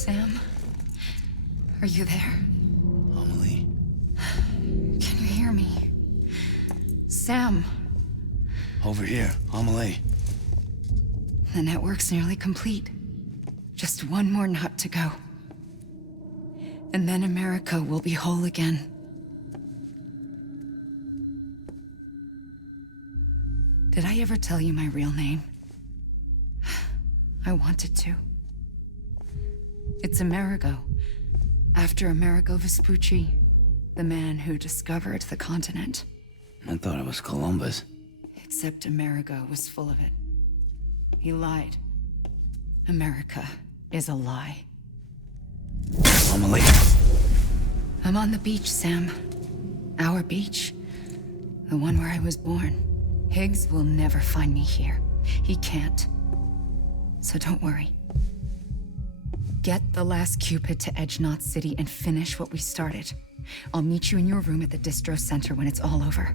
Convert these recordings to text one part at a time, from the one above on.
Sam? Are you there? Amelie? Can you hear me? Sam! Over here, Amelie. The network's nearly complete. Just one more nut to go. And then America will be whole again. Did I ever tell you my real name? I wanted to. It's Amerigo, after Amerigo Vespucci, the man who discovered the continent. I thought it was Columbus. Except Amerigo was full of it. He lied. America is a lie. Amelie. I'm on the beach, Sam. Our beach. The one where I was born. Higgs will never find me here. He can't. So don't worry. Get the last Cupid to Edgenaught City and finish what we started. I'll meet you in your room at the distro center when it's all over.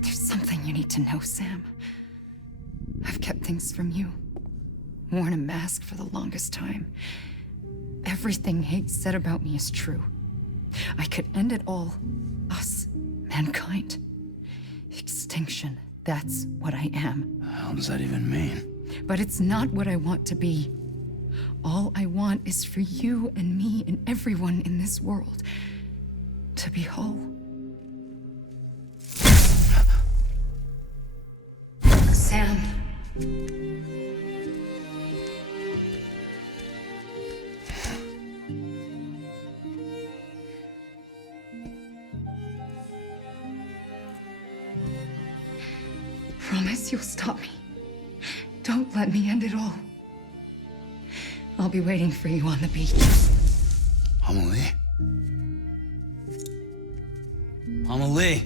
There's something you need to know, Sam. I've kept things from you. Worn a mask for the longest time. Everything Higgs said about me is true. I could end it all. Us. Mankind. Extinction. That's what I am. How does that even mean? But it's not what I want to be. All I want is for you and me and everyone in this world to be whole. Sam. Promise you'll stop me. Don't let me end it all. I'll be waiting for you on the beach. Amelie? Amelie!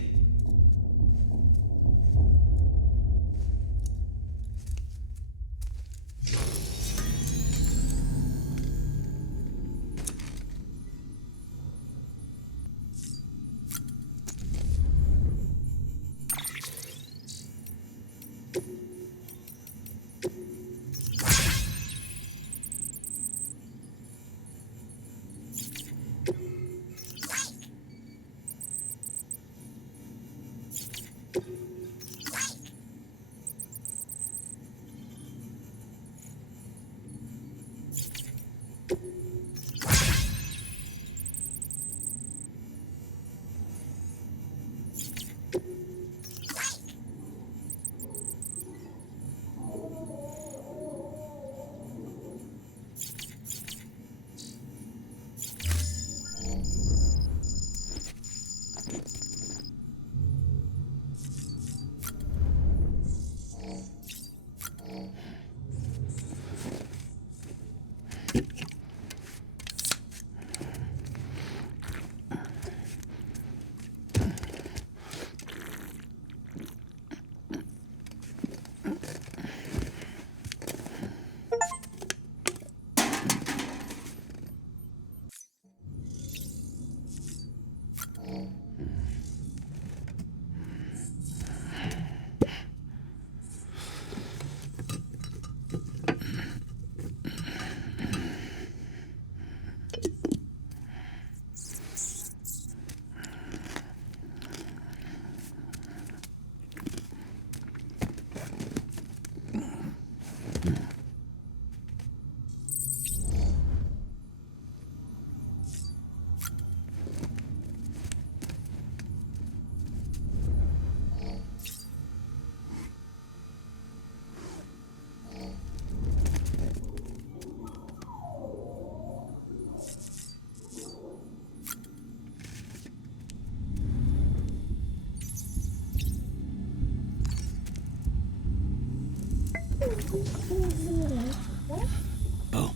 Oh.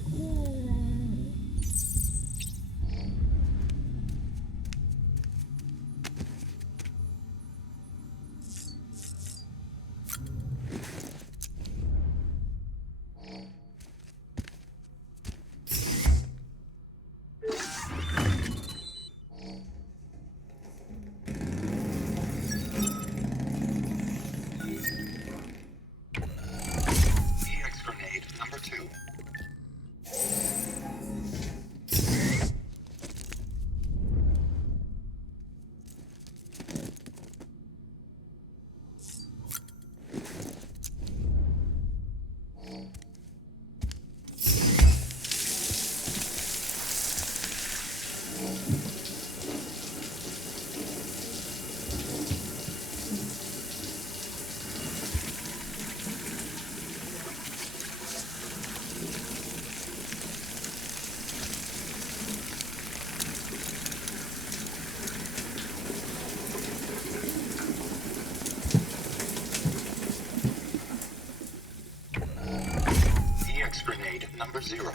EX grenade number 2. number 0.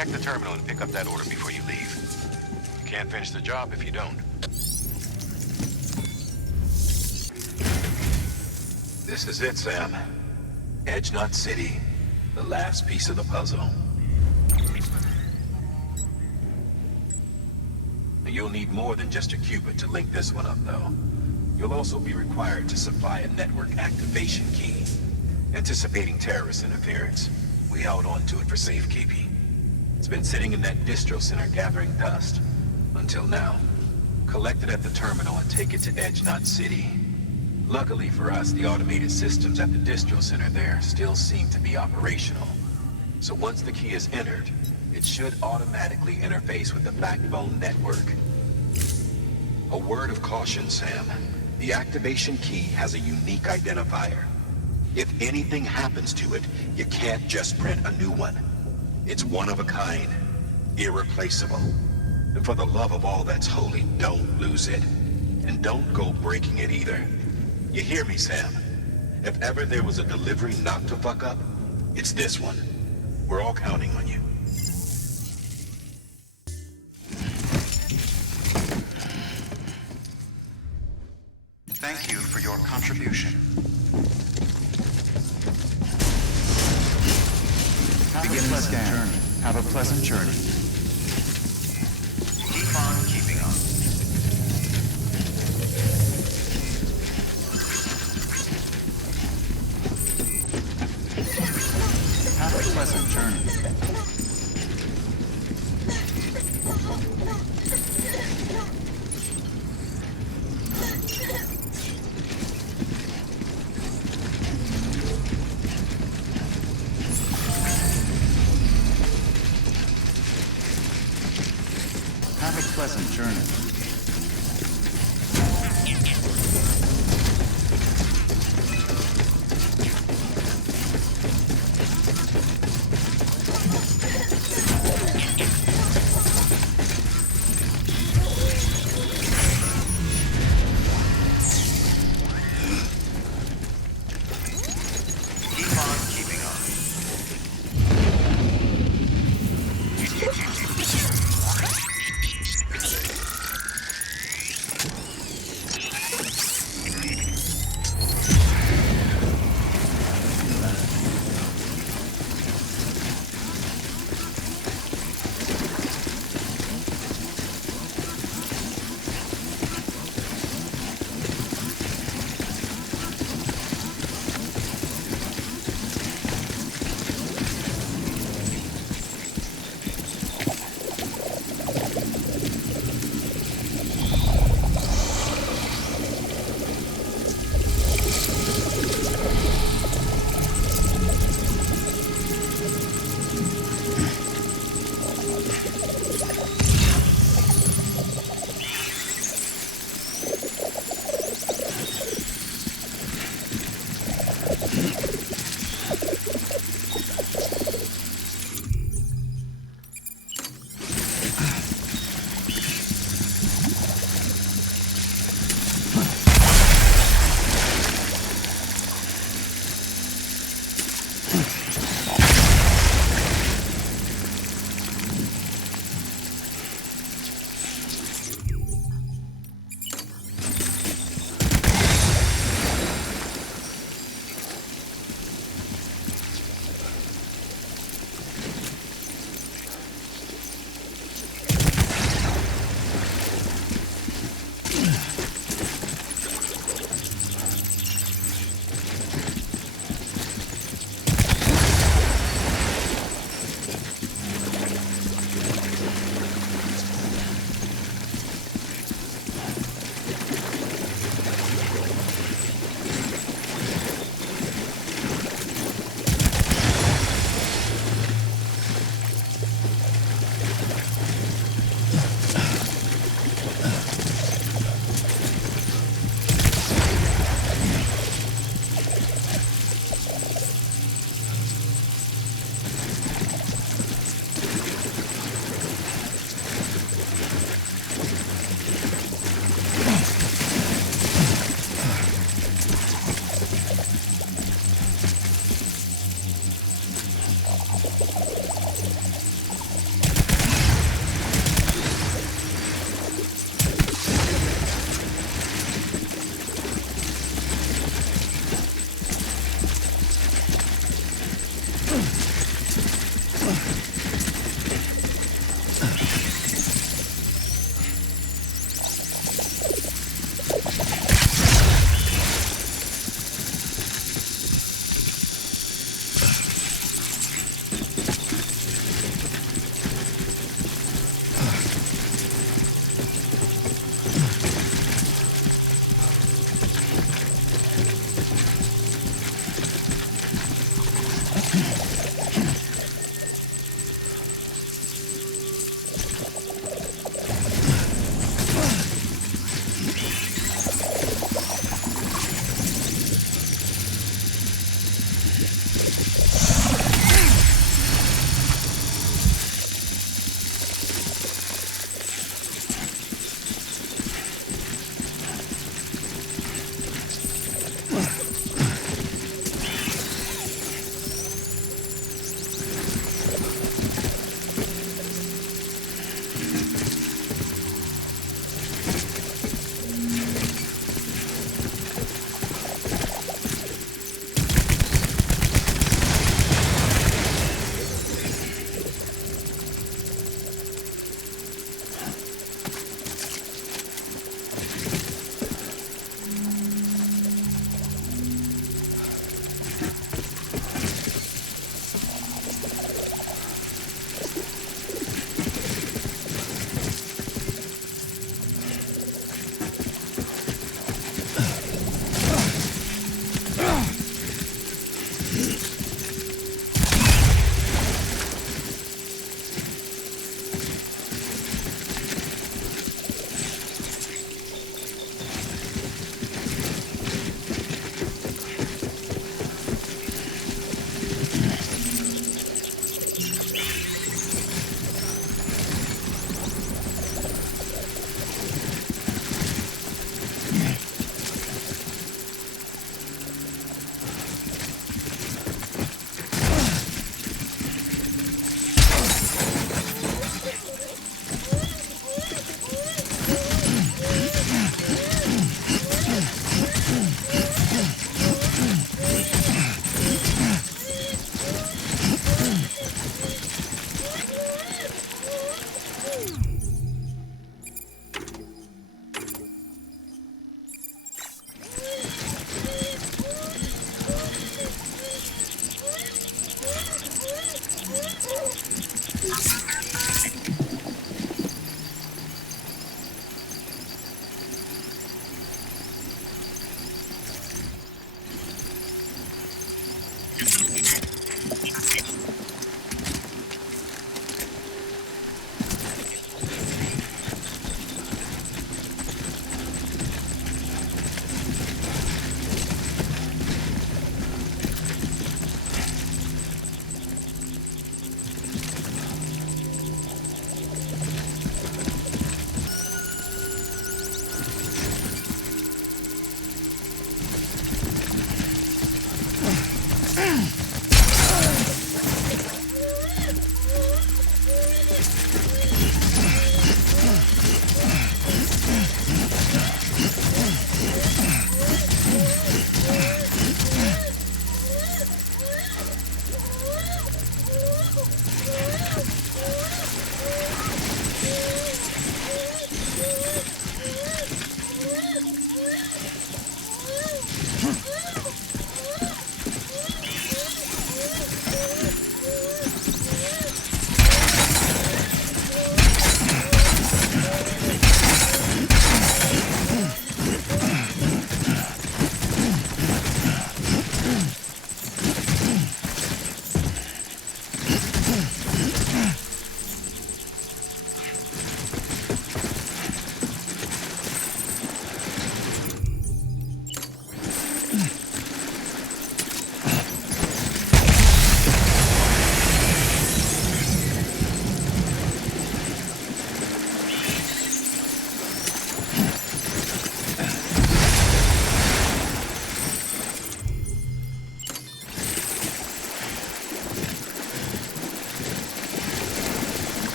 Check the terminal and pick up that order before you leave. You can't finish the job if you don't. This is it, Sam. Edge Knot City. The last piece of the puzzle. You'll need more than just a qubit to link this one up, though. You'll also be required to supply a network activation key. Anticipating terrorist interference, we held on to it for safekeeping. It's been sitting in that distro center gathering dust. Until now. Collect it at the terminal and take it to Edge Knot City. Luckily for us, the automated systems at the distro center there still seem to be operational. So once the key is entered, it should automatically interface with the backbone network. A word of caution, Sam. The activation key has a unique identifier. If anything happens to it, you can't just print a new one. It's one of a kind, irreplaceable. And for the love of all that's holy, don't lose it. And don't go breaking it either. You hear me, Sam? If ever there was a delivery not to fuck up, it's this one. We're all counting on you. Thank you for your contribution. Have a pleasant journey. Keep on keeping on. Have a pleasant journey. Have a pleasant journey. Keep on keeping on.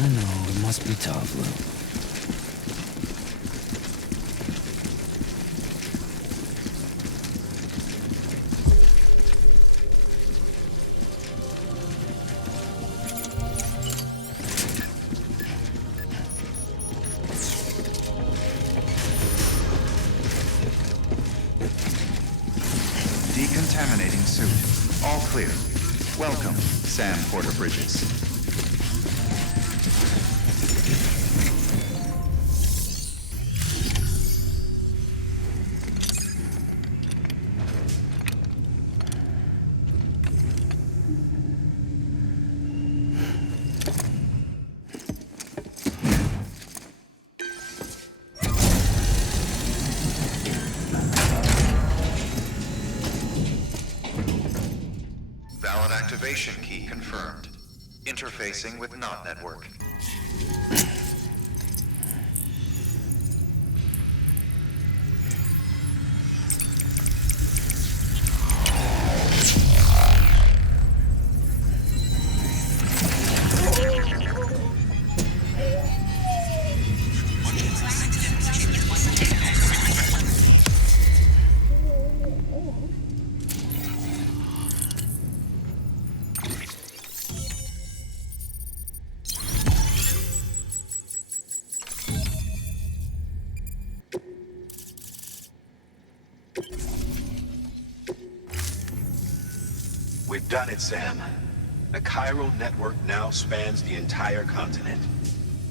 I know, it must be tough, Lou. Decontaminating suit. All clear. Welcome, Sam Porter Bridges. Valid activation key confirmed. Interfacing with NOT network. We've done it, Sam. The Chiral Network now spans the entire continent.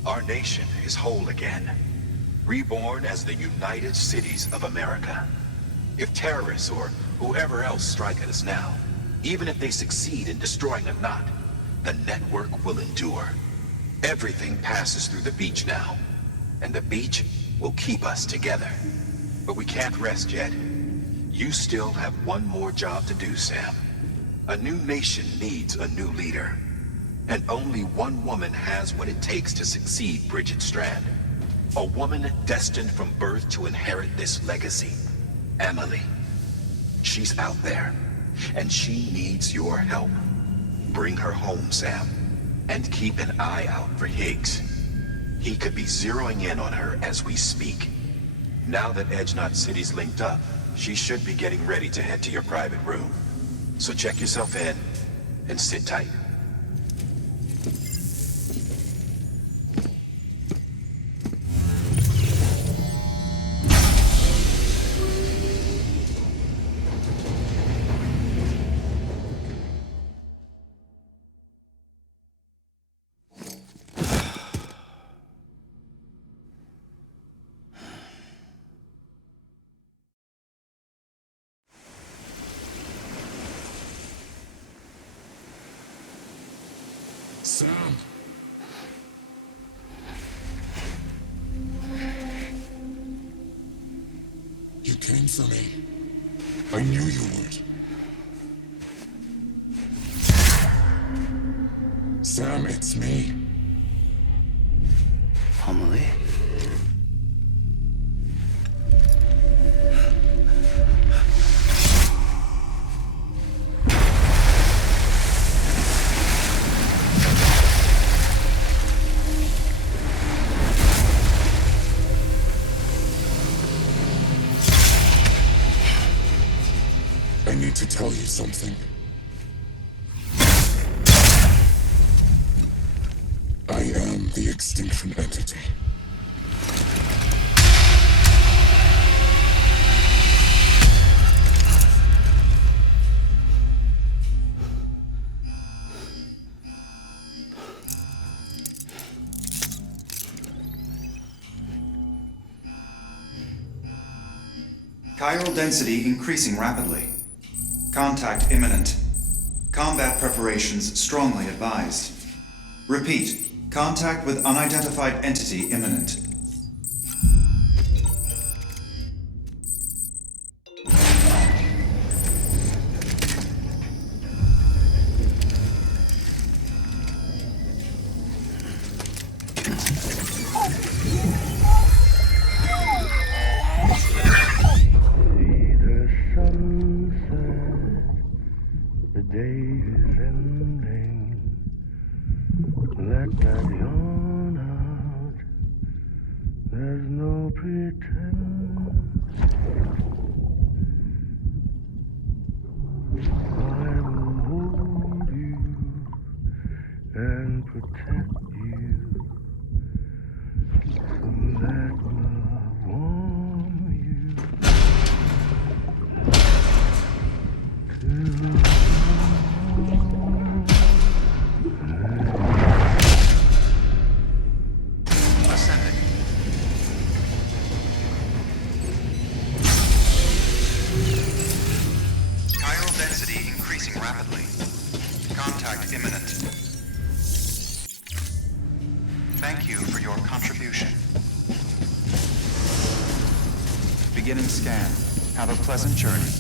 Our nation is whole again, reborn as the United Cities of America. If terrorists or whoever else strike at us now, even if they succeed in destroying a knot, the network will endure. Everything passes through the beach now, and the beach will keep us together. But we can't rest yet. You still have one more job to do, Sam. A new nation needs a new leader. And only one woman has what it takes to succeed Bridget Strand. A woman destined from birth to inherit this legacy. Emily. She's out there, and she needs your help. Bring her home, Sam, and keep an eye out for Higgs. He could be zeroing in on her as we speak. Now that Edge Knot City's linked up, she should be getting ready to head to your private room. So check yourself in, and sit tight. Sam! You came for me. I knew you would. Sam, it's me. Amelie? I need to tell you something. I am the extinction entity. Chiral density increasing rapidly. Contact imminent. Combat preparations strongly advised. Repeat, contact with unidentified entity imminent. The day is ending. Let that yawn out. There's no pretense. I will hold you and protect you. So let love warm you. Ascending. Chiral density increasing rapidly. Contact imminent. Thank you for your contribution. Beginning scan. Have a pleasant journey.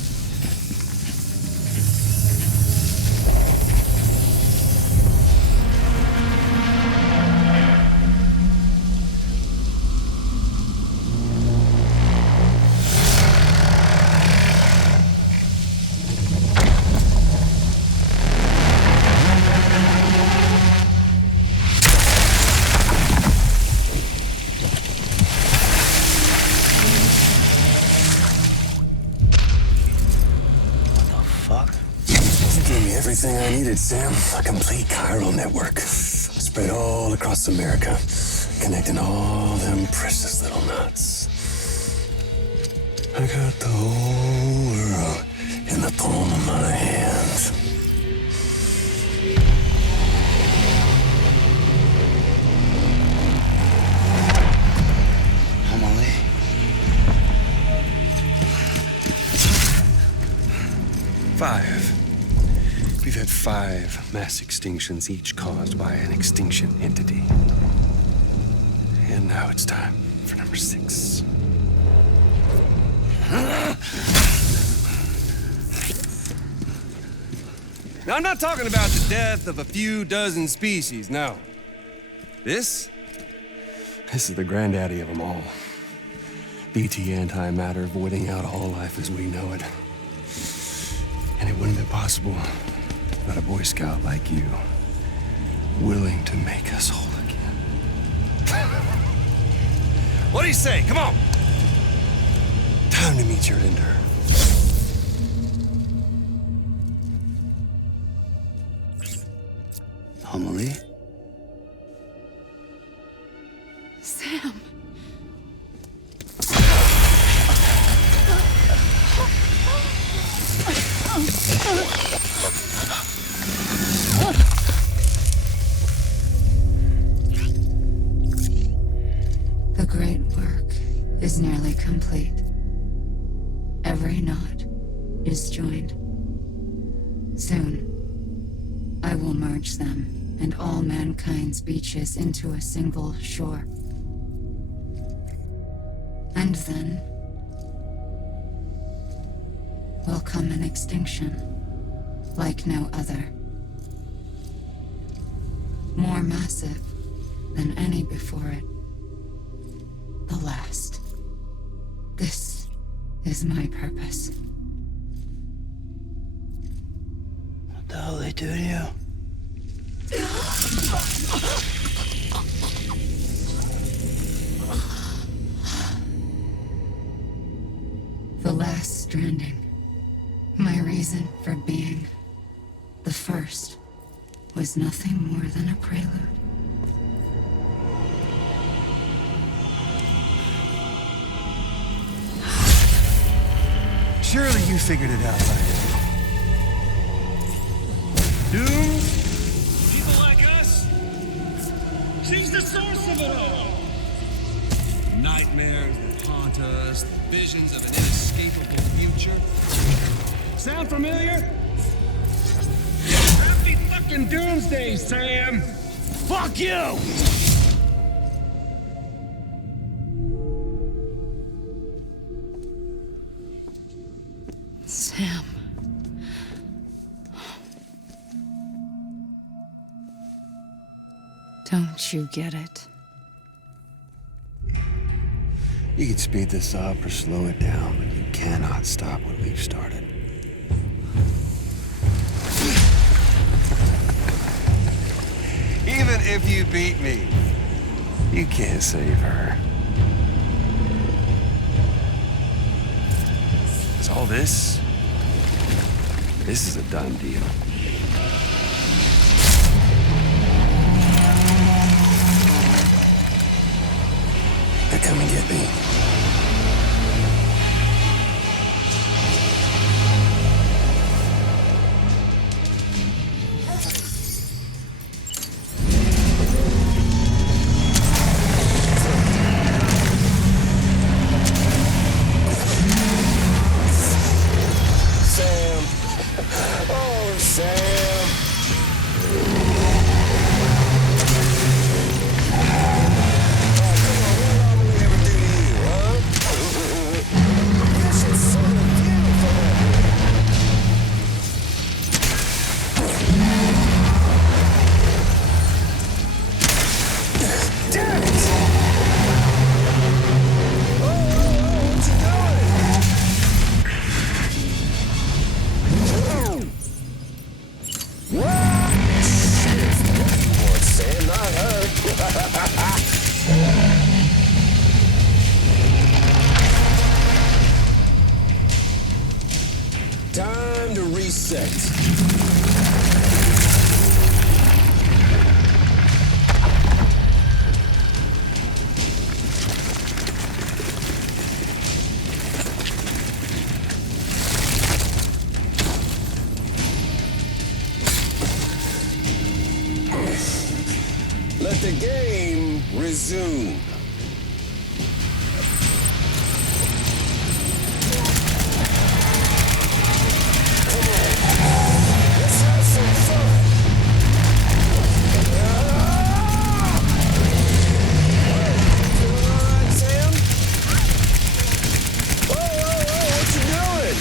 Everything I needed, Sam. A complete chiral network. Spread all across America. Connecting all them precious little knots. I got the whole world in the palm of my hand. Amelie? Five. We've had 5 mass extinctions, each caused by an extinction entity. And now it's time for number 6. Now, I'm not talking about the death of a few dozen species, no. This is the granddaddy of them all. BT antimatter voiding out all life as we know it. And it wouldn't be possible without a Boy Scout like you, willing to make us whole again. What do you say? Come on! Time to meet your ender. Amelie? Sam. The great work is nearly complete. Every knot is joined. Soon, I will merge them and all mankind's beaches into a single shore. And then will come an extinction like no other. More massive than any before it. The last. This is my purpose. What the hell they do to you? The last stranding. My reason for being. The first was nothing more than a prelude. Surely you figured it out by now. Doom? People like us? She's the source of it all. Nightmares that haunt us, the visions of an inescapable future. Sound familiar? Happy fucking doomsday, Sam! Fuck you! Sam. Don't you get it? You can speed this up or slow it down, but you cannot stop what we've started. Even if you beat me, you can't save her. So all this is a done deal. They're coming to get me. Sam. Oh, Sam. Time to reset. Let the game resume. Let's have some fun. Doing all right, Sam? Whoa, what you doing?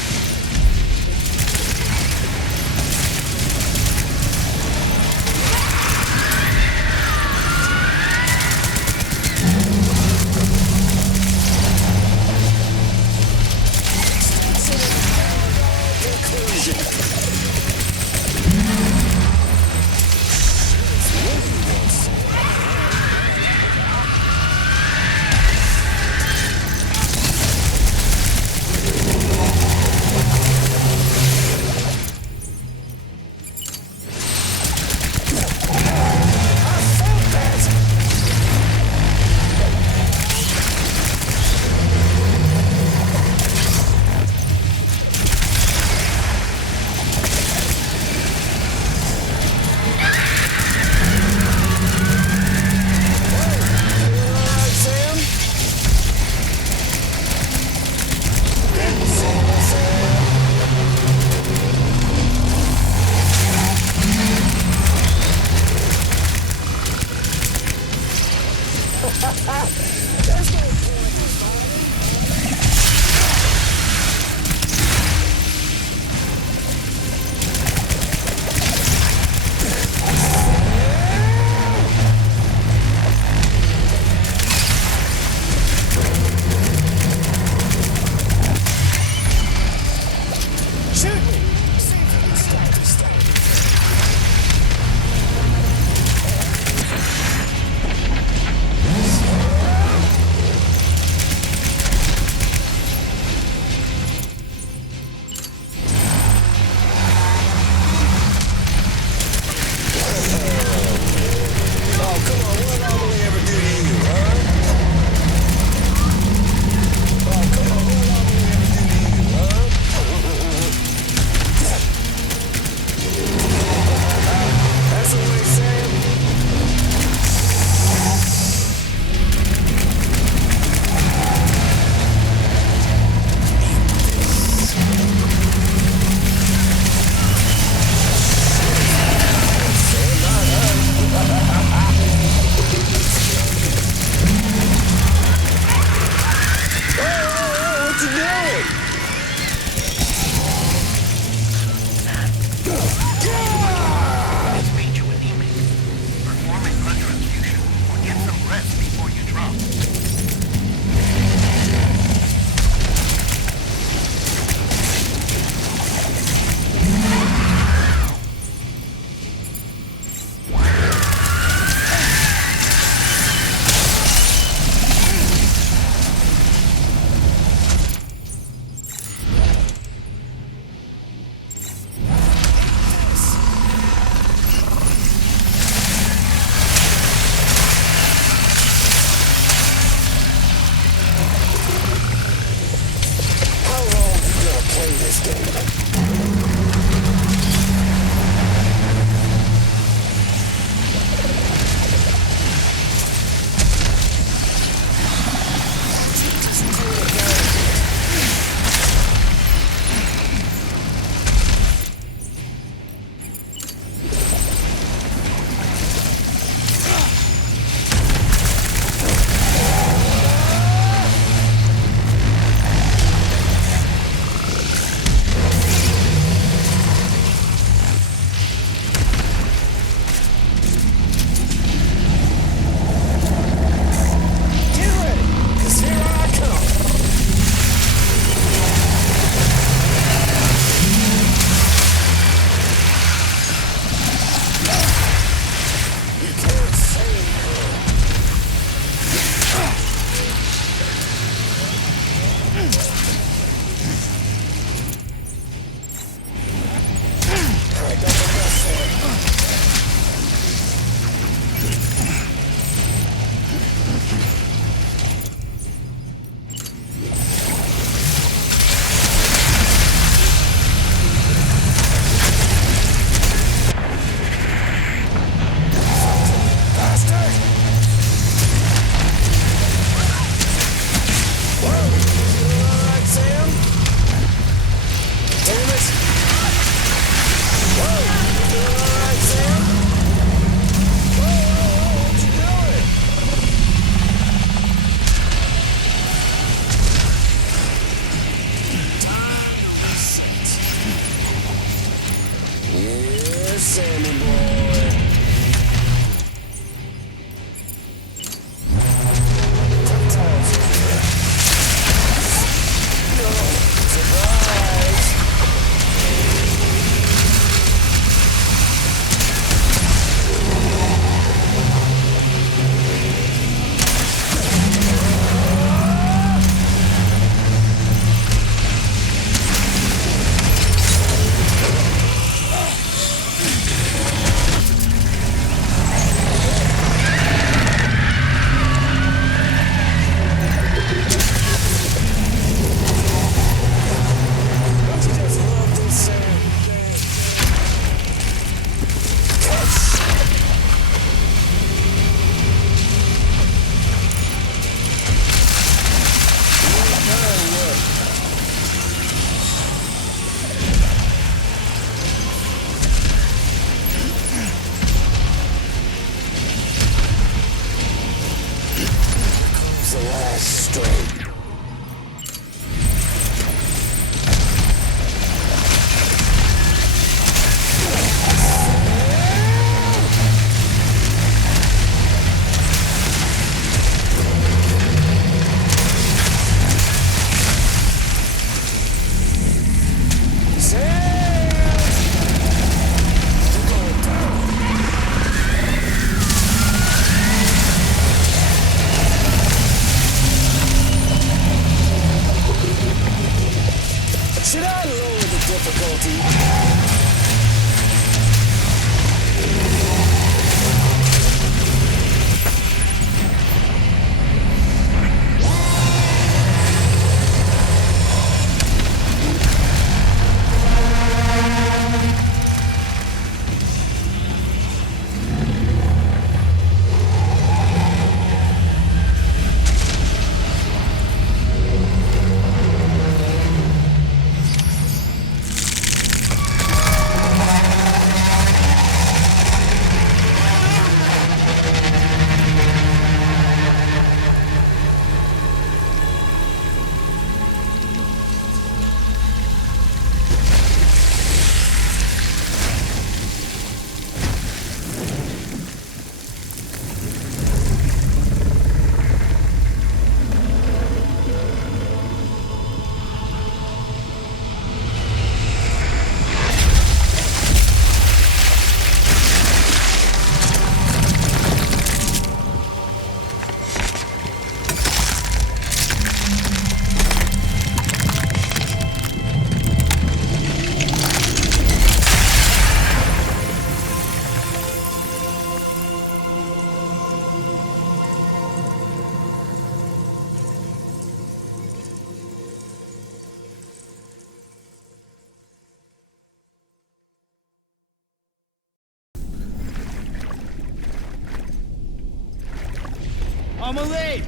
I'm late!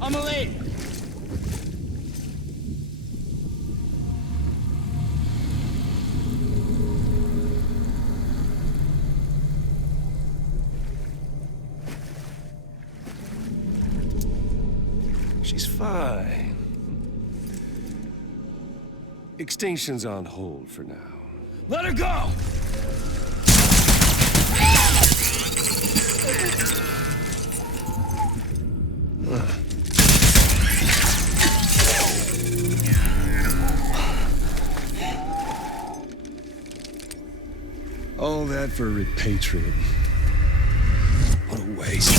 I'm late! She's fine. Extinction's on hold for now. Let her go! All that for repatriating. What a waste.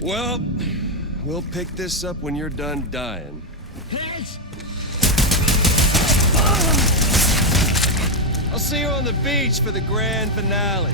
Well, we'll pick this up when you're done dying. Higgs! I'll see you on the beach for the grand finale.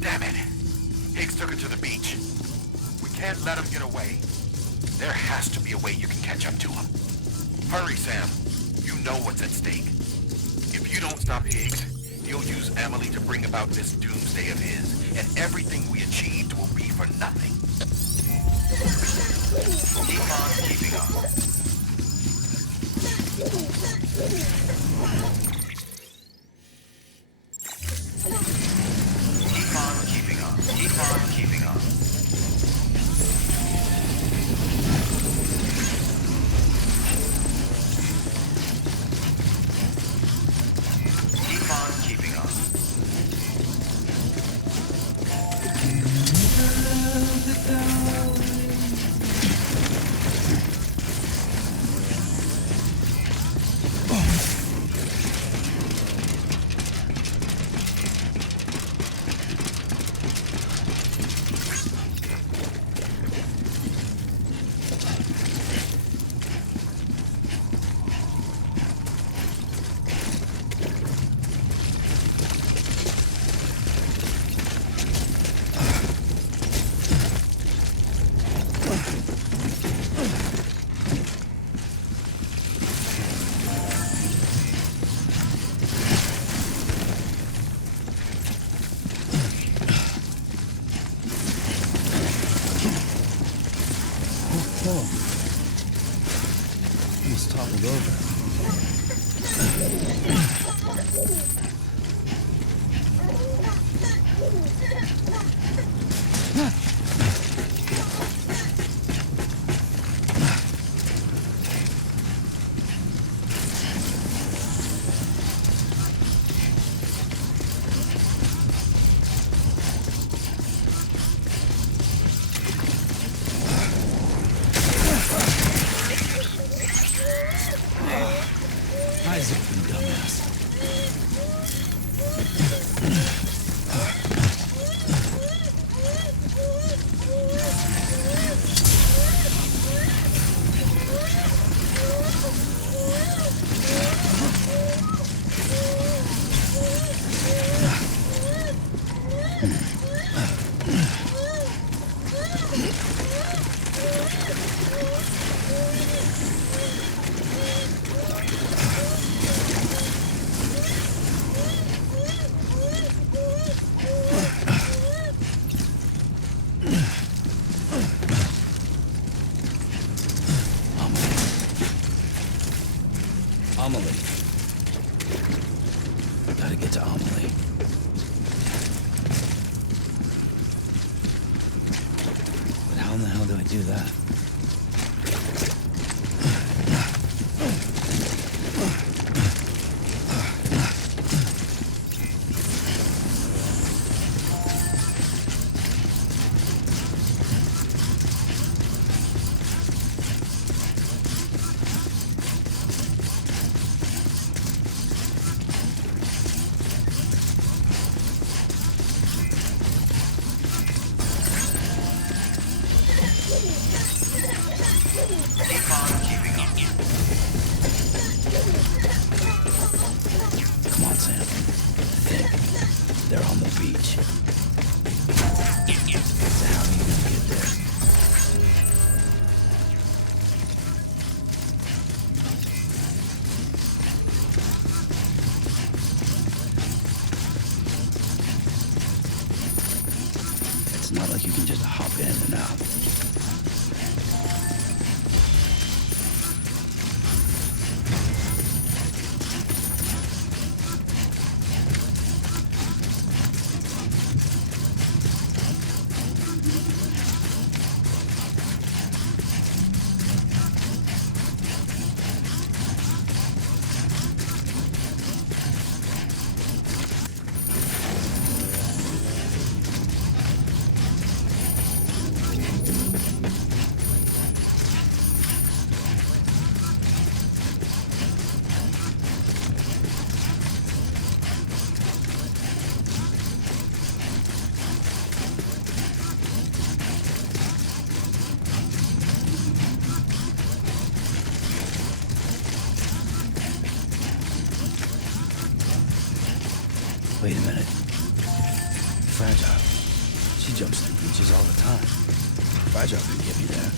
Damn it. Higgs took her to the beach. We can't let him get away. There has to be a way you can catch up to him. Hurry, Sam. You know what's at stake. If you don't stop Higgs, he'll use Amelie to bring about this doomsday of his, and everything we achieved will be for nothing. Keep on keeping on. Keep on keeping on. Keep on keeping on. Keep on keeping on. Almost toppled over. Eyes open, dumbass. Amelie. Gotta get to Amelie. But how in the hell do I do that? Come on, Sam. Think. They're on the beach. So how are you gonna get there? It's not like you can just hop in and out. Wait a minute. Fragile. She jumps through breaches all the time. Fragile could get me there.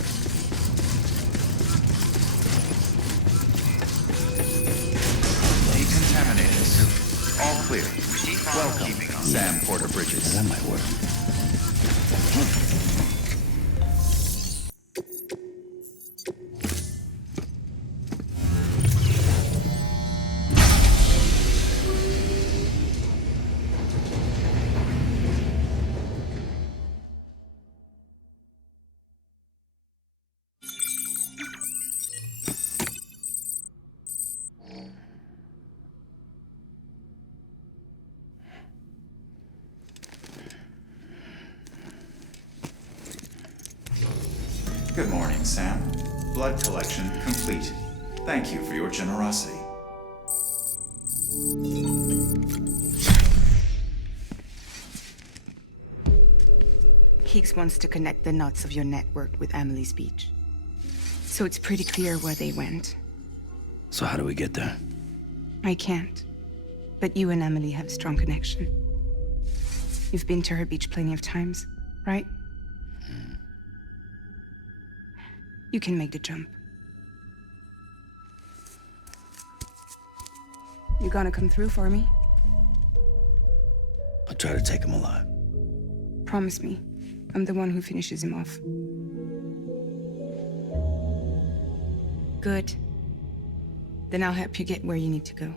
Decontaminated suit. All clear. Welcome, Sam Porter Bridges. That might work. Good morning, Sam. Blood collection complete. Thank you for your generosity. Higgs wants to connect the knots of your network with Amelie's beach. So it's pretty clear where they went. So how do we get there? I can't. But you and Amelie have a strong connection. You've been to her beach plenty of times, right? You can make the jump. You gonna come through for me? I'll try to take him alive. Promise me. I'm the one who finishes him off. Good. Then I'll help you get where you need to go.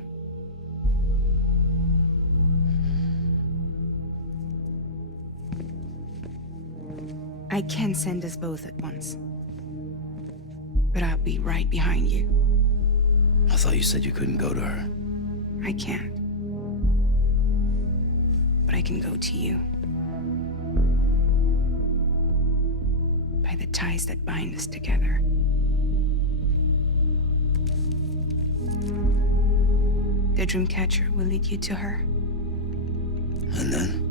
I can send us both at once. But I'll be right behind you. I thought you said you couldn't go to her. I can't. But I can go to you. By the ties that bind us together. The Dreamcatcher will lead you to her. And then?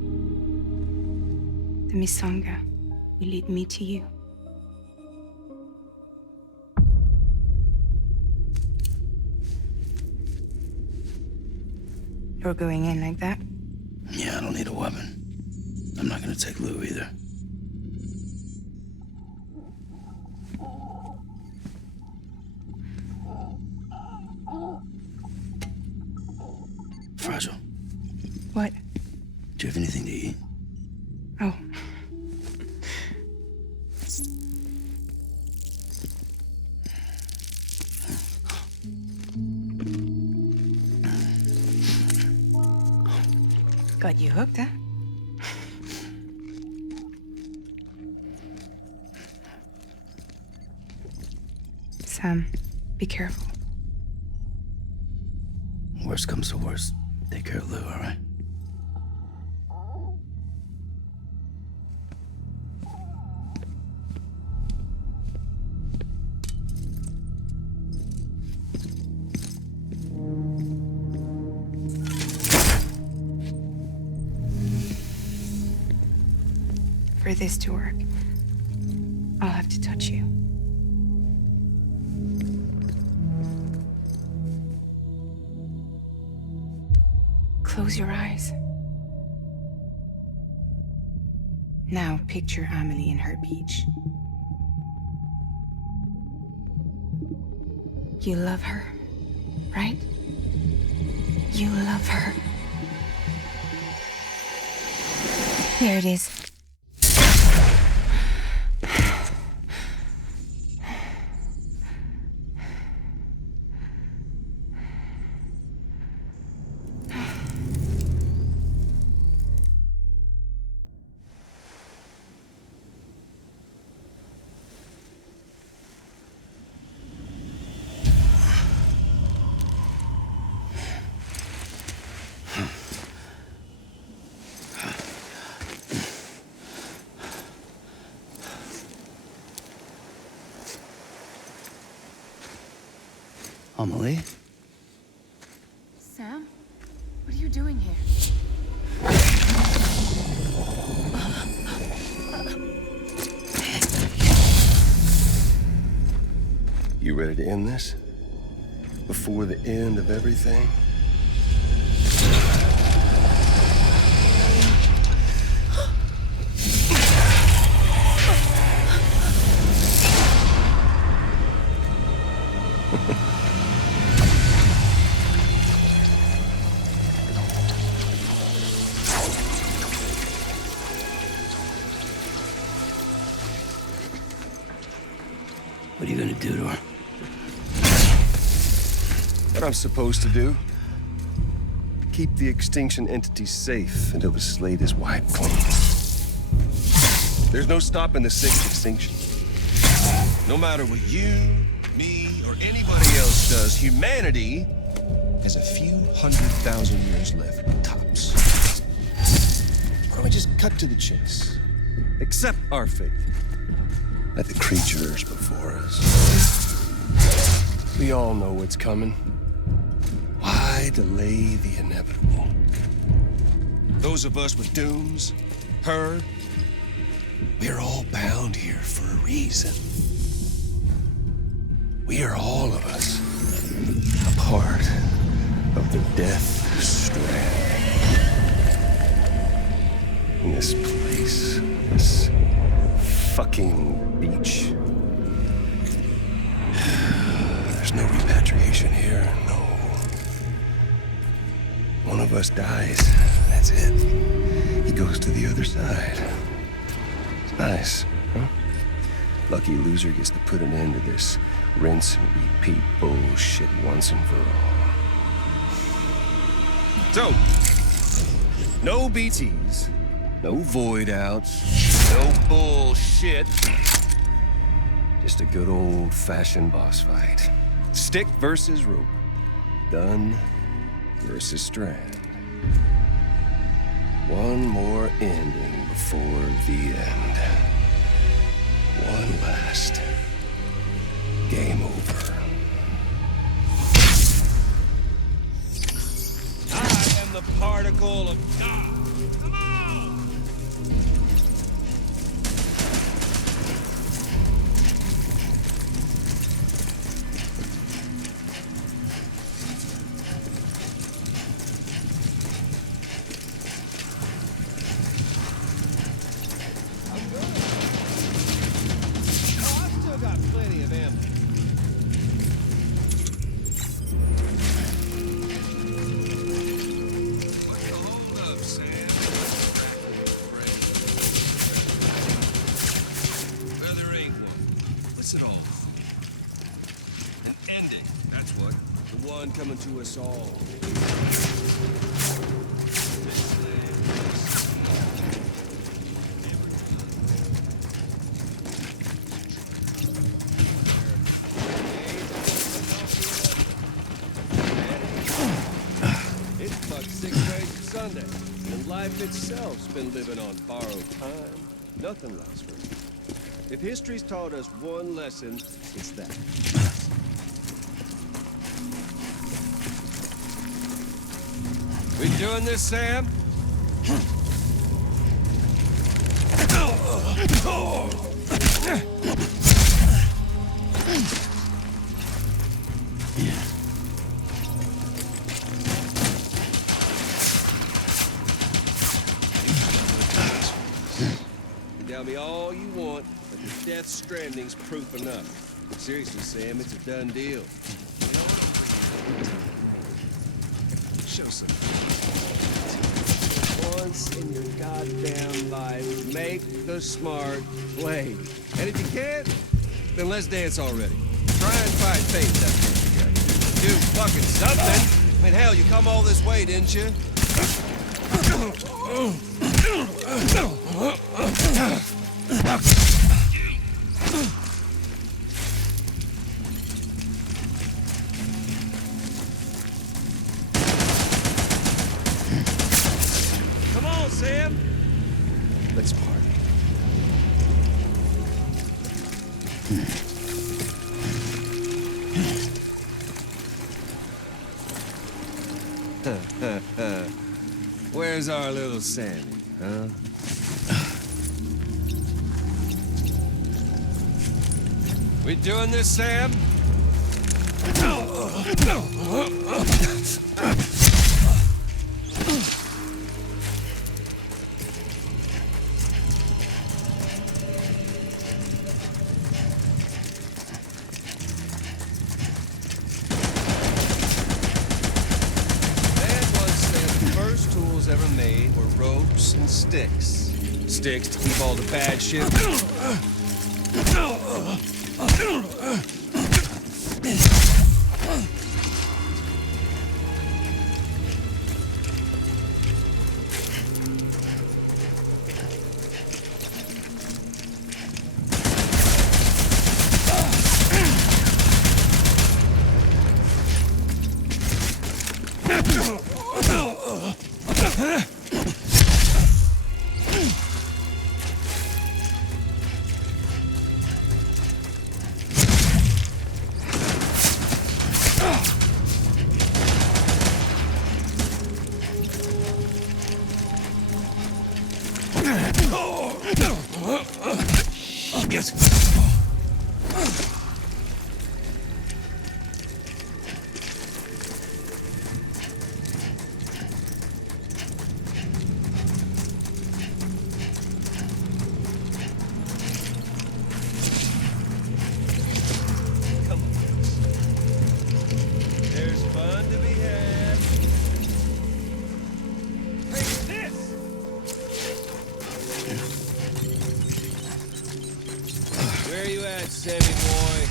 The Misanga will lead me to you. You're going in like that? Yeah, I don't need a weapon. I'm not gonna take Lou either. Fragile. What? Do you have anything to eat? Oh. Got you hooked, huh? Sam, be careful. Worst comes to worst, take care of Lou, all right? For this to work, I'll have to touch you. Close your eyes. Now picture Amelie in her beach. You love her, right? You love her. Here it is. Amelie? Sam? What are you doing here? You ready to end this? Before the end of everything? What are you gonna do to her? What I'm supposed to do? Keep the extinction entity safe until the slate is wiped clean. There's no stopping the sixth extinction. No matter what you, me, or anybody else does, humanity has a few 100,000 years left, tops. Why don't we just cut to the chase? Accept our fate. Let the creatures before us. We all know what's coming. Why delay the inevitable? Those of us with dooms, her, we're all bound here for a reason. We are all of us a part of the Death Stranding. In this place, this fucking beach. There's no repatriation here, no. One of us dies, that's it. He goes to the other side. It's nice, huh? Lucky loser gets to put an end to this rinse and repeat bullshit once and for all. So, no BTs, no void outs, no bullshit. Just a good old-fashioned boss fight. Stick versus rope. Gun versus strand. One more ending before the end. One last game over. I am the particle of God. Come on! Coming to us all. This land It's but 6 days to Sunday, and life itself's been living on borrowed time. Nothing lasts forever. If history's taught us one lesson, it's that. We doing this, Sam? Tell me all you want, but the Death Stranding's proof enough. Seriously, Sam, it's a done deal. Show some. Once in your goddamn life, make the smart play. And if you can't, then let's dance already. Try and fight fate, that's what you got to do. Do fucking something. I mean, hell, you come all this way, didn't you? Come on, Sam. Let's party. Where's our little Sammy, huh? We doing this, Sam? Ever made were ropes and sticks. Sticks to keep all the bad shit. There's fun to be had. Take this! Where are you at, Sammy boy?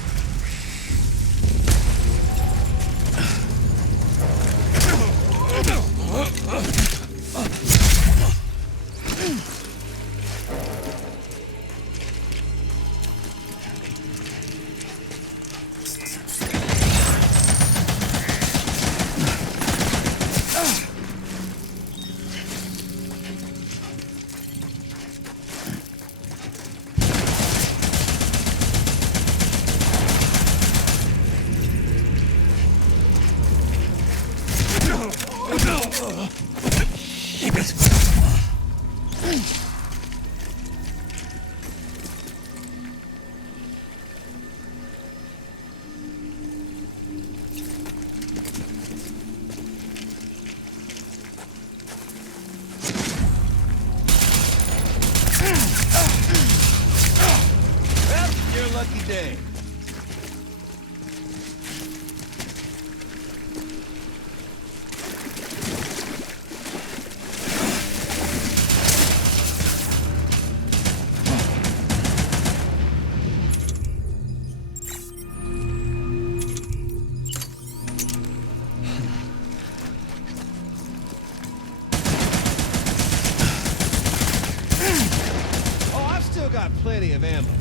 have ammo.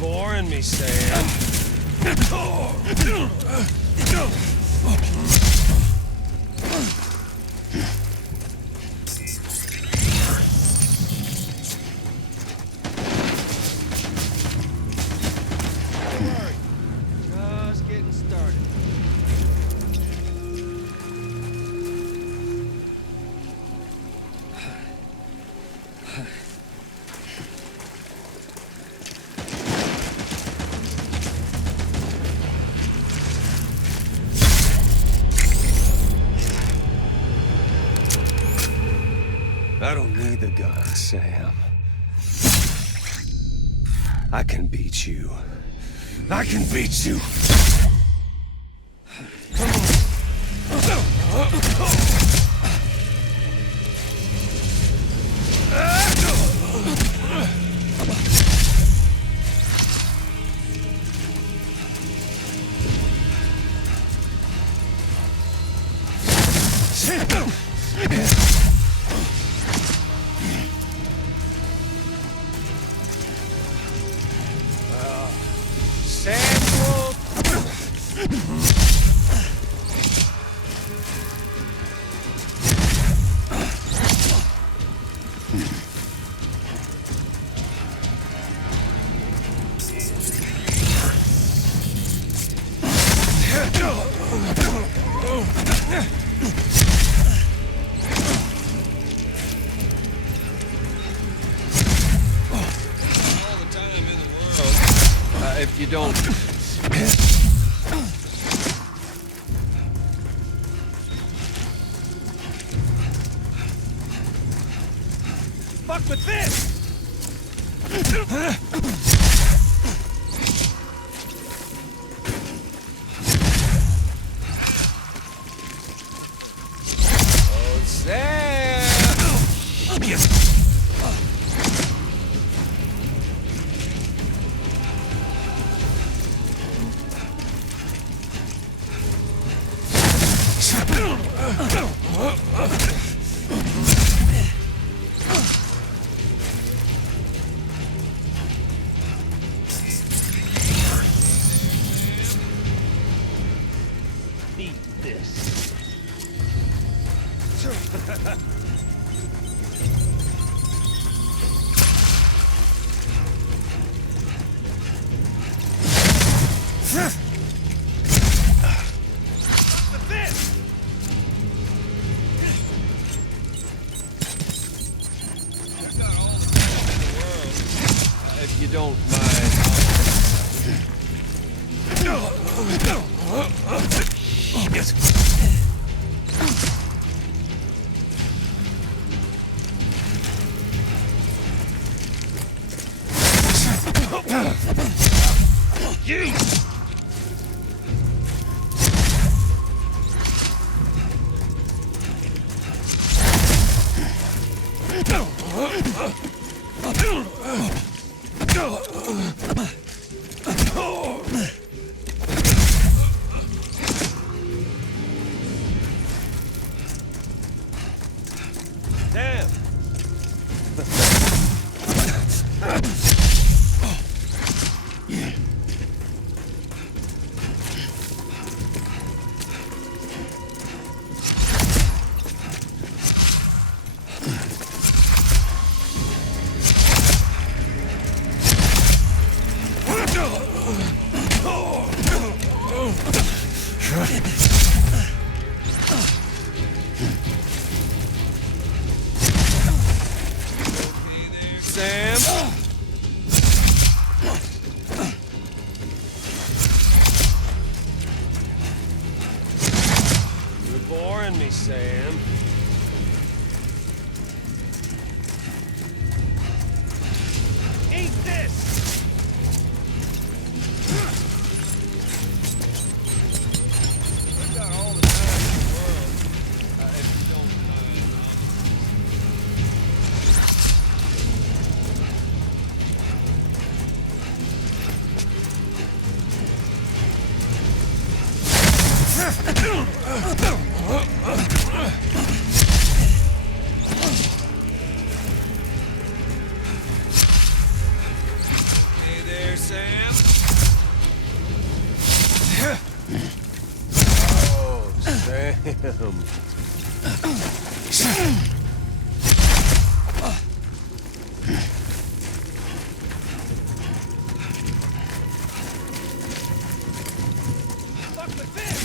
Boring me, Sam. Just getting started. I don't need the gun, Sam. I can beat you. I can beat you. If you don't... Fuck with this! Oh, Sam! If you don't mind. boring me, Sam. Eat this! We've got all the time in the world. If you don't Hey there, Sam. Oh, Sam. Fuck with this!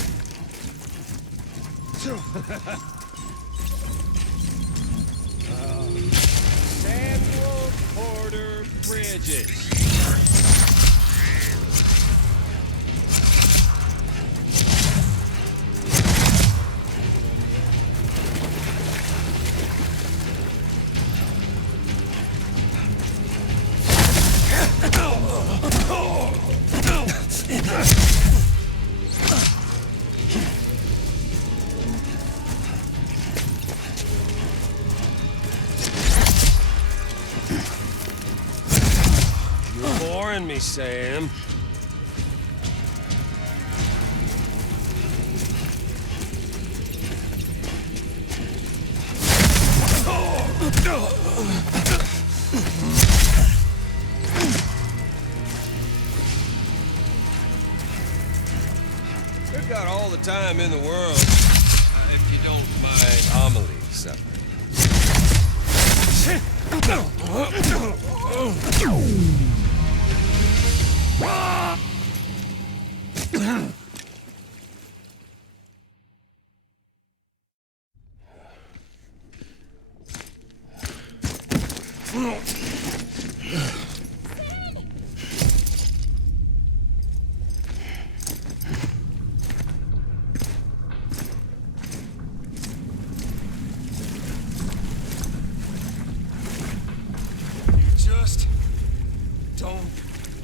Samuel Porter Bridges. You're boring me, Sam. We've got all the time in the world, if you don't mind Amelie suffering. Just don't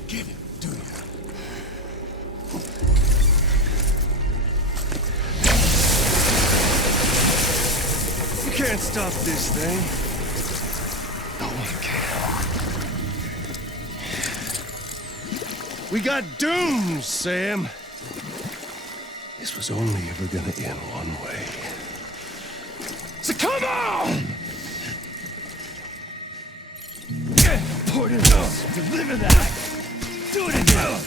get it, do you? You can't stop this thing. No one can. We got doomed, Sam. This was only ever gonna end one way. So come on! Port it up. Deliver that. Do it again.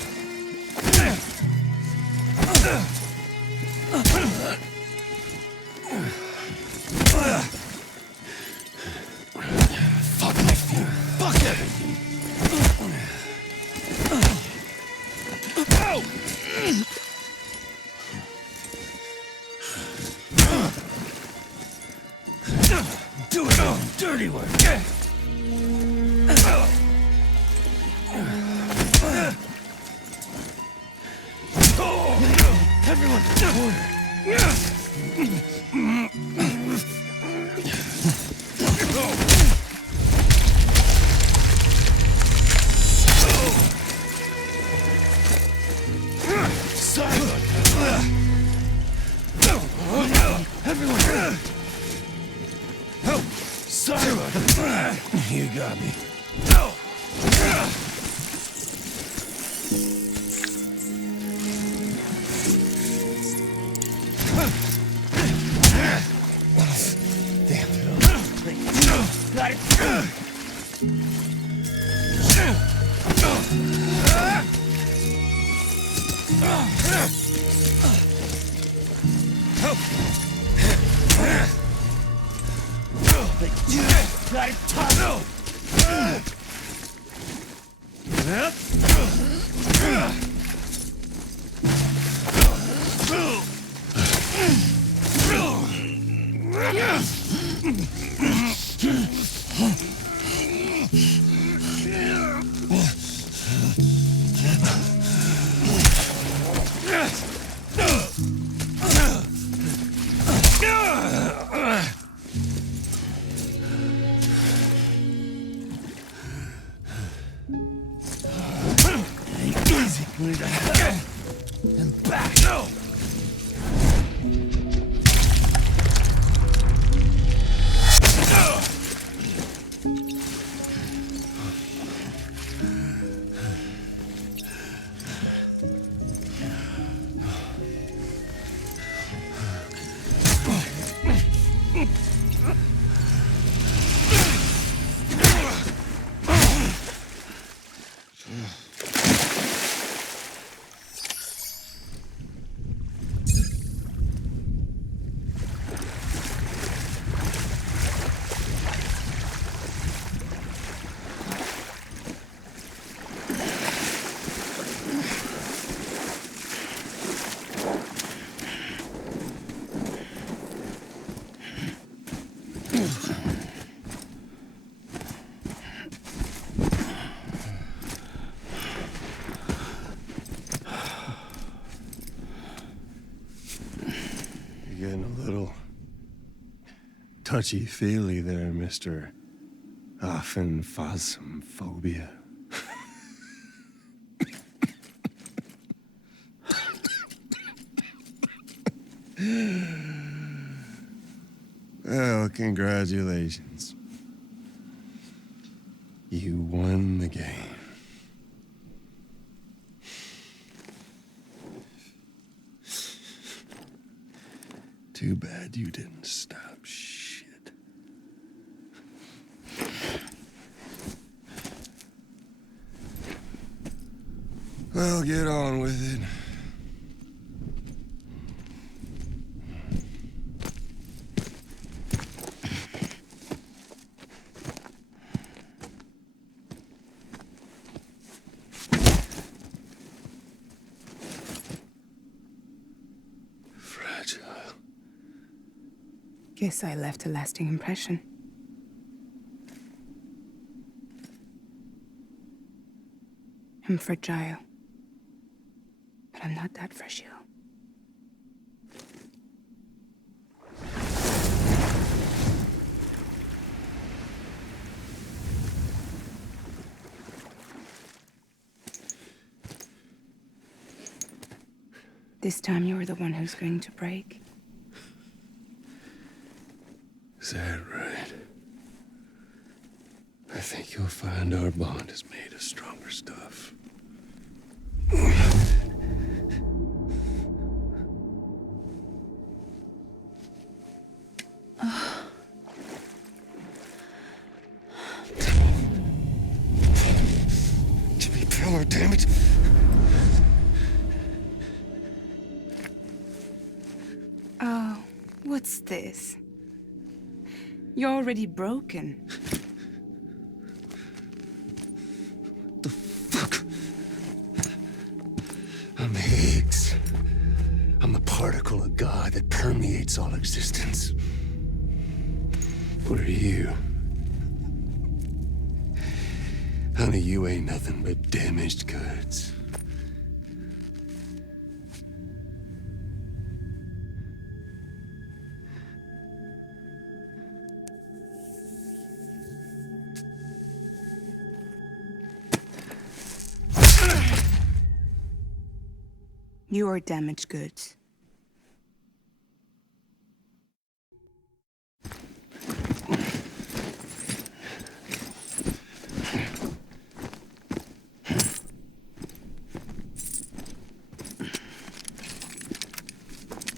Fuck my feet. Fuck it! Do it. Dirty work. Everyone, You got me. Physically to hell and back. No! Touchy-feely there, Mr. Phasmophobia. Well, congratulations. You won the game. Too bad you didn't stop shit. Well, get on with it. Fragile. Guess I left a lasting impression. I'm fragile. But I'm not that fragile. This time you're the one who's going to break. Is that right? I think you'll find our bond is made of stronger stuff. Jimmy Pillar, damn it! Oh, what's this? You're already broken. The fuck? I'm Higgs. I'm the particle of God that permeates all existence. What are you? Honey, you ain't nothing but damaged goods. You are damaged goods.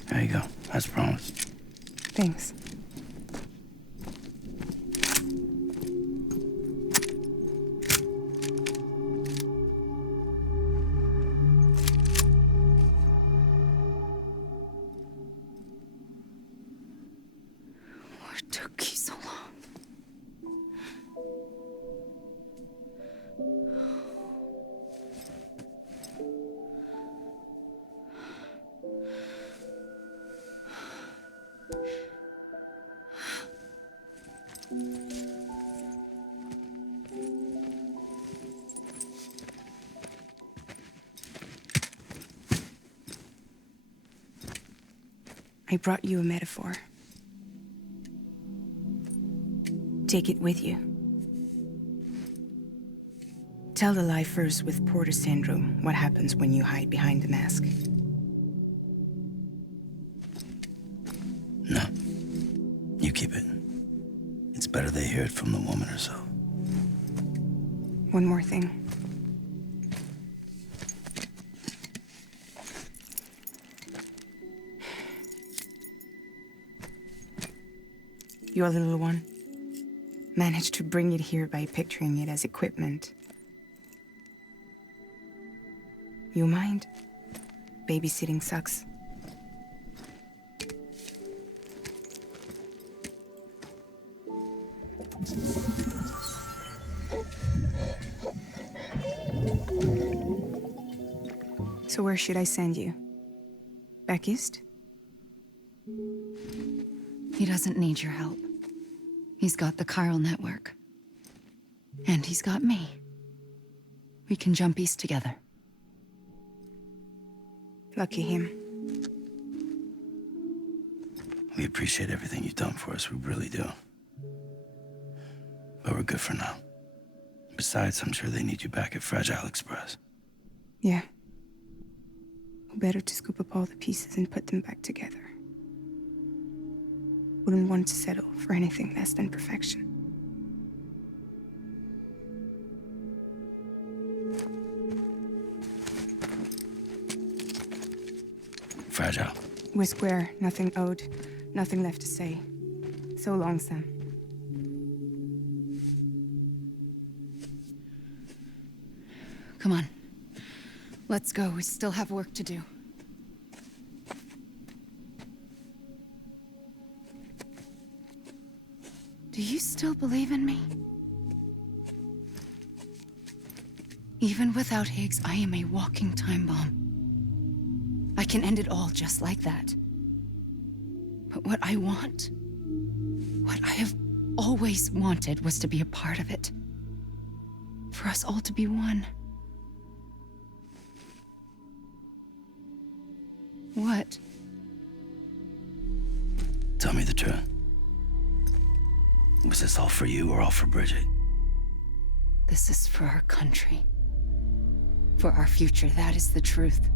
There you go, as promised. Thanks. What took you so long? I brought you a metaphor. Take it with you. Tell the lifers with Porter syndrome what happens when you hide behind the mask. No. You keep it. It's better they hear it from the woman herself. One more thing. Your little one managed to bring it here by picturing it as equipment. You mind? Babysitting sucks. So where should I send you? Back east? He doesn't need your help. He's got the Chiral Network. And he's got me. We can jump east together. Lucky him. We appreciate everything you've done for us, we really do. But we're good for now. Besides, I'm sure they need you back at Fragile Express. Yeah. Better to scoop up all the pieces and put them back together. Wouldn't want to settle for anything less than perfection. Fragile. We're square, nothing owed, nothing left to say. So long, Sam. Come on. Let's go. We still have work to do. Do you still believe in me? Even without Higgs, I am a walking time bomb. I can end it all just like that. But what I want, what I have always wanted, was to be a part of it. For us all to be one. What? Tell me the truth. Was this all for you or all for Bridget? This is for our country. For our future, that is the truth.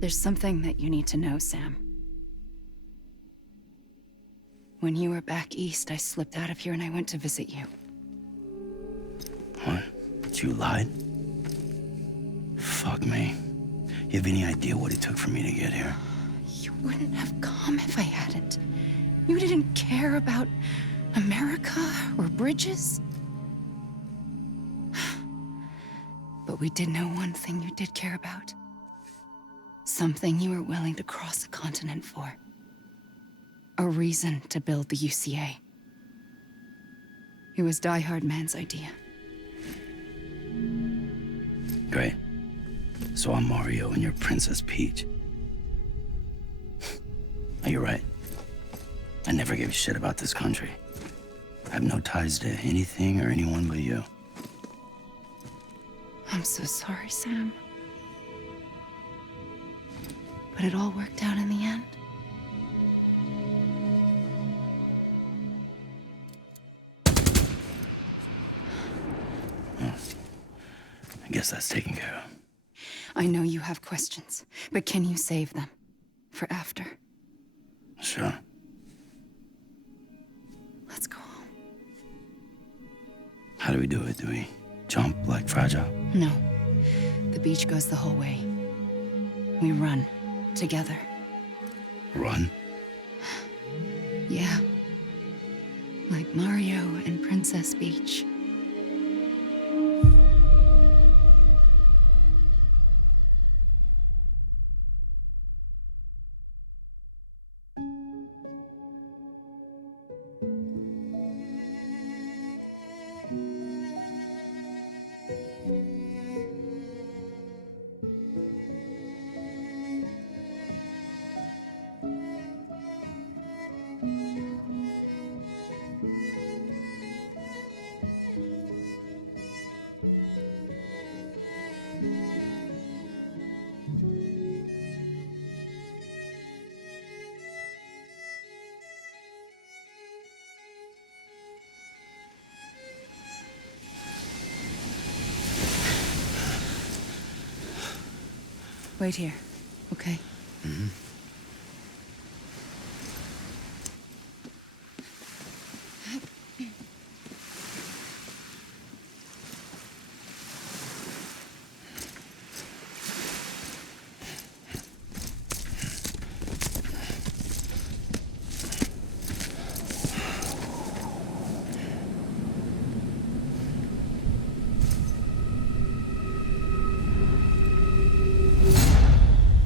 There's something that you need to know, Sam. When you were back east, I slipped out of here and I went to visit you. What? You lied? Fuck me. You have any idea what it took for me to get here? You wouldn't have come if I hadn't. You didn't care about America or bridges. But we did know one thing you did care about. Something you were willing to cross a continent for. A reason to build the UCA. It was Die Hard Man's idea. Great. So I'm Mario and you're Princess Peach. Oh, you're right. I never gave a shit about this country. I have no ties to anything or anyone but you. I'm so sorry, Sam. But it all worked out in the end. I guess that's taken care of. I know you have questions, but can you save them? For after? Sure. Let's go home. How do we do it? Do we jump like Fragile? No. The beach goes the whole way. We run. Together. Run? Yeah. Like Mario and Princess Peach. Wait here, okay? Mm-hmm.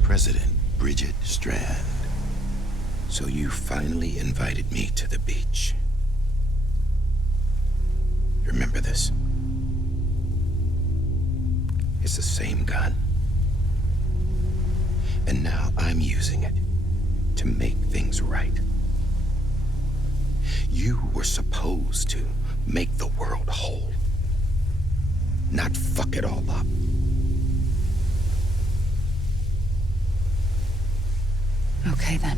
President Bridget Strand. So you finally invited me to the beach. Remember this? It's the same gun. And now I'm using it to make things right. You were supposed to make the world whole, not fuck it all up. Okay, then.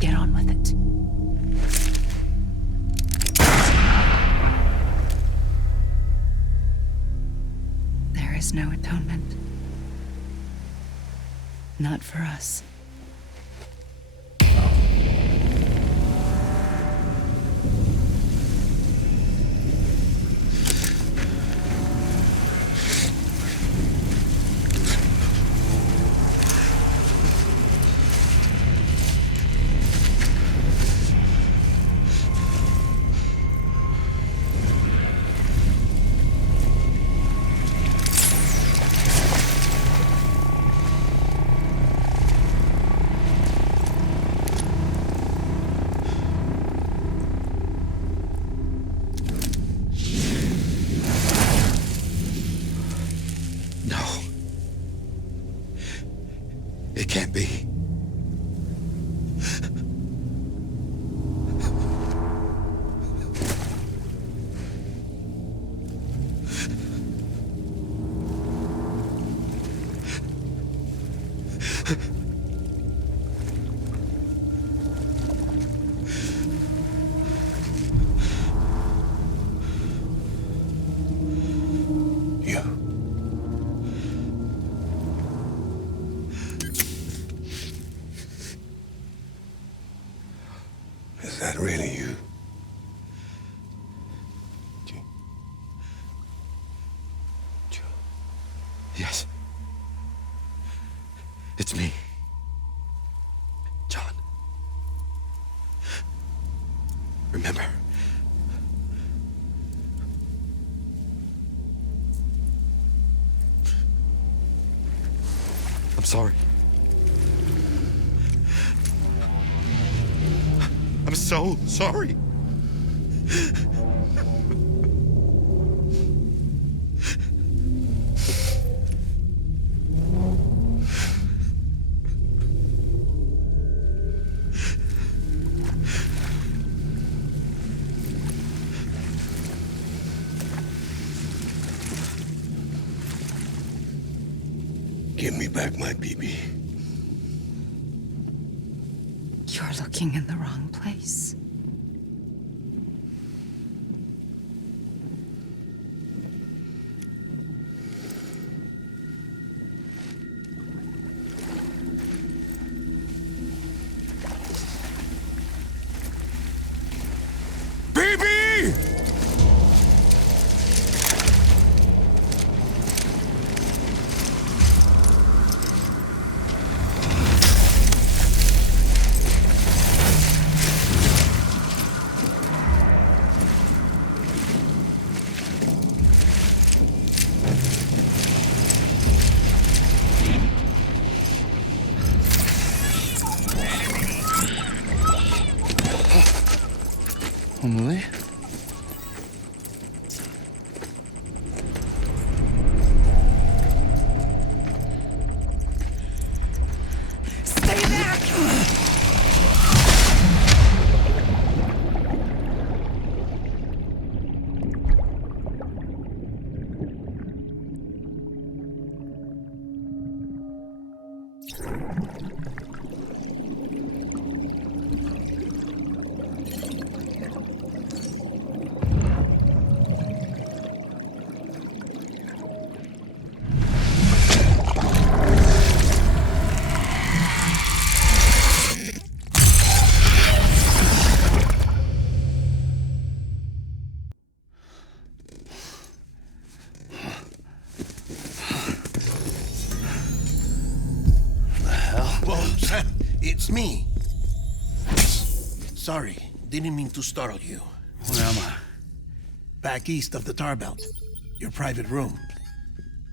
Get on with it. There is no atonement. Not for us. It can't be. Is that really you? Yes. It's me. John. Remember. I'm sorry. I'm so sorry. Give me back my BB. You're looking in the wrong place. Emily? Stay back! Sorry, didn't mean to startle you. Where am I? Back east of the tar belt. Your private room.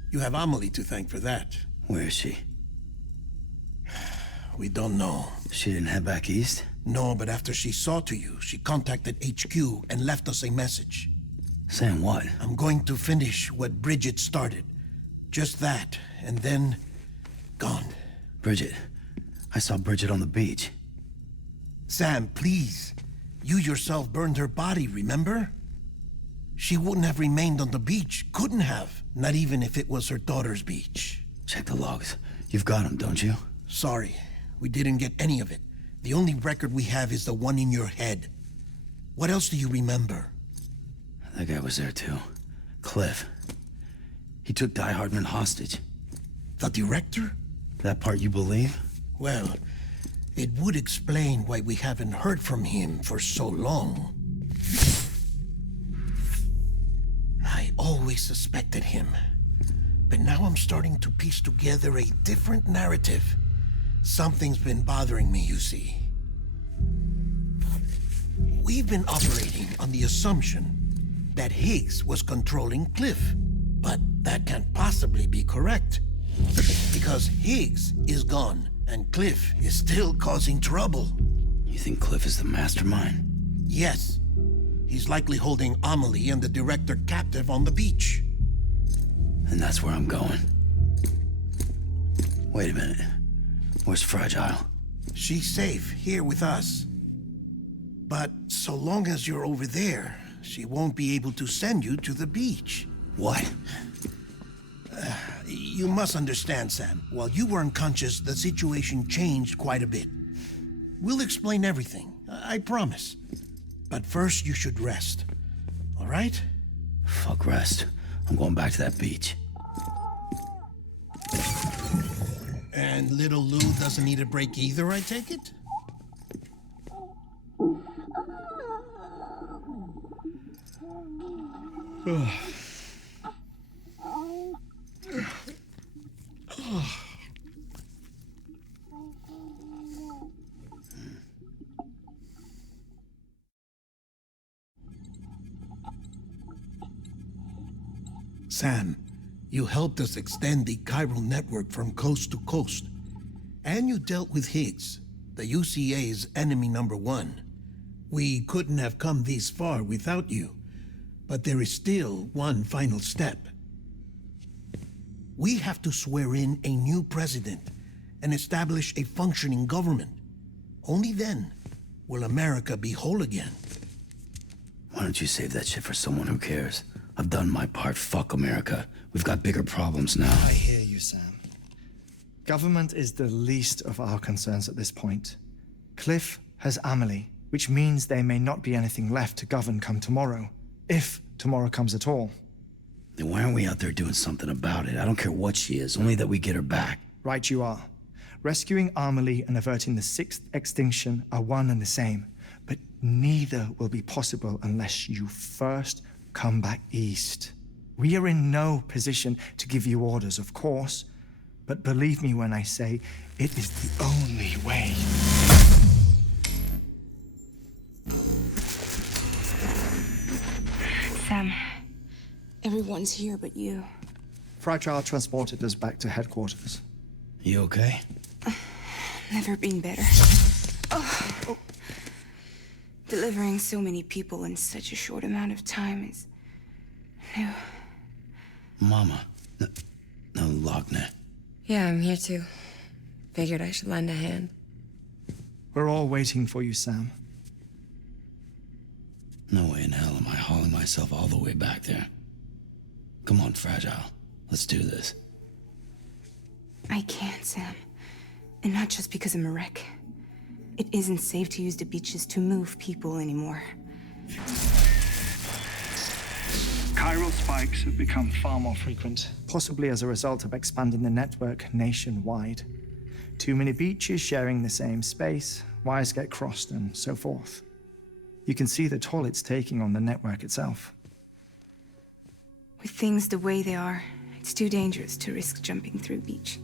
You have Amelie to thank for that. Where is she? We don't know. She didn't head back east? No, but after she saw to you, she contacted HQ and left us a message. Saying what? I'm going to finish what Bridget started. Just that, and then... gone. Bridget. I saw Bridget on the beach. Sam, please. You yourself burned her body, remember? She wouldn't have remained on the beach. Couldn't have. Not even if it was her daughter's beach. Check the logs. You've got them, don't you? Sorry. We didn't get any of it. The only record we have is the one in your head. What else do you remember? That guy was there too. Cliff. He took Die Hardman hostage. The director? That part you believe? Well, it would explain why we haven't heard from him for so long. I always suspected him. But now I'm starting to piece together a different narrative. Something's been bothering me, you see. We've been operating on the assumption that Higgs was controlling Cliff. But that can't possibly be correct. Because Higgs is gone, and Cliff is still causing trouble. You think Cliff is the mastermind? Yes. He's likely holding Amelie and the director captive on the beach. And that's where I'm going. Wait a minute. Where's Fragile? She's safe, here with us. But so long as you're over there, she won't be able to send you to the beach. What? You must understand, Sam. While you were unconscious, the situation changed quite a bit. We'll explain everything, I promise. But first, you should rest. All right? Fuck rest. I'm going back to that beach. And little Lou doesn't need a break either, I take it? Sam, you helped us extend the Chiral Network from coast to coast. And you dealt with Higgs, the UCA's enemy #1. We couldn't have come this far without you. But there is still one final step. We have to swear in a new president and establish a functioning government. Only then will America be whole again. Why don't you save that shit for someone who cares? I've done my part. Fuck America. We've got bigger problems now. I hear you, Sam. Government is the least of our concerns at this point. Cliff has Amelie, which means there may not be anything left to govern come tomorrow. If tomorrow comes at all. Then why aren't we out there doing something about it? I don't care what she is, only that we get her back. Right you are. Rescuing Amelie and averting the 6th extinction are one and the same. But neither will be possible unless you first come back east. We are in no position to give you orders, of course. But believe me when I say it is the only way. Sam, everyone's here but you. Fragile transported us back to headquarters. You okay? Never been better. Oh. Delivering so many people in such a short amount of time is new. Mama. No, Lochner. Yeah, I'm here too. Figured I should lend a hand. We're all waiting for you, Sam. No way in hell am I hauling myself all the way back there. Come on, Fragile. Let's do this. I can't, Sam. And not just because I'm a wreck. It isn't safe to use the beaches to move people anymore. Chiral spikes have become far more frequent. Possibly as a result of expanding the network nationwide. Too many beaches sharing the same space, wires get crossed, and so forth. You can see the toll it's taking on the network itself. With things the way they are, it's too dangerous to risk jumping through a beach.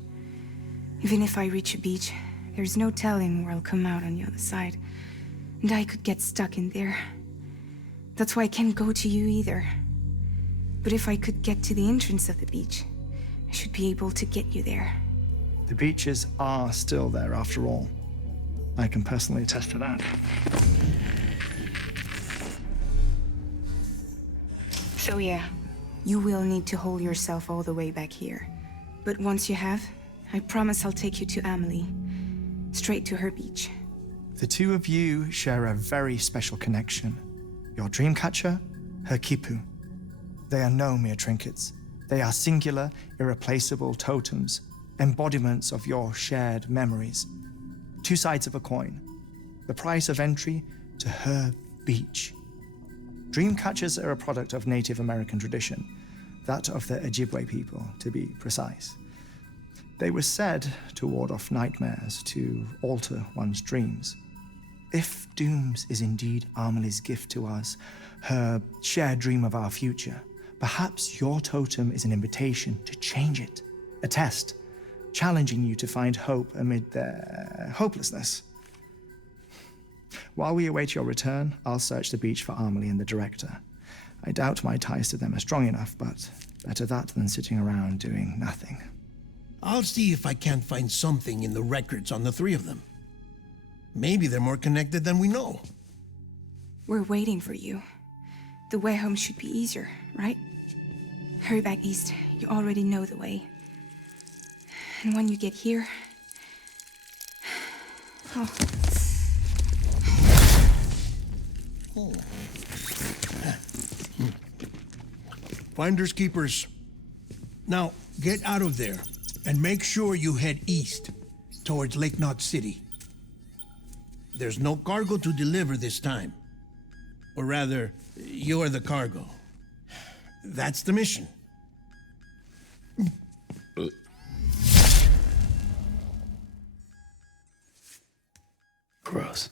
Even if I reach a beach, there's no telling where I'll come out on the other side. And I could get stuck in there. That's why I can't go to you either. But if I could get to the entrance of the beach, I should be able to get you there. The beaches are still there after all. I can personally attest to that. So yeah, you will need to haul yourself all the way back here. But once you have, I promise I'll take you to Amelie. Straight to her beach. The two of you share a very special connection. Your dreamcatcher, her quipu. They are no mere trinkets. They are singular, irreplaceable totems, embodiments of your shared memories. Two sides of a coin. The price of entry to her beach. Dreamcatchers are a product of Native American tradition, that of the Ojibwe people, to be precise. They were said to ward off nightmares, to alter one's dreams. If Dooms is indeed Amelie's gift to us, her shared dream of our future, perhaps your totem is an invitation to change it, a test, challenging you to find hope amid their hopelessness. While we await your return, I'll search the beach for Amelie and the director. I doubt my ties to them are strong enough, but better that than sitting around doing nothing. I'll see if I can't find something in the records on the three of them. Maybe they're more connected than we know. We're waiting for you. The way home should be easier, right? Hurry back east. You already know the way. And when you get here... Oh. Finders keepers. Now, get out of there, and make sure you head east, towards Lake Knot City. There's no cargo to deliver this time. Or rather, you're the cargo. That's the mission. Gross.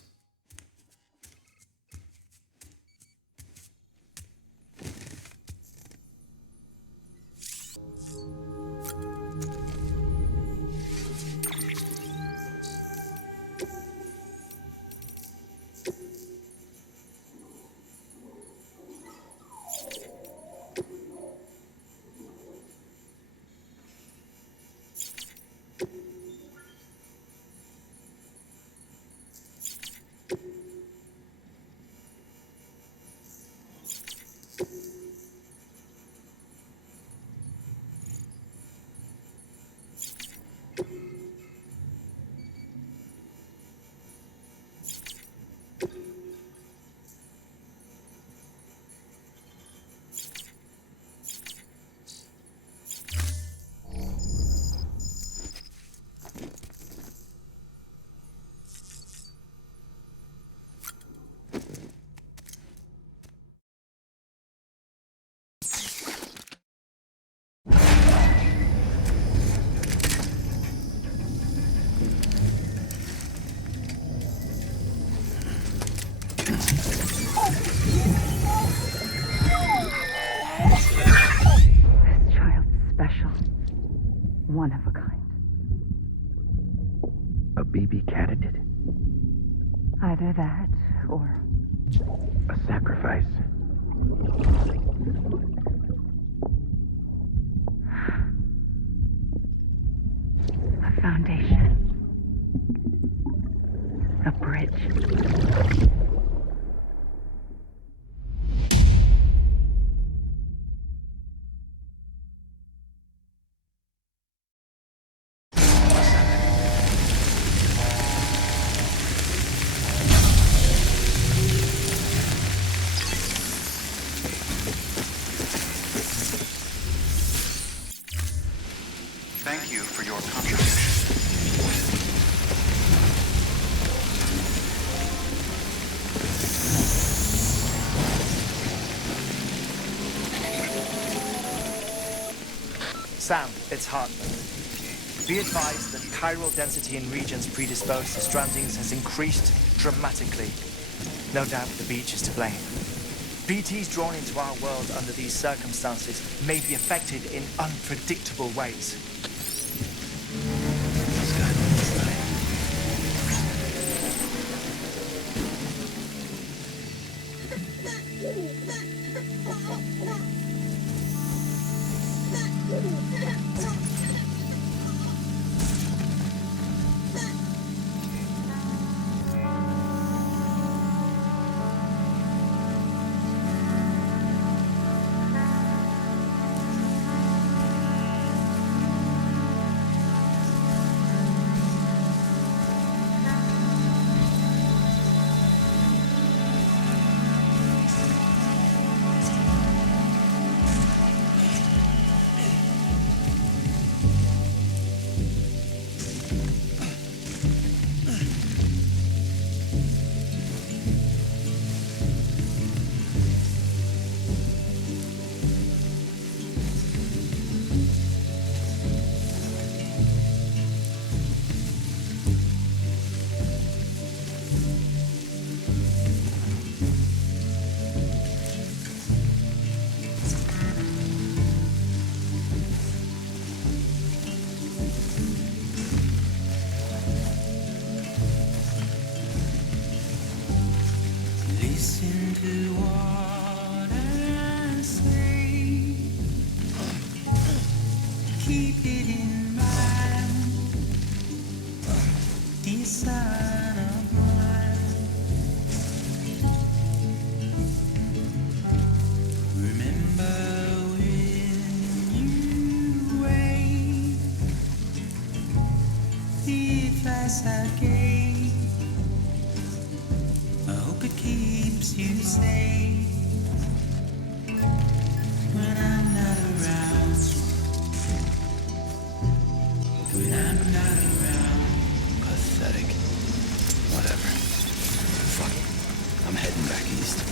One of a kind. A baby candidate? Either that, or... a sacrifice. A foundation. A bridge. Thank you for your contribution. Sam, it's Hartman. Be advised that chiral density in regions predisposed to strandings has increased dramatically. No doubt the beach is to blame. BTs drawn into our world under these circumstances may be affected in unpredictable ways. Listen to what I say. Keep it in mind. This sign of mine. Remember when you wake, the advice I gave. I hope it keeps you safe when I'm not around. When I'm not around. Pathetic. Whatever. Fuck it. I'm heading back east.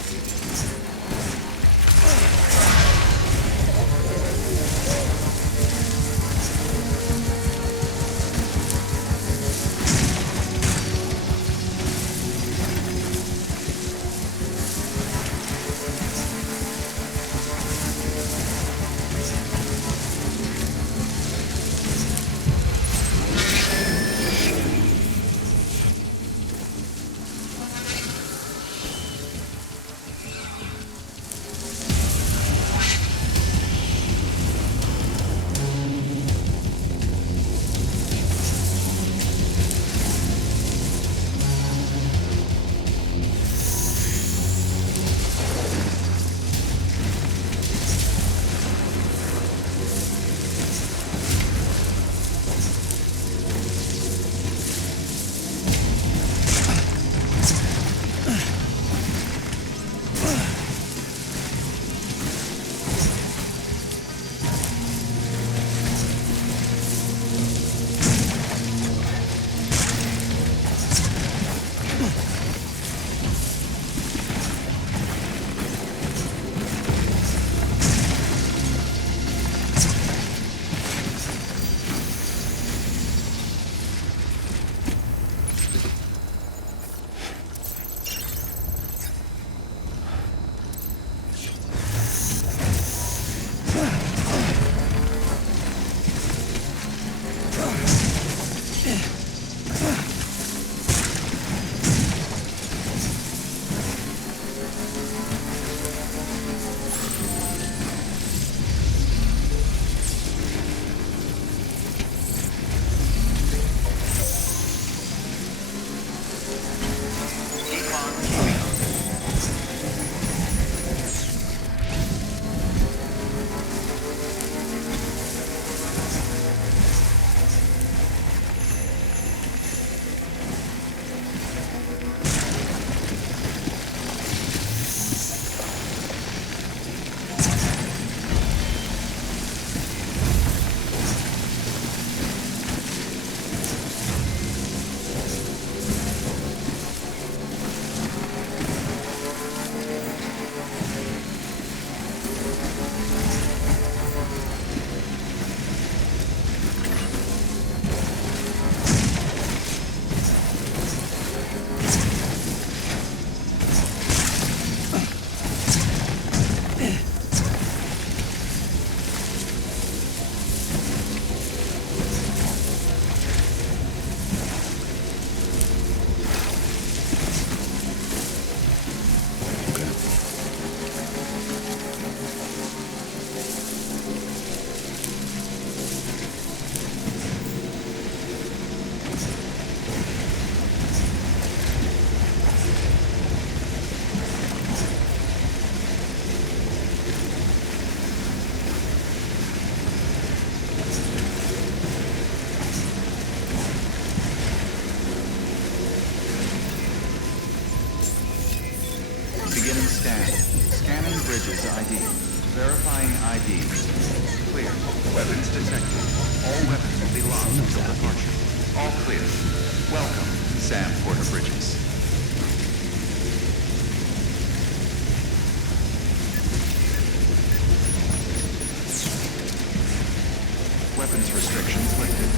Beginning scan. Scanning bridges ID. Verifying ID. Clear. Weapons detected. All weapons will be locked until departure. All clear. Welcome, Sam Porter Bridges. Weapons restrictions lifted.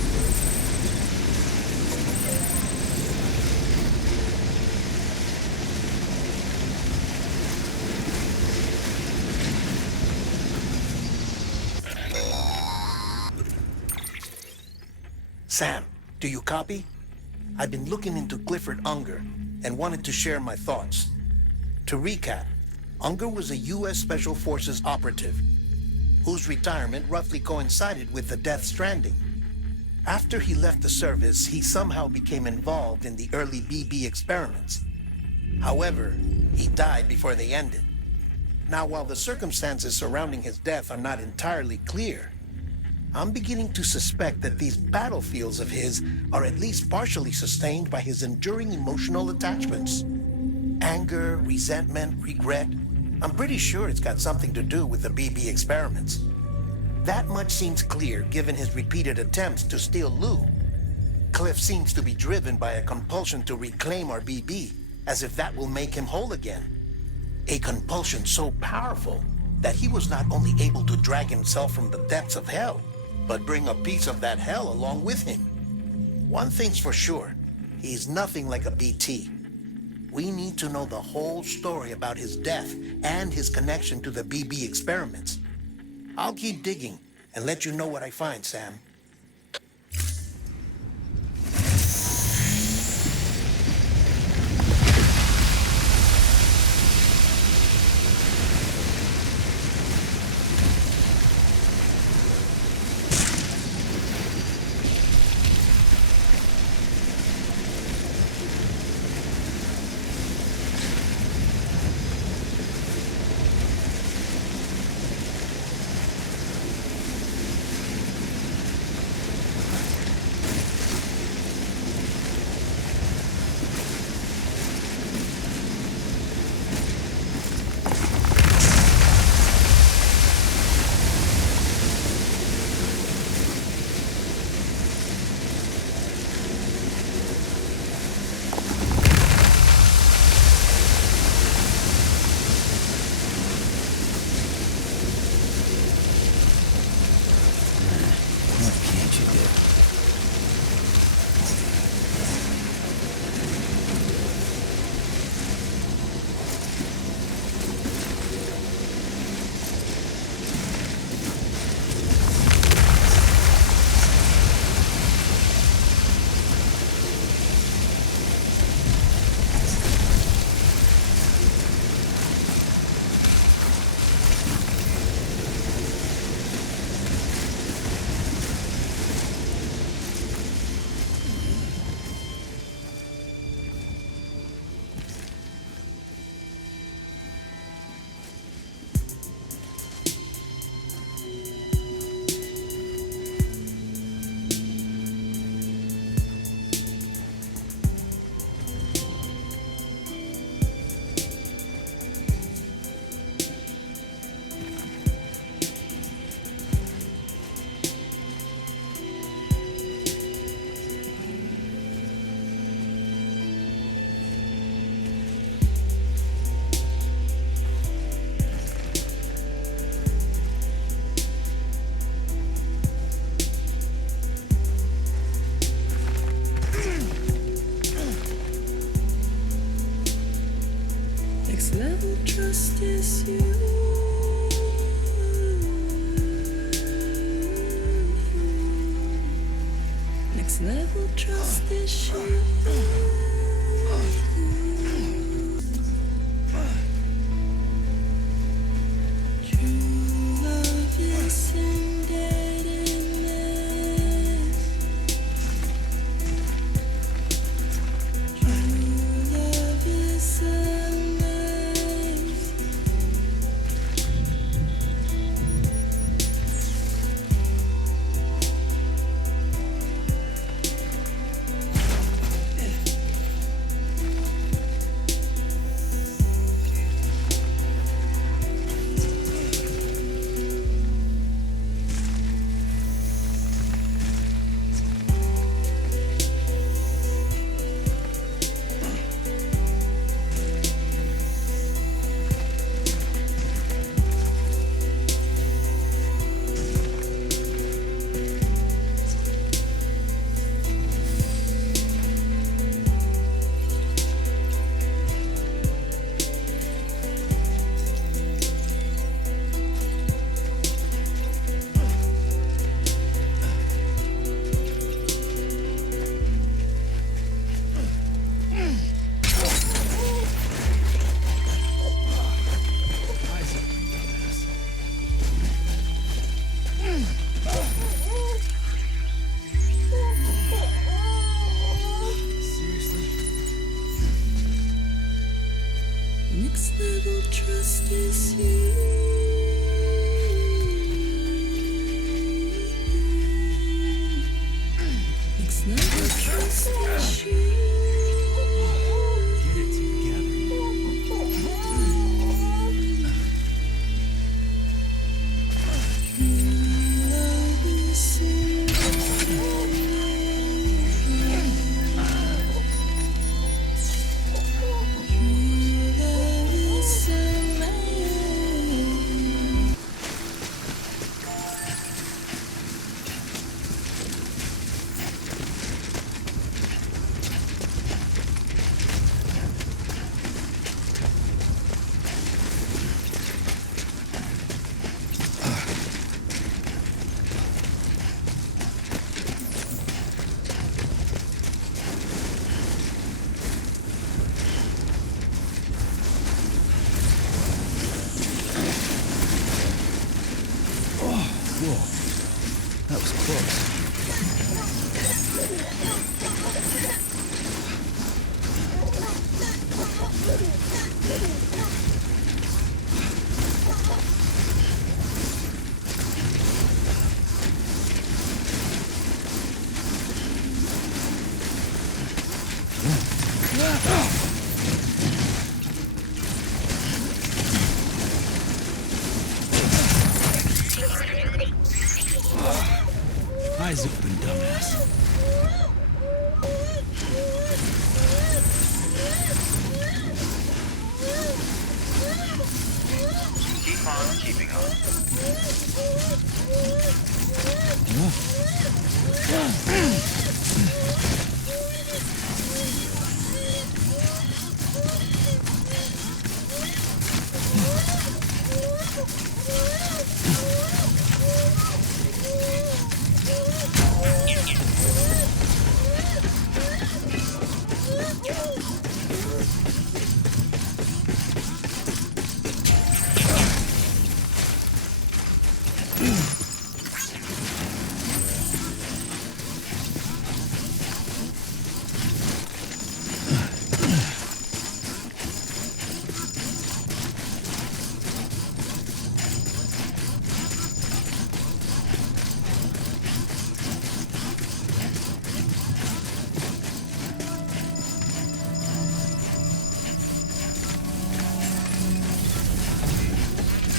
Sam, do you copy? I've been looking into Cliff Unger and wanted to share my thoughts. To recap, Unger was a U.S. Special Forces operative whose retirement roughly coincided with the Death Stranding. After he left the service, he somehow became involved in the early BB experiments. However, he died before they ended. Now, while the circumstances surrounding his death are not entirely clear, I'm beginning to suspect that these battlefields of his are at least partially sustained by his enduring emotional attachments. Anger, resentment, regret. I'm pretty sure it's got something to do with the BB experiments. That much seems clear given his repeated attempts to steal Lou. Cliff seems to be driven by a compulsion to reclaim our BB, as if that will make him whole again. A compulsion so powerful that he was not only able to drag himself from the depths of hell, but bring a piece of that hell along with him. One thing's for sure, he's nothing like a BT. We need to know the whole story about his death and his connection to the BB experiments. I'll keep digging and let you know what I find, Sam. trust is you. Next level trust is you. True love is embedded in this. True love is a maze. Next level trust is you. Next level trust is you. Get it together. Love is in Whoa. That was close. Eyes open, dumbass. Keep on keeping on.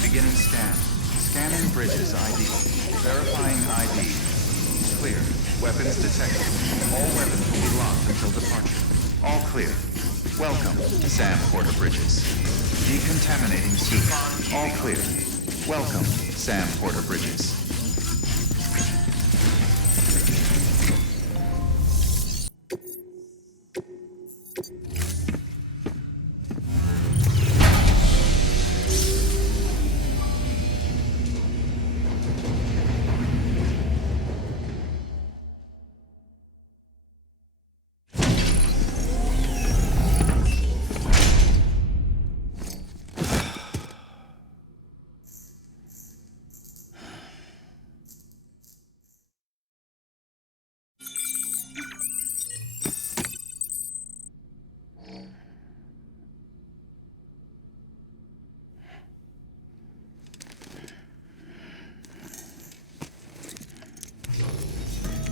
Beginning scan. Scanning bridges ID. Verifying ID. Clear. Weapons detected. All weapons will be locked until departure. All clear. Welcome to Sam Porter Bridges. Decontaminating suit. All clear. Welcome, Sam Porter Bridges.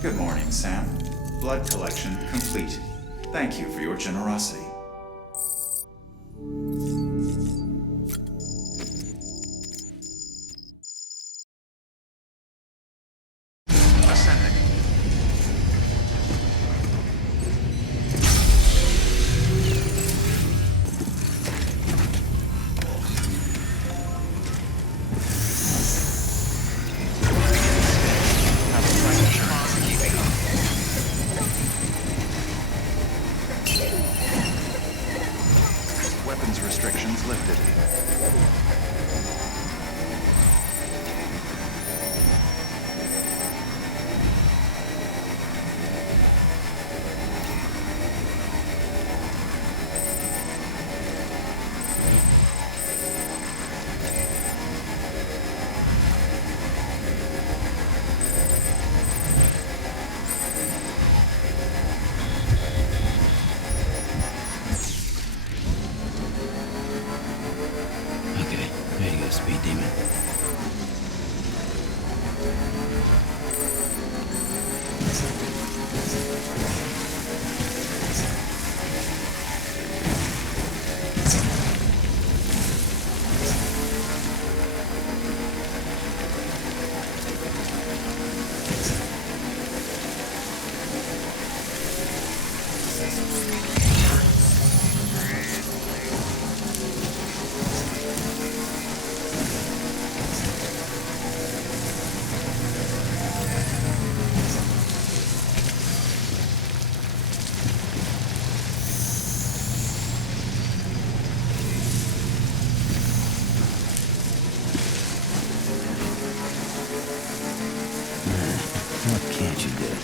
Good morning, Sam. Blood collection complete. Thank you for your generosity. Ascending. Weapons restrictions lifted. speed demon. What can't you do?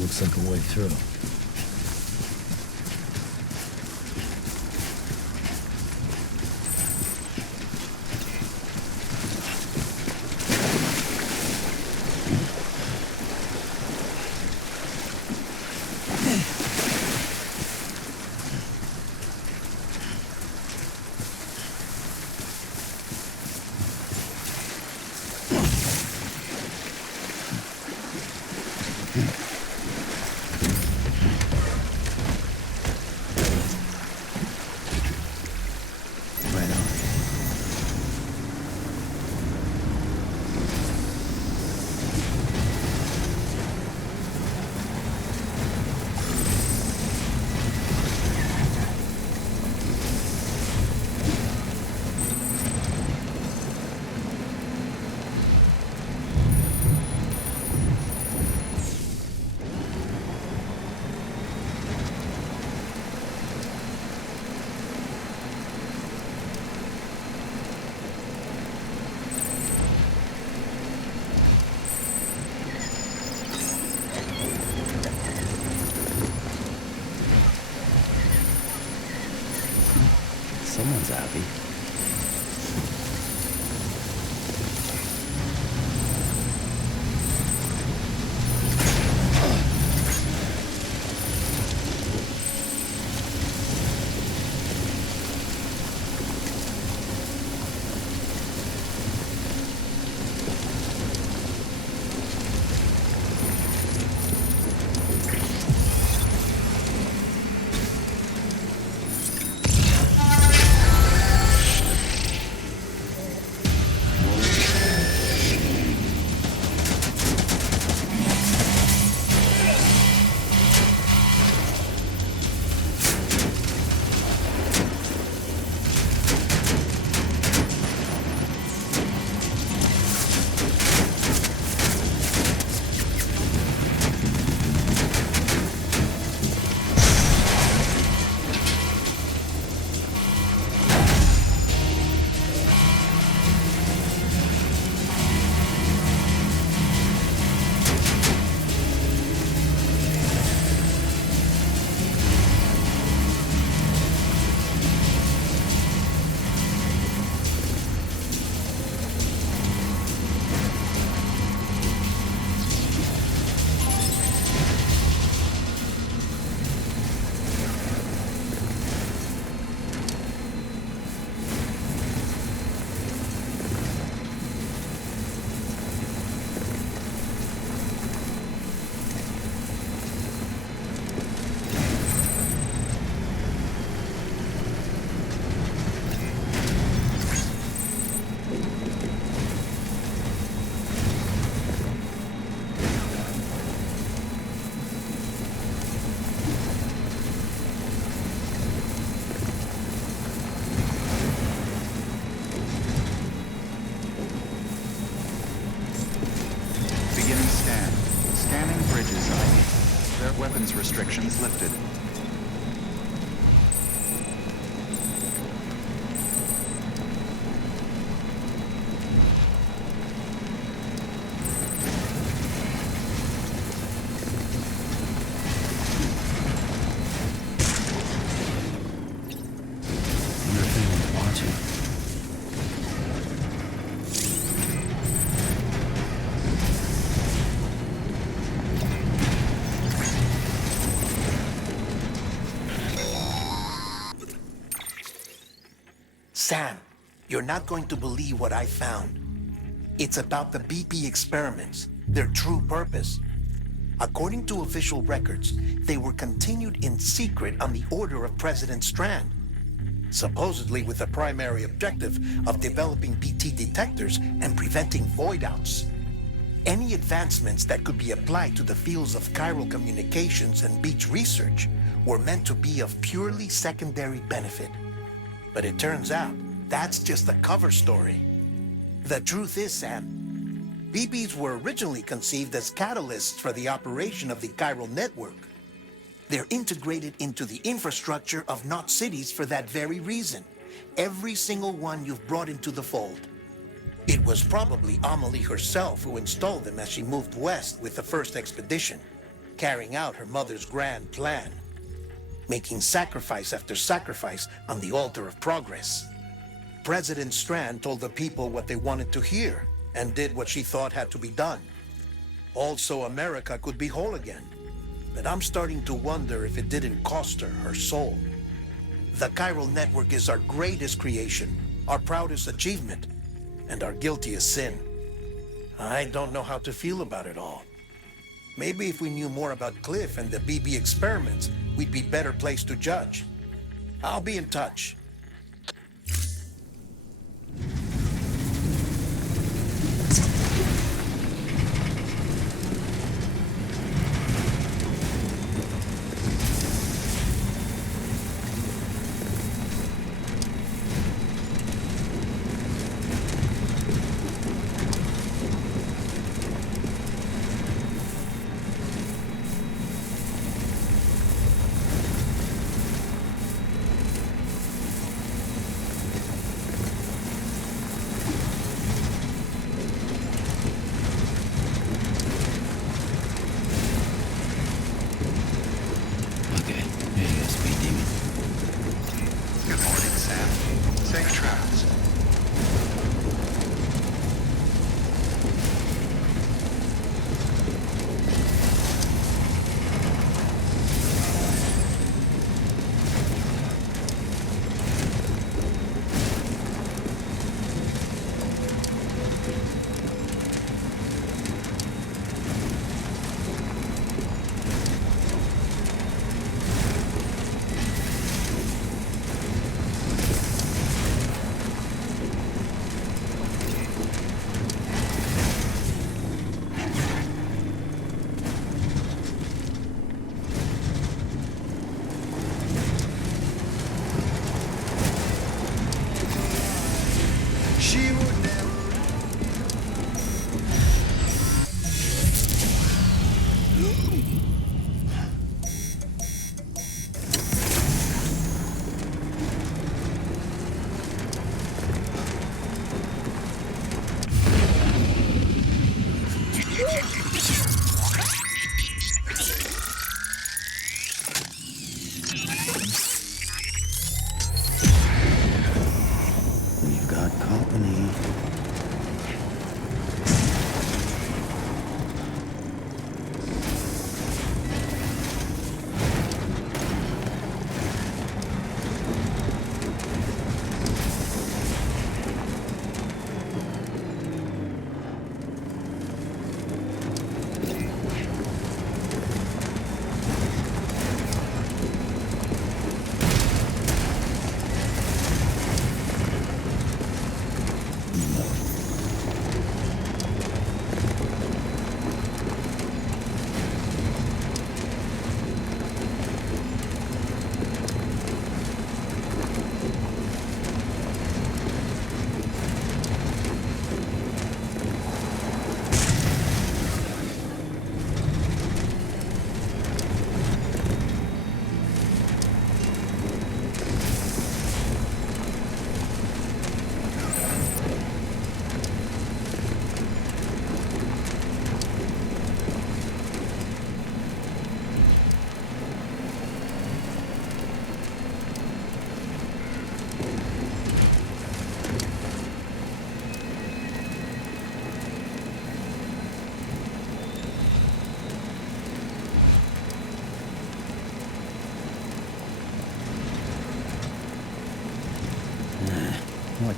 Looks like a way through. Weapons restrictions lifted. Sam, you're not going to believe what I found. It's about the BP experiments, their true purpose. According to official records, they were continued in secret on the order of President Strand, supposedly with the primary objective of developing BT detectors and preventing void-outs. Any advancements that could be applied to the fields of chiral communications and beach research were meant to be of purely secondary benefit. But it turns out, that's just a cover story. The truth is, Sam, BBs were originally conceived as catalysts for the operation of the chiral network. They're integrated into the infrastructure of Knot cities for that very reason. Every single one you've brought into the fold. It was probably Amelie herself who installed them as she moved west with the first expedition, carrying out her mother's grand plan, making sacrifice after sacrifice on the altar of progress. President Strand told the people what they wanted to hear and did what she thought had to be done. Also, America could be whole again. But I'm starting to wonder if it didn't cost her her soul. The chiral network is our greatest creation, our proudest achievement, and our guiltiest sin. I don't know how to feel about it all. Maybe if we knew more about Cliff and the BB experiments, we'd be better placed to judge. I'll be in touch.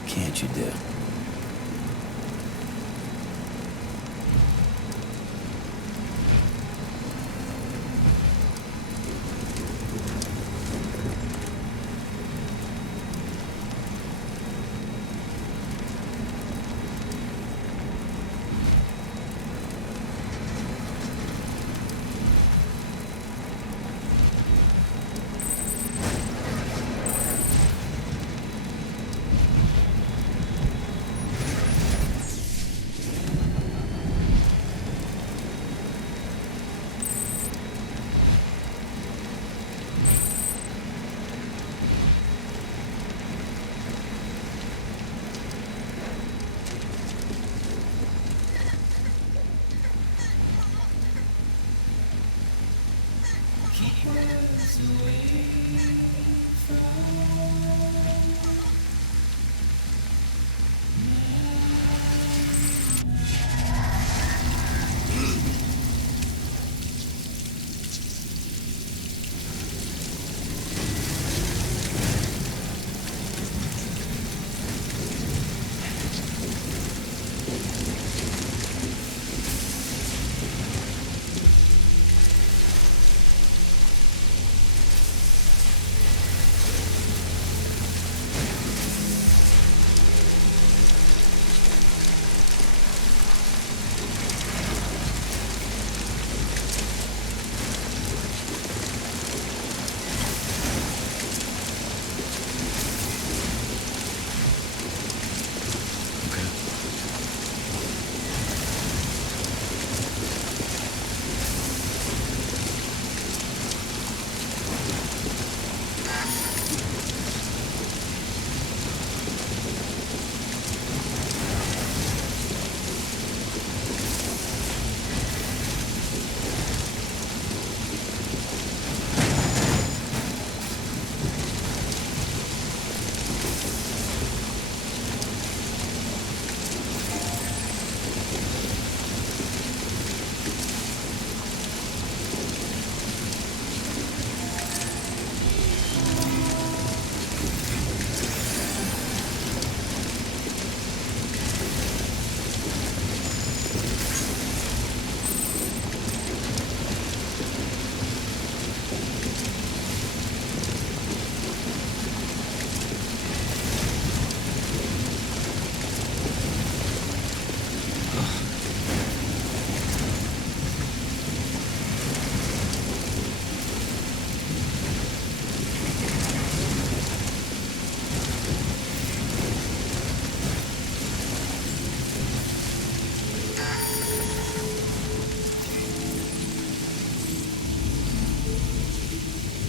can't you do?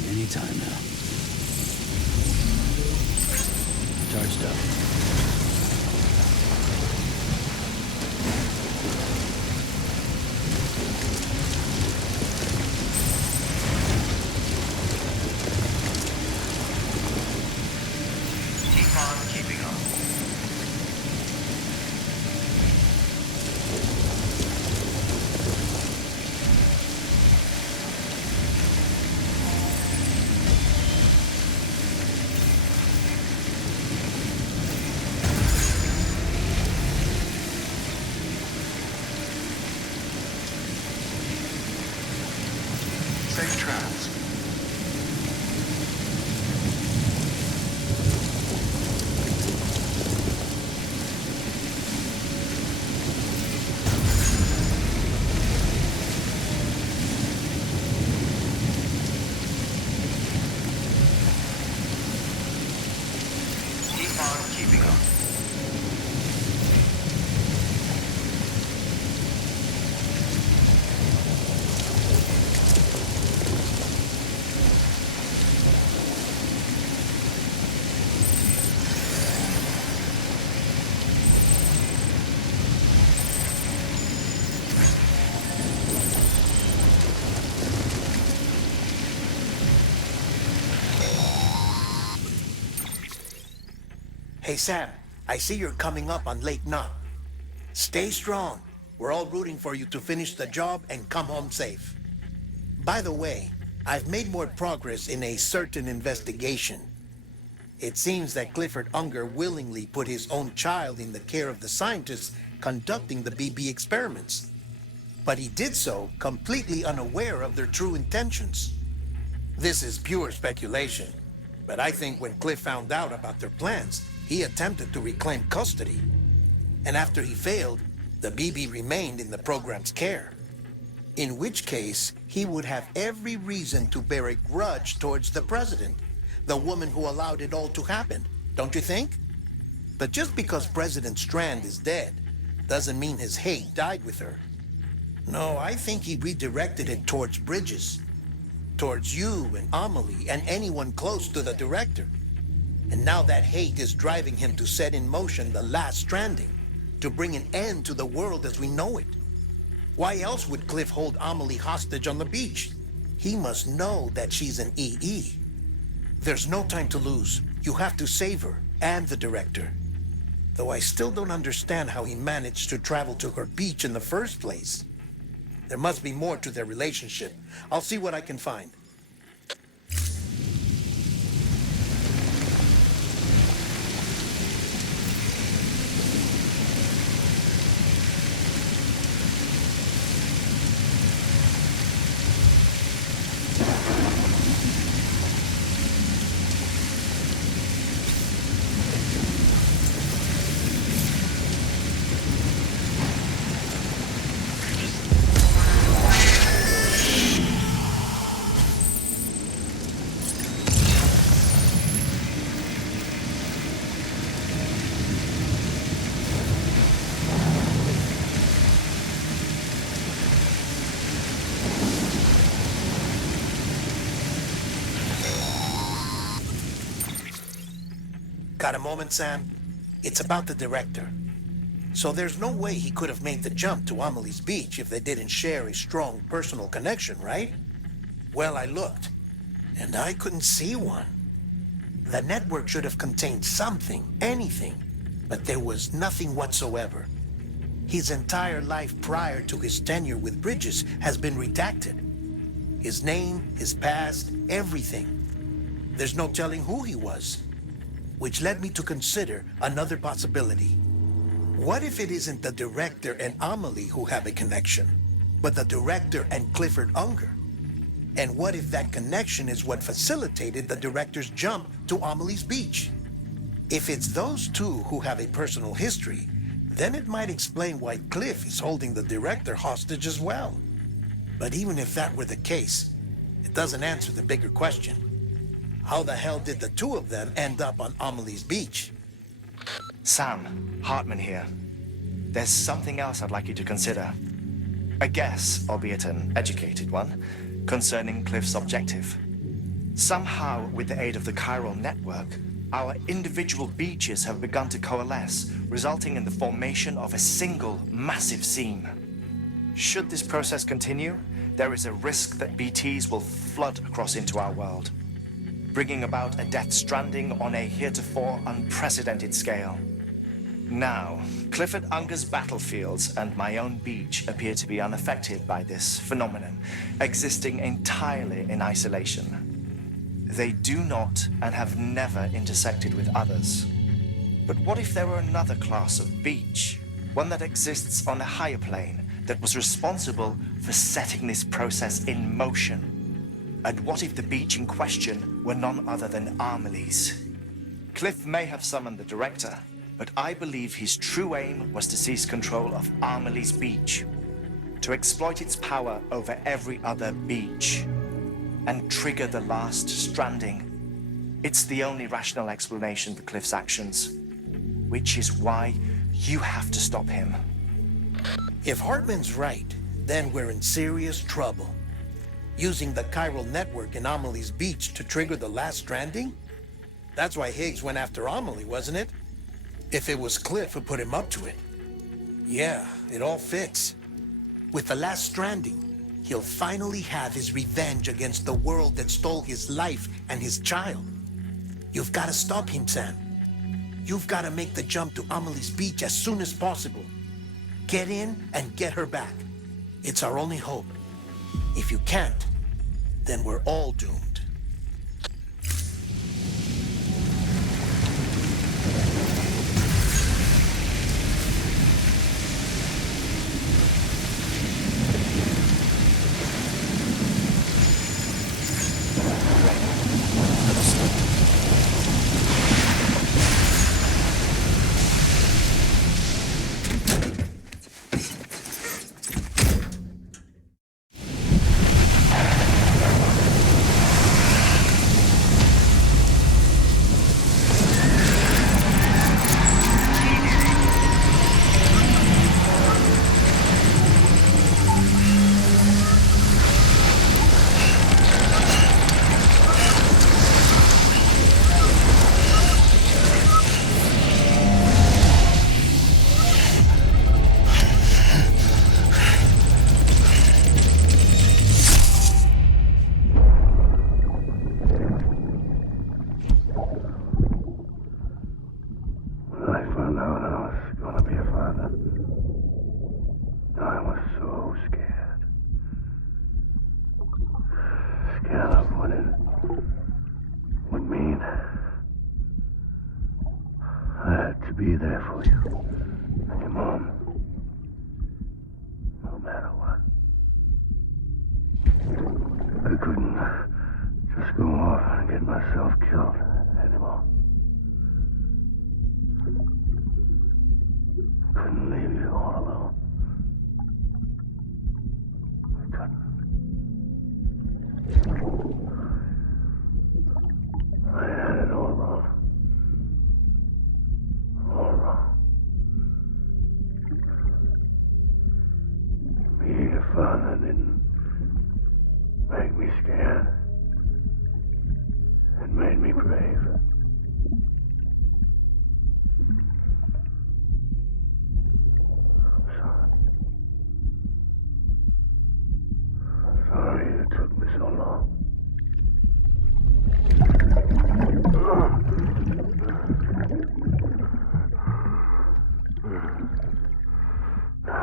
Anytime now. Charged up. Keep on keeping up. Safe travels. Keep on keeping up. Hey, Sam, I see you're coming up on Lake Knot. Stay strong. We're all rooting for you to finish the job and come home safe. By the way, I've made more progress in a certain investigation. It seems that Clifford Unger willingly put his own child in the care of the scientists conducting the BB experiments. But he did so completely unaware of their true intentions. This is pure speculation, but I think when Cliff found out about their plans, he attempted to reclaim custody. And after he failed, the BB remained in the program's care. In which case, he would have every reason to bear a grudge towards the president, the woman who allowed it all to happen, don't you think? But just because President Strand is dead, doesn't mean his hate died with her. No, I think he redirected it towards Bridges, towards you and Amelie and anyone close to the director. And now that hate is driving him to set in motion the last stranding, to bring an end to the world as we know it. Why else would Cliff hold Amelie hostage on the beach? He must know that she's an EE. There's no time to lose. You have to save her and the director. Though I still don't understand how he managed to travel to her beach in the first place. There must be more to their relationship. I'll see what I can find. Got a moment, Sam? It's about the director. So there's no way he could have made the jump to Amelie's beach if they didn't share a strong personal connection, right? Well, I looked, and I couldn't see one. The network should have contained something, anything, but there was nothing whatsoever. His entire life prior to his tenure with Bridges has been redacted. His name, his past, everything. There's no telling who he was. Which led me to consider another possibility. What if it isn't the director and Amelie who have a connection, but the director and Clifford Unger? And what if that connection is what facilitated the director's jump to Amelie's beach? If it's those two who have a personal history, then it might explain why Cliff is holding the director hostage as well. But even if that were the case, it doesn't answer the bigger question. How the hell did the two of them end up on Amelie's beach? Sam, Hartman here. There's something else I'd like you to consider. A guess, albeit an educated one, concerning Cliff's objective. Somehow, with the aid of the Chiral Network, our individual beaches have begun to coalesce, resulting in the formation of a single massive seam. Should this process continue, there is a risk that BTs will flood across into our world, bringing about a Death Stranding on a heretofore unprecedented scale. Now, Clifford Unger's battlefields and my own beach appear to be unaffected by this phenomenon, existing entirely in isolation. They do not and have never intersected with others. But what if there were another class of beach, one that exists on a higher plane, that was responsible for setting this process in motion? And what if the beach in question were none other than Amelie's? Cliff may have summoned the director, but I believe his true aim was to seize control of Amelie's beach, to exploit its power over every other beach, and trigger the last stranding. It's the only rational explanation for Cliff's actions, which is why you have to stop him. If Hartman's right, then we're in serious trouble. Using the Chiral Network in Amelie's beach to trigger the last stranding? That's why Higgs went after Amelie, wasn't it? If it was Cliff who put him up to it. Yeah, it all fits. With the last stranding, he'll finally have his revenge against the world that stole his life and his child. You've got to stop him, Sam. You've got to make the jump to Amelie's beach as soon as possible. Get in and get her back. It's our only hope. If you can't, then we're all doomed.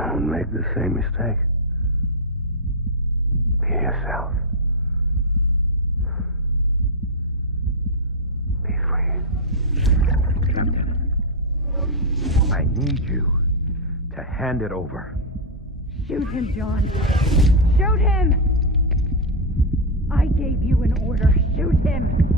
Don't make the same mistake. Be yourself. Be free. Captain, I need you to hand it over. Shoot him, John. Shoot him! I gave you an order. Shoot him!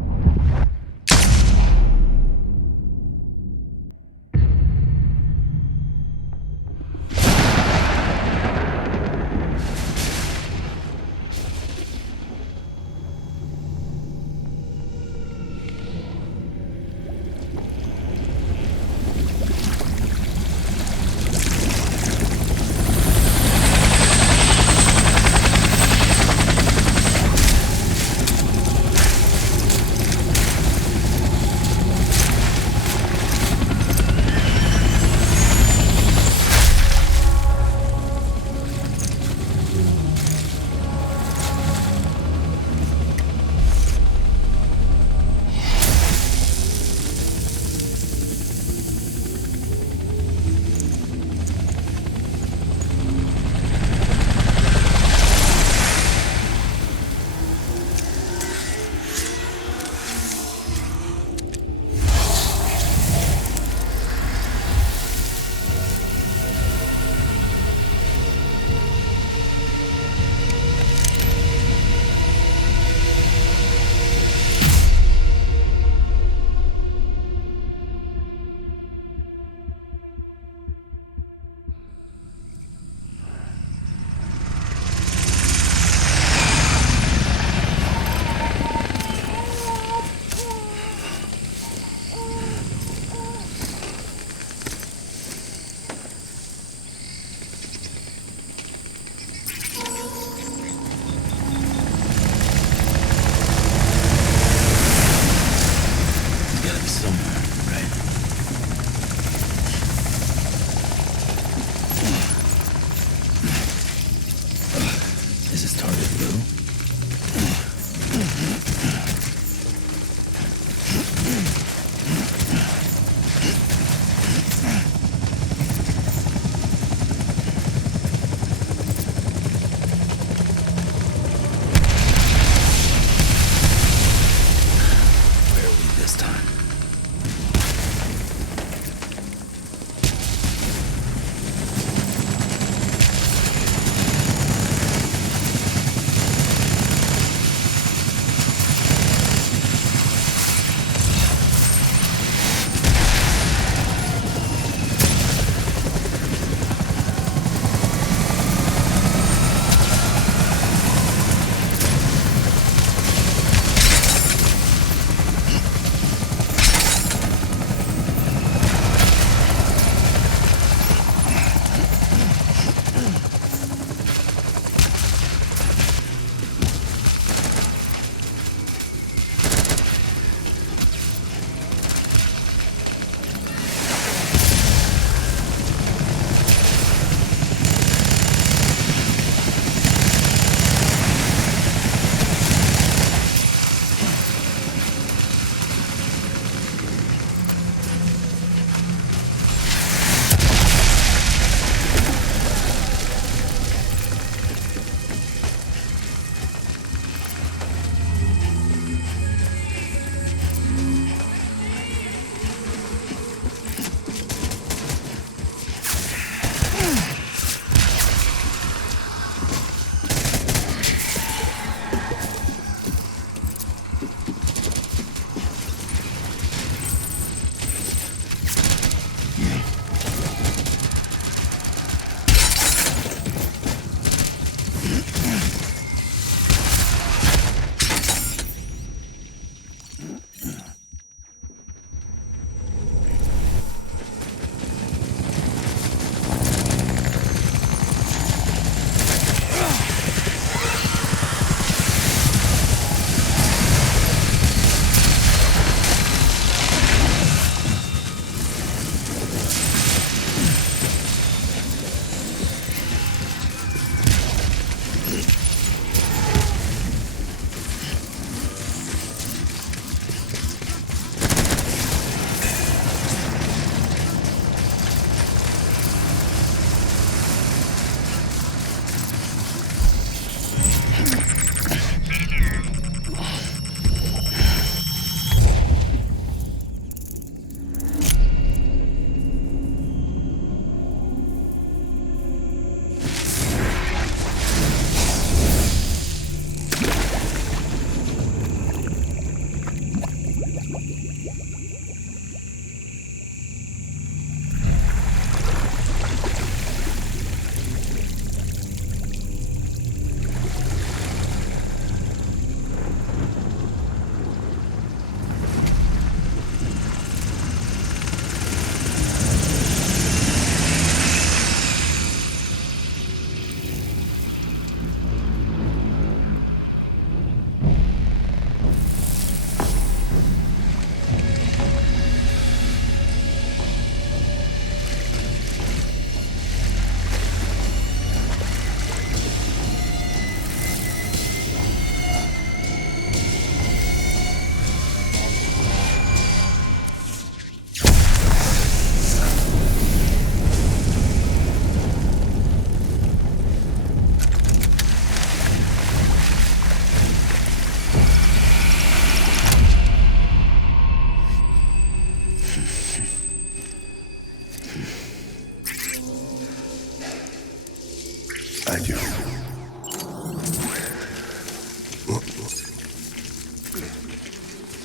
I do.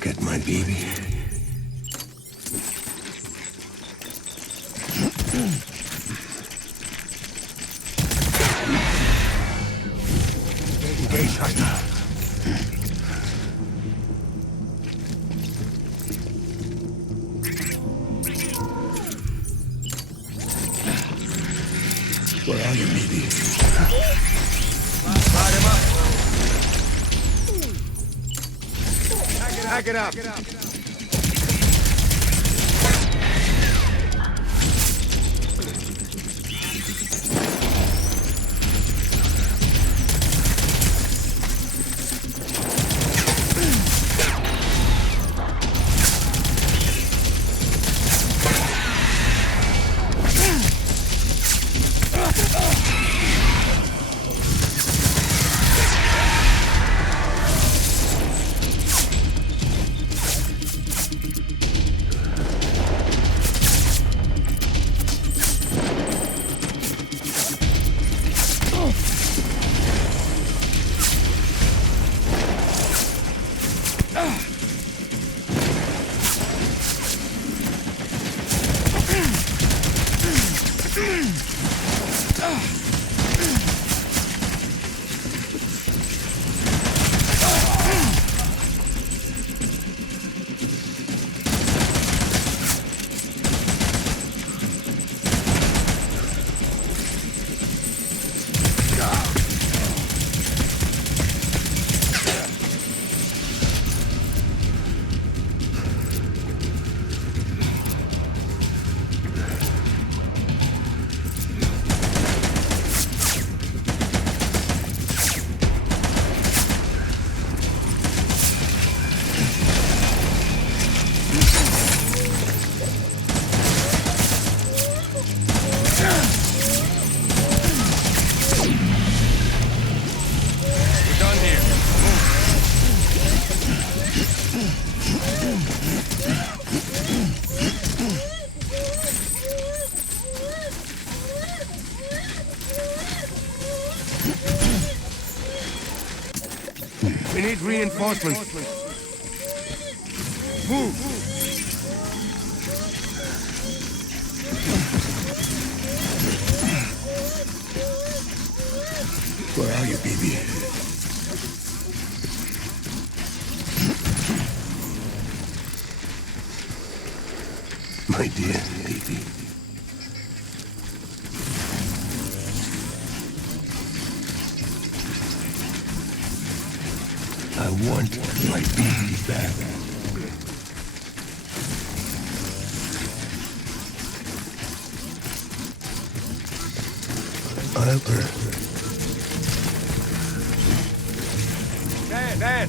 Get my baby. Engage, Hunter. Where are you, baby? Light him up. Back it up. We need reinforcements. Move! Where are you, baby? My dear baby. I want my baby back. I'll earn. Dan!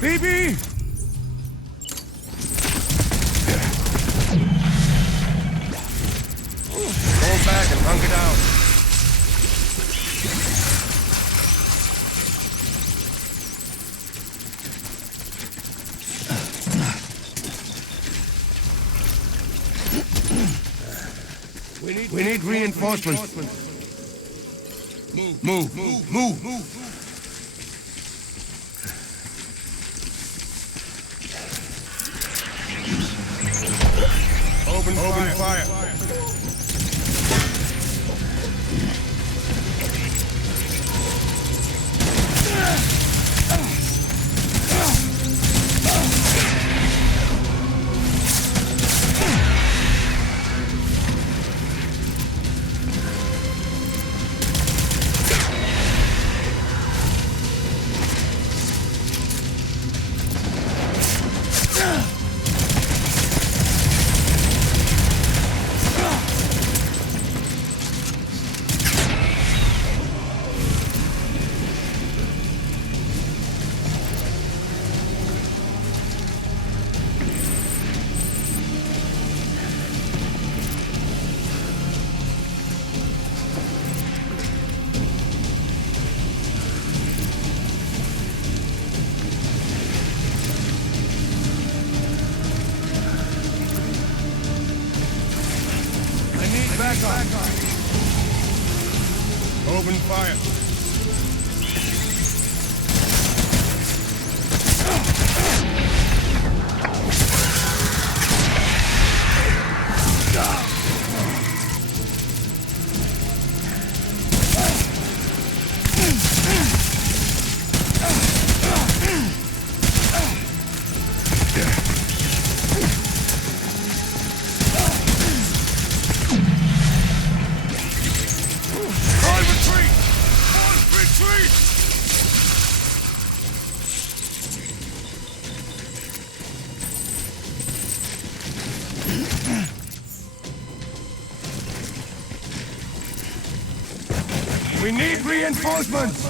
Baby! Hold back and hunker down. We need reinforcements. Move. Open fire. Open fire. We need reinforcements!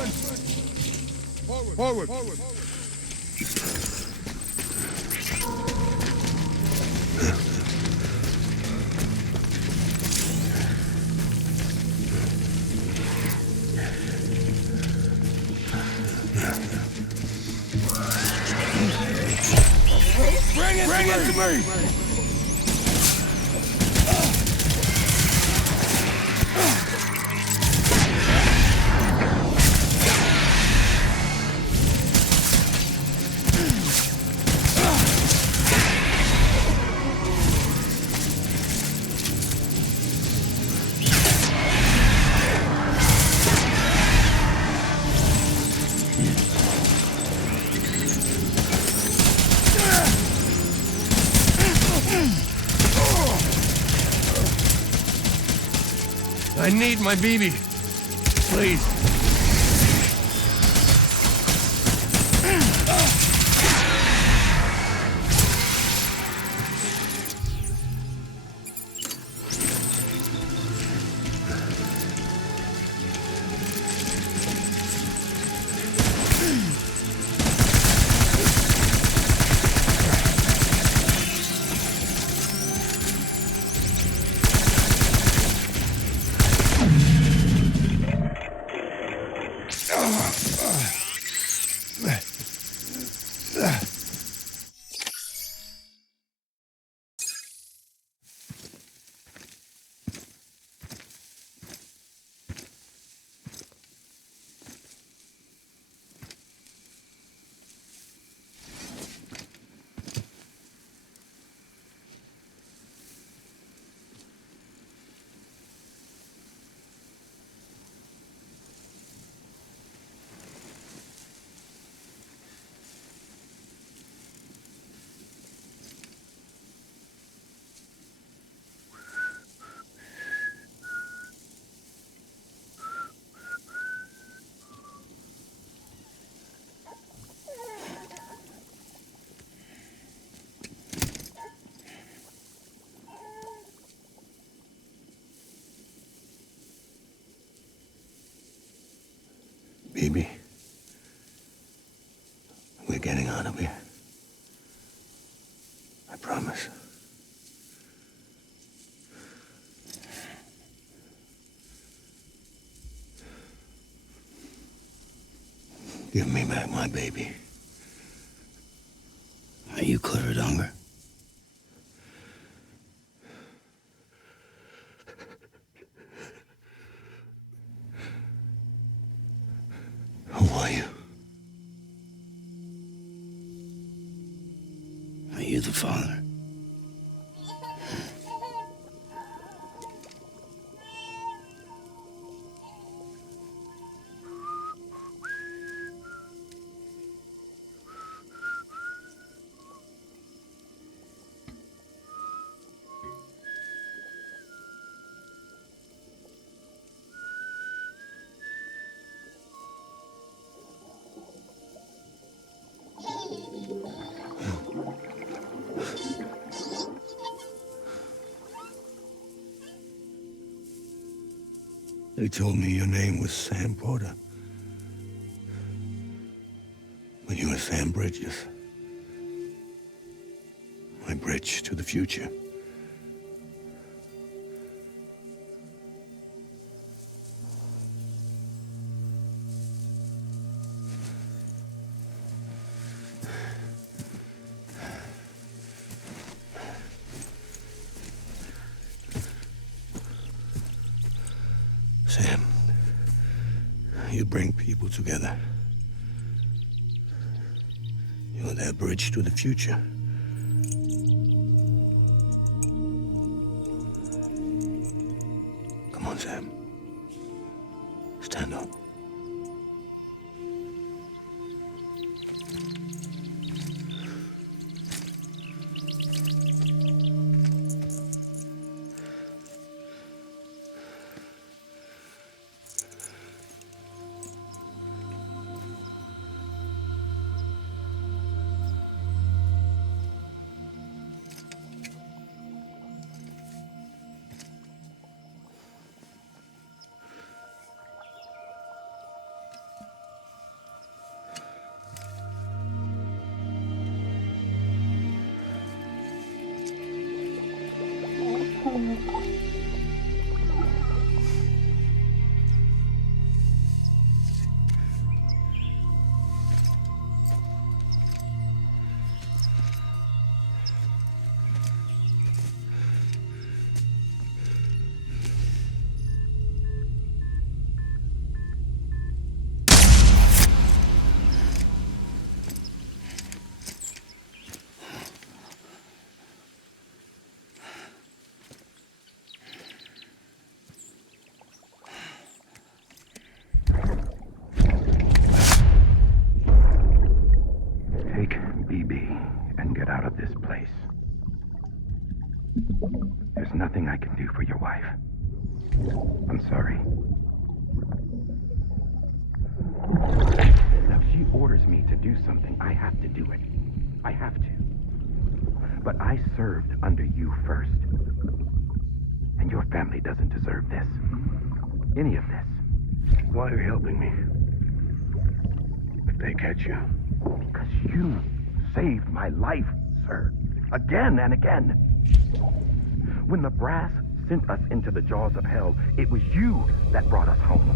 Forward! Bring it to me! I need my BB. Please. Baby, we're getting out of here. I promise. Give me back my baby. Are you Cliff Unger? Who are you? Are you the father? They told me your name was Sam Porter. But you were Sam Bridges. My bridge to the future. bring people together. You're their bridge to the future. Come on, Sam. Stand up. There's nothing I can do for your wife. I'm sorry. Now, if she orders me to do something, I have to do it. I have to. But I served under you first. And your family doesn't deserve this. Any of this. Why are you helping me? If they catch you. Because you saved my life, sir. Again and again. When the brass sent us into the jaws of hell, it was you that brought us home.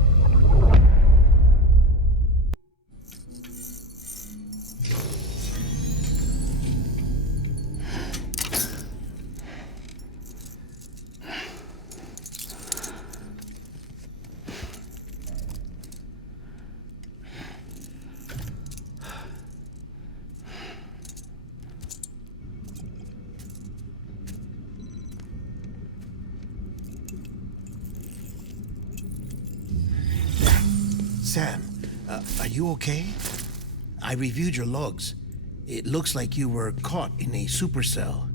Sam, are you okay? I reviewed your logs. It looks like you were caught in a supercell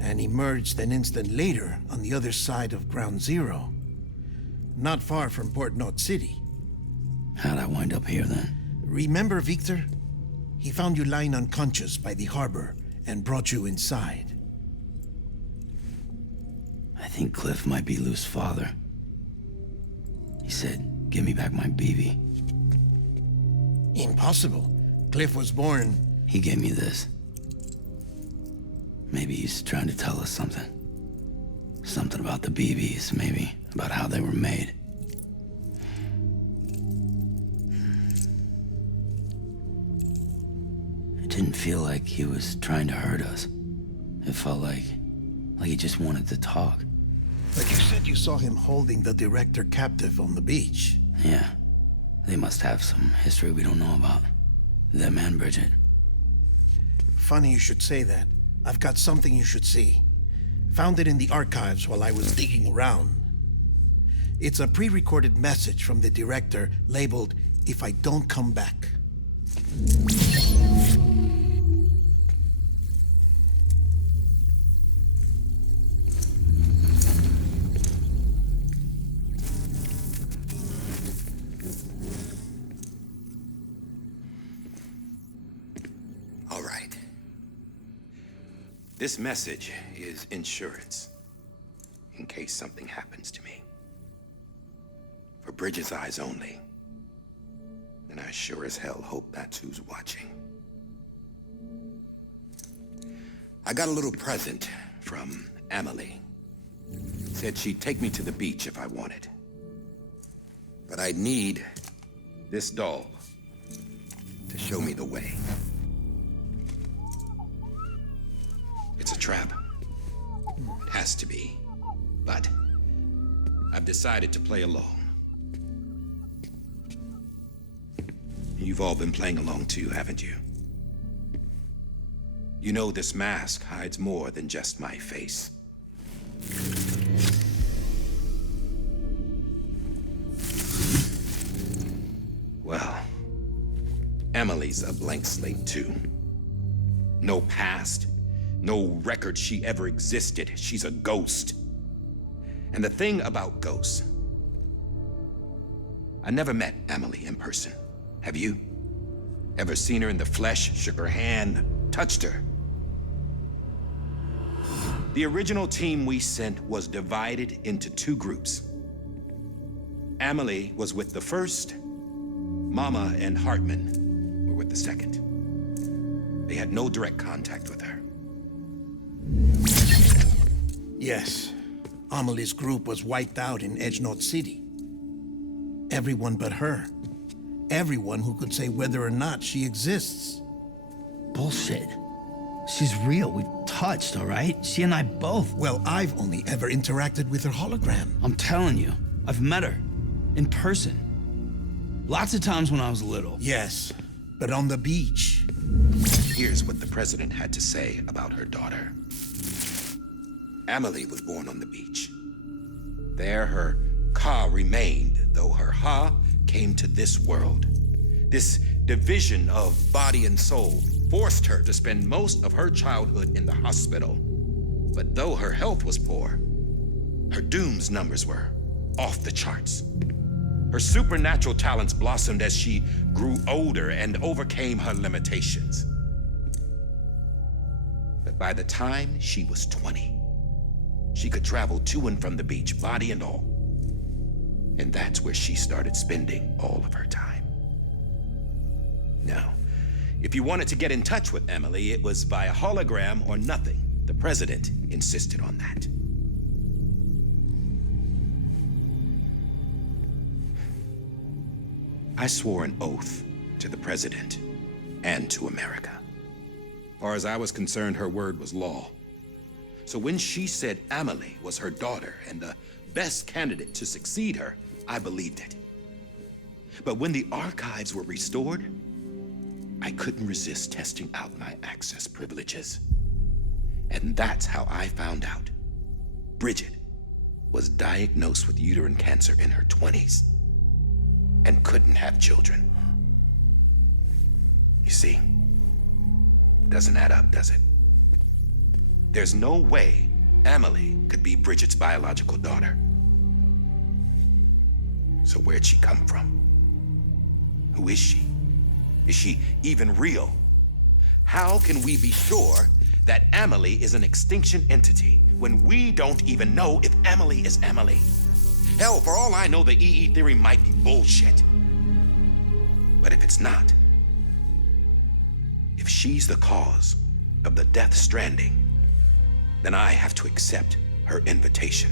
and emerged an instant later on the other side of Ground Zero. Not far from Port Knot City. How'd I wind up here then? Remember Victor? He found you lying unconscious by the harbor and brought you inside. I think Cliff might be Lou's father. He said, "Give me back my BB." Impossible. Cliff was born... He gave me this. Maybe he's trying to tell us something. Something about the BBs, maybe. About how they were made. It didn't feel like he was trying to hurt us. It felt like he just wanted to talk. But you said you saw him holding the director captive on the beach. Yeah. They must have some history we don't know about. Them and Bridget. Funny you should say that. I've got something you should see. Found it in the archives while I was digging around. It's a pre-recorded message from the director labeled, "If I don't come back." All right. This message is insurance, in case something happens to me. For Bridget's eyes only. And I sure as hell hope that's who's watching. I got a little present from Emily. Said she'd take me to the beach if I wanted. But I'd need this doll to show me the way. It's a trap. It has to be. But I've decided to play along. you've all been playing along too, haven't you? You know this mask hides more than just my face. Well, Emily's a blank slate too. No past, no record she ever existed. She's a ghost. And the thing about ghosts, I never met Emily in person. Have you? Ever seen her in the flesh, shook her hand, touched her? The original team we sent was divided into two groups. Emily was with the first. Mama and Hartman were with the second. They had no direct contact with her. Yes. Amelie's group was wiped out in Edgenorth City. Everyone but her. Everyone who could say whether or not she exists. Bullshit. She's real. We've touched, all right? She and I both. Well, I've only ever interacted with her hologram. I'm telling you, I've met her. In person. Lots of times when I was little. Yes, but on the beach. Here's what the president had to say about her daughter. Emily was born on the beach. There her Ka remained, though her Ha came to this world. This division of body and soul forced her to spend most of her childhood in the hospital. But though her health was poor, her Doom's numbers were off the charts. Her supernatural talents blossomed as she grew older and overcame her limitations. But by the time she was 20, she could travel to and from the beach, body and all. And that's where she started spending all of her time. Now, if you wanted to get in touch with Emily, it was via hologram or nothing. The president insisted on that. I swore an oath to the president and to America. As far as I was concerned, her word was law. So when she said Emily was her daughter and the best candidate to succeed her, I believed it. But when the archives were restored, I couldn't resist testing out my access privileges. And that's how I found out Bridget was diagnosed with uterine cancer in her 20s and couldn't have children. You see, doesn't add up, does it? There's no way Emily could be Bridget's biological daughter. So where'd she come from? Who is she? Is she even real? How can we be sure that Emily is an extinction entity when we don't even know if Emily is Emily? Hell, for all I know, the EE theory might be bullshit. But if it's not, if she's the cause of the Death Stranding, then I have to accept her invitation.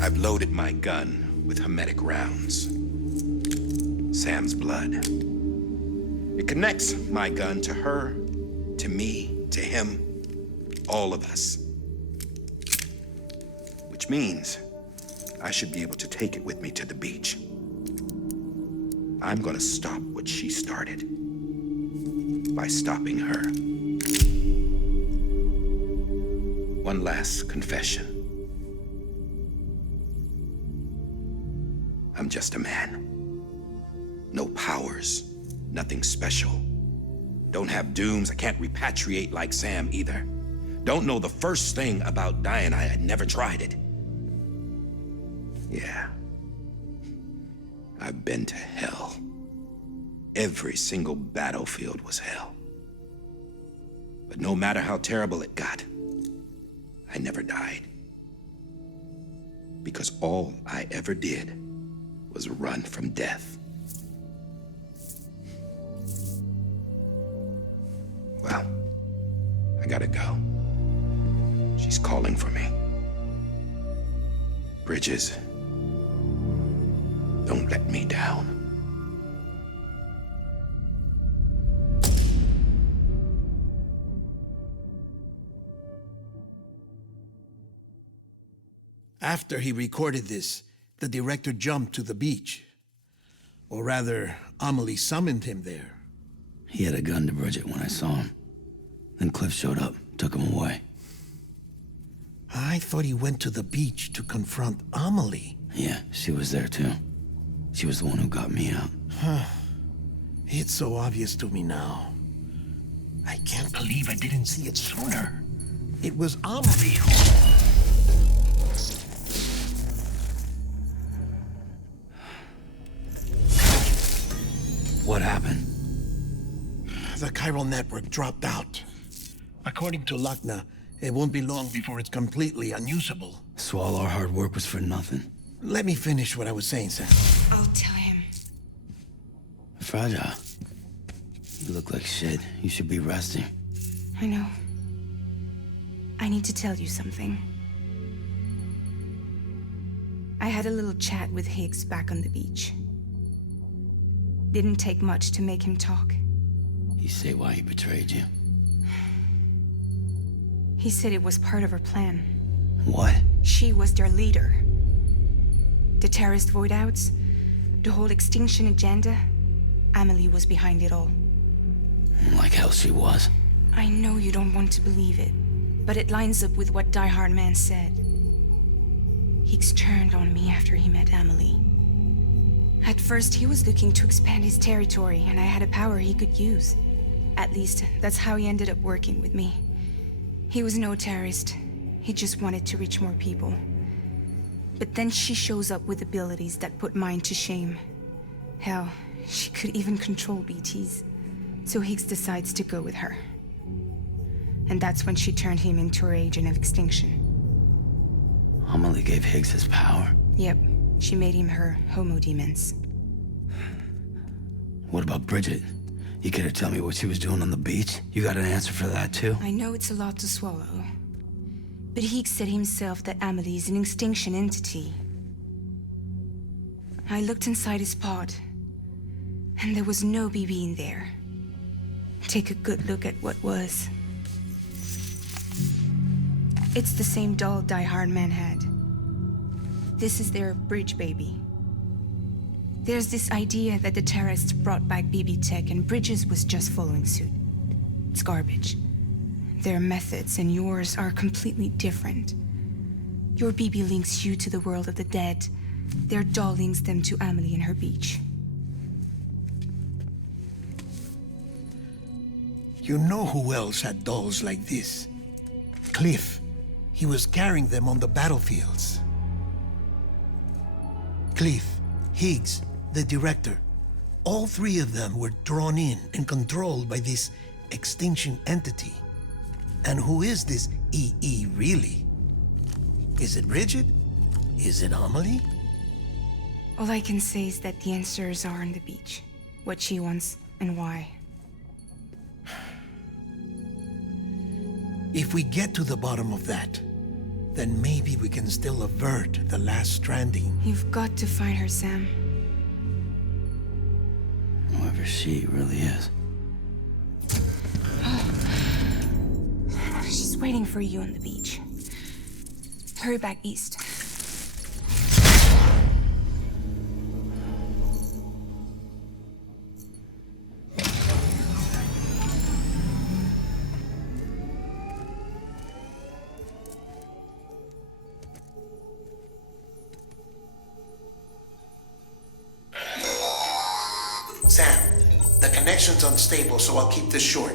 I've loaded my gun with hermetic rounds. Sam's blood. It connects my gun to her, to me, to him, all of us. Which means I should be able to take it with me to the beach. I'm gonna stop what she started by stopping her. One last confession. I'm just a man. No powers, nothing special. Don't have dooms, I can't repatriate like Sam either. Don't know the first thing about dying, I had never tried it. Yeah. I've been to hell. Every single battlefield was hell. But no matter how terrible it got, I never died. Because all I ever did was run from death. Well, I gotta go. She's calling for me. Bridges, don't let me down. After he recorded this, the director jumped to the beach. Or rather, Amelie summoned him there. He had a gun to Bridget when I saw him. Then Cliff showed up, took him away. I thought he went to the beach to confront Amelie. Yeah, she was there too. She was the one who got me out. It's so obvious to me now. I can't believe I didn't see it sooner. It was Amelie who... What happened? The chiral network dropped out. According to Lachna, it won't be long before it's completely unusable. So all our hard work was for nothing. Let me finish what I was saying, Sam. I'll tell him. Fragile. You look like shit. You should be resting. I know. I need to tell you something. I had a little chat with Higgs back on the beach. Didn't take much to make him talk. You say why he betrayed you? He said it was part of her plan. What? She was their leader. The terrorist void-outs, the whole extinction agenda, Amelie was behind it all. Like hell she was. I know you don't want to believe it, but it lines up with what Die Hard Man said. Higgs turned on me after he met Amelie. At first, he was looking to expand his territory, and I had a power he could use. At least, that's how he ended up working with me. He was no terrorist. He just wanted to reach more people. But then she shows up with abilities that put mine to shame. Hell, she could even control BTs. So Higgs decides to go with her. And that's when she turned him into her agent of extinction. Amelie gave Higgs his power? Yep, she made him her homo demons. What about Bridget? You could have told me what she was doing on the beach? You got an answer for that too? I know it's a lot to swallow. But Higgs said himself that Amelie is an extinction entity. I looked inside his pod, and there was no BB in there. Take a good look at what was. It's the same doll Die Hard Man had. This is their bridge baby. There's this idea that the terrorists brought back BB tech and Bridges was just following suit. It's garbage. Their methods and yours are completely different. Your BB links you to the world of the dead. Their doll links them to Amelie and her beach. You know who else had dolls like this? Cliff. He was carrying them on the battlefields. Cliff, Higgs, the director. All three of them were drawn in and controlled by this extinction entity. And who is this EE really? Is it Bridget? Is it Amelie? All I can say is that the answers are on the beach. What she wants and why. If we get to the bottom of that, then maybe we can still avert the last stranding. You've got to find her, Sam. Whoever she really is. She's waiting for you on the beach. Hurry back east. Sam, the connection's unstable, so I'll keep this short.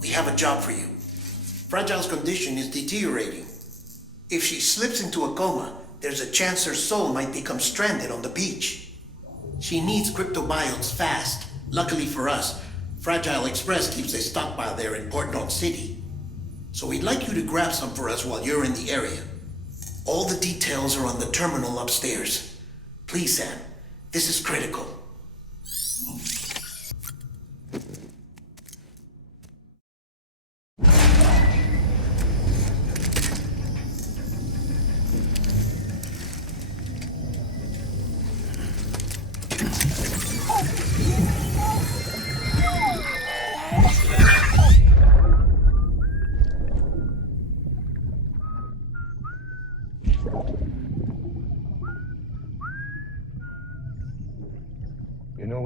We have a job for you. Fragile's condition is deteriorating. If she slips into a coma, there's a chance her soul might become stranded on the beach. She needs cryptobiotes fast. Luckily for us, Fragile Express keeps a stockpile there in Port North City. So we'd like you to grab some for us while you're in the area. All the details are on the terminal upstairs. Please, Sam, this is critical.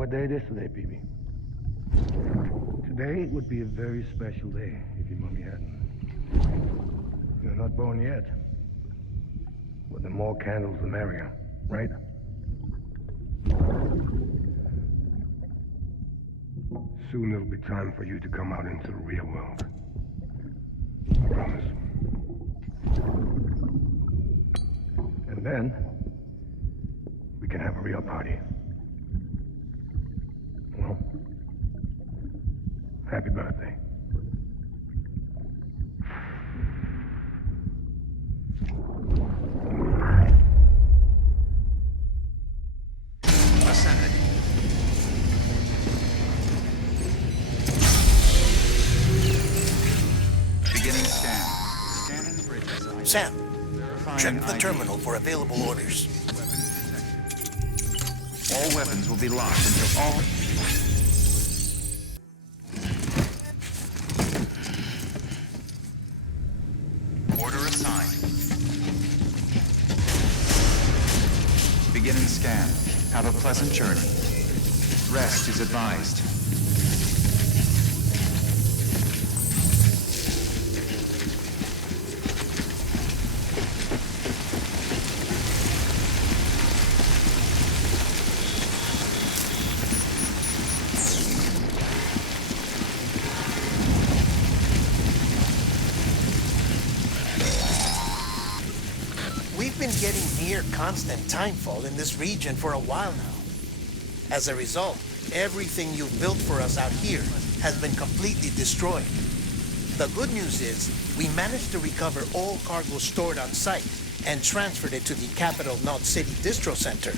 What day it is today, Phoebe? Today would be a very special day if your mommy hadn't. You're not born yet. But the more candles, the merrier, right? Soon it'll be time for you to come out into the real world. I promise. And then, we can have a real party. Well, happy birthday. Ascending. Beginning scan. Scanning bridges. Sam, check the ID. terminal for available orders. All weapons will be locked until all... Order assigned. Beginning scan. Have a pleasant journey. Rest is advised. We've been getting near constant timefall in this region for a while now. As a result, everything you've built for us out here has been completely destroyed. The good news is, we managed to recover all cargo stored on site and transferred it to the Capital Knot City Distro Center.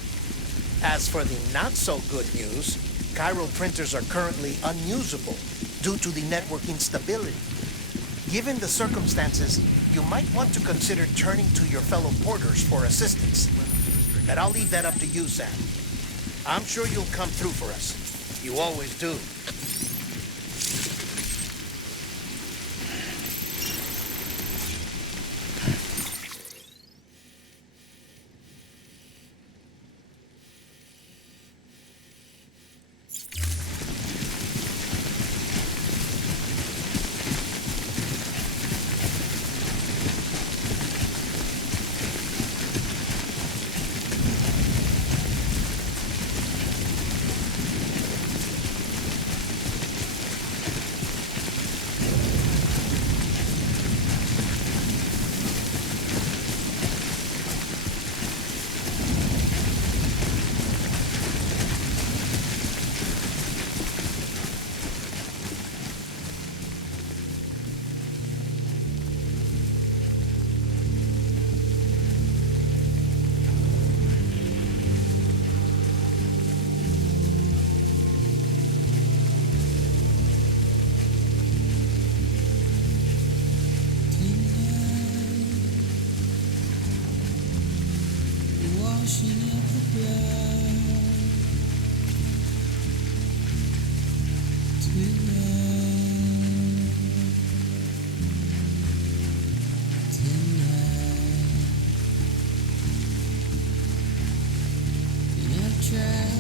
As for the not-so-good news, chiral printers are currently unusable due to the network instability. Given the circumstances, you might want to consider turning to your fellow porters for assistance. But I'll leave that up to you, Sam. I'm sure you'll come through for us. You always do. Washing up the blood tonight, and I've tried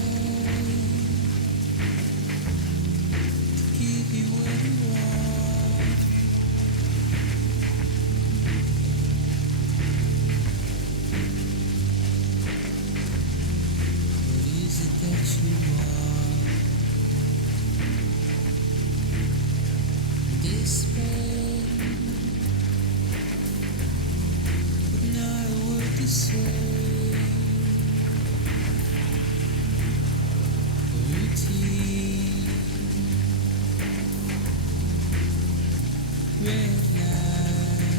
to give you what you want. That you want this pain, but not a word to say. Routine, red light,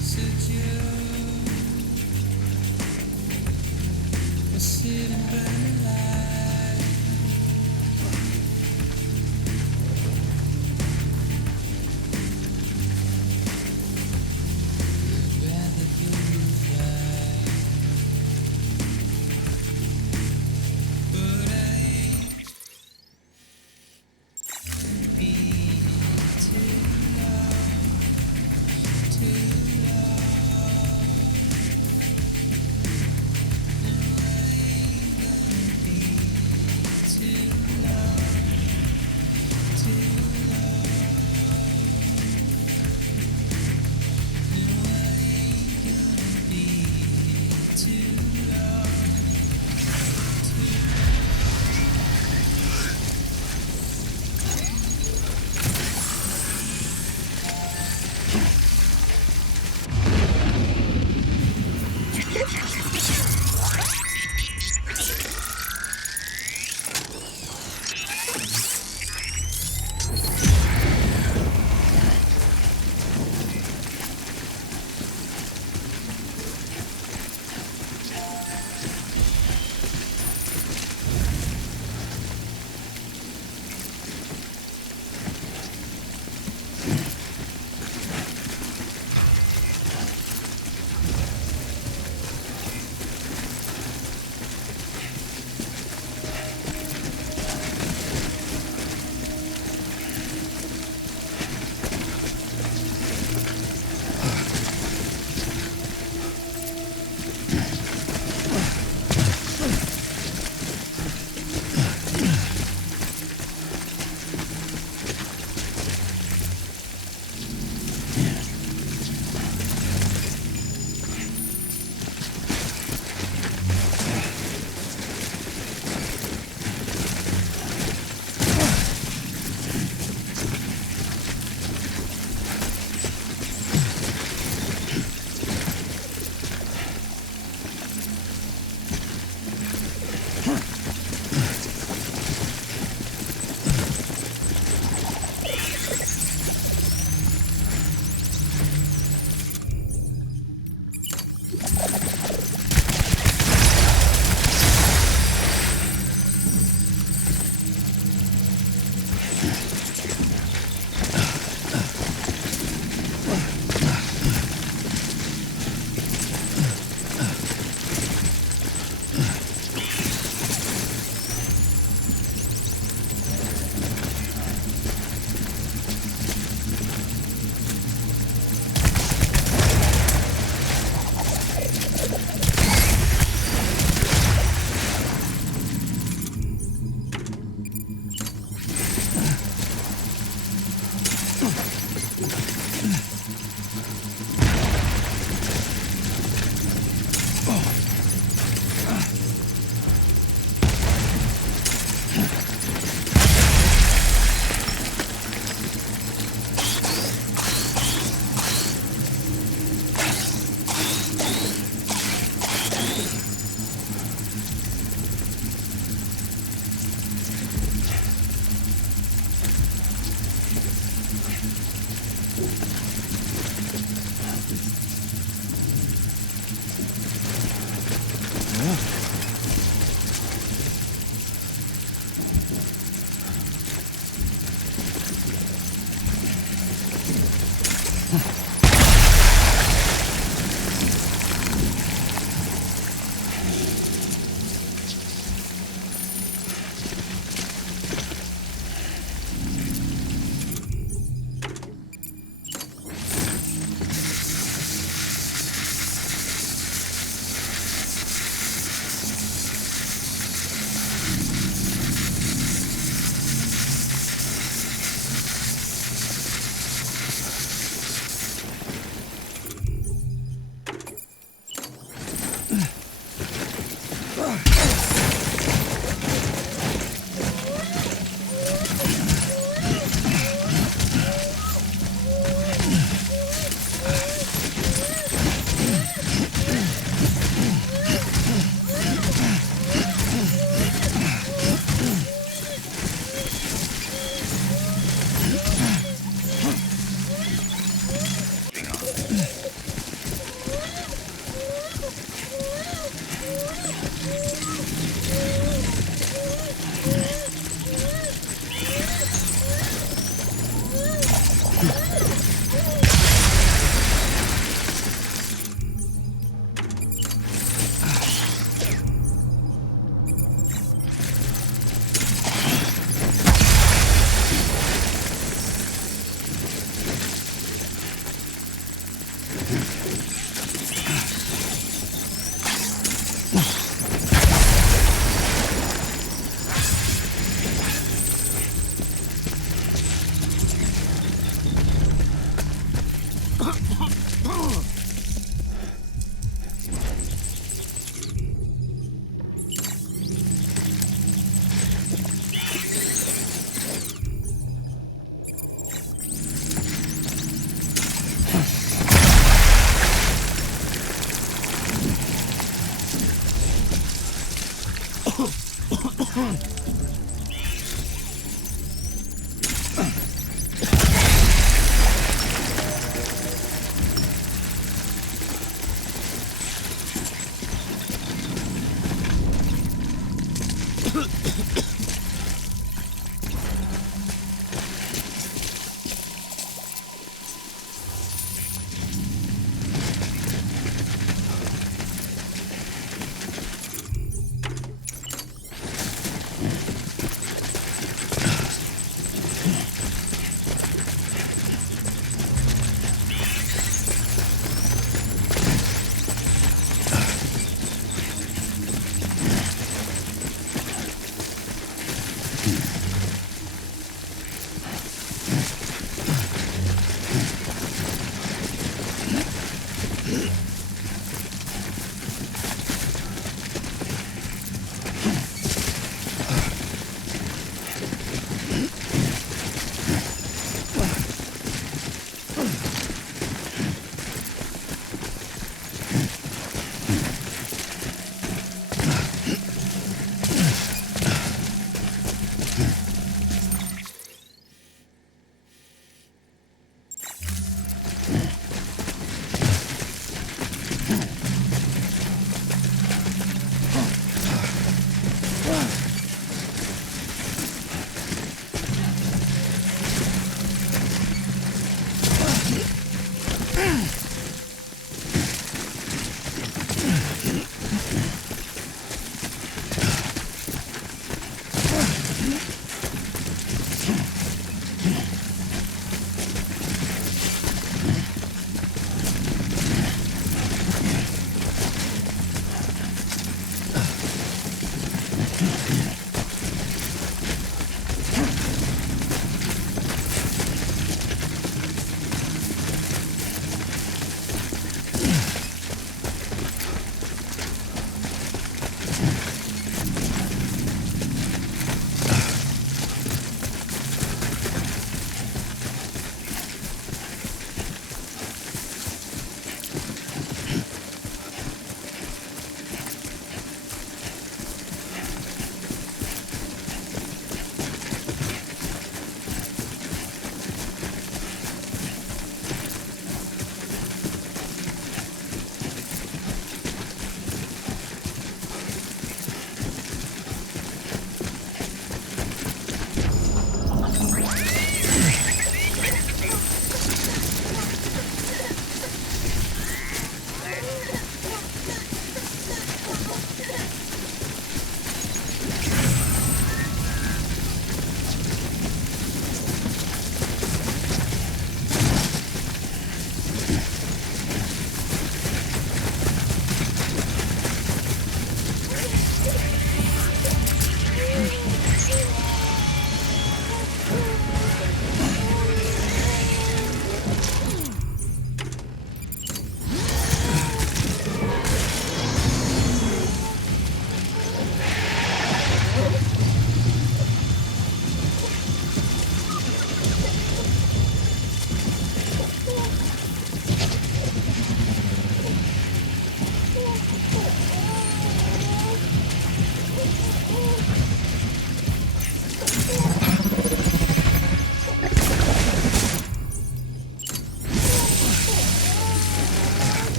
seduce. Sit and burn alive.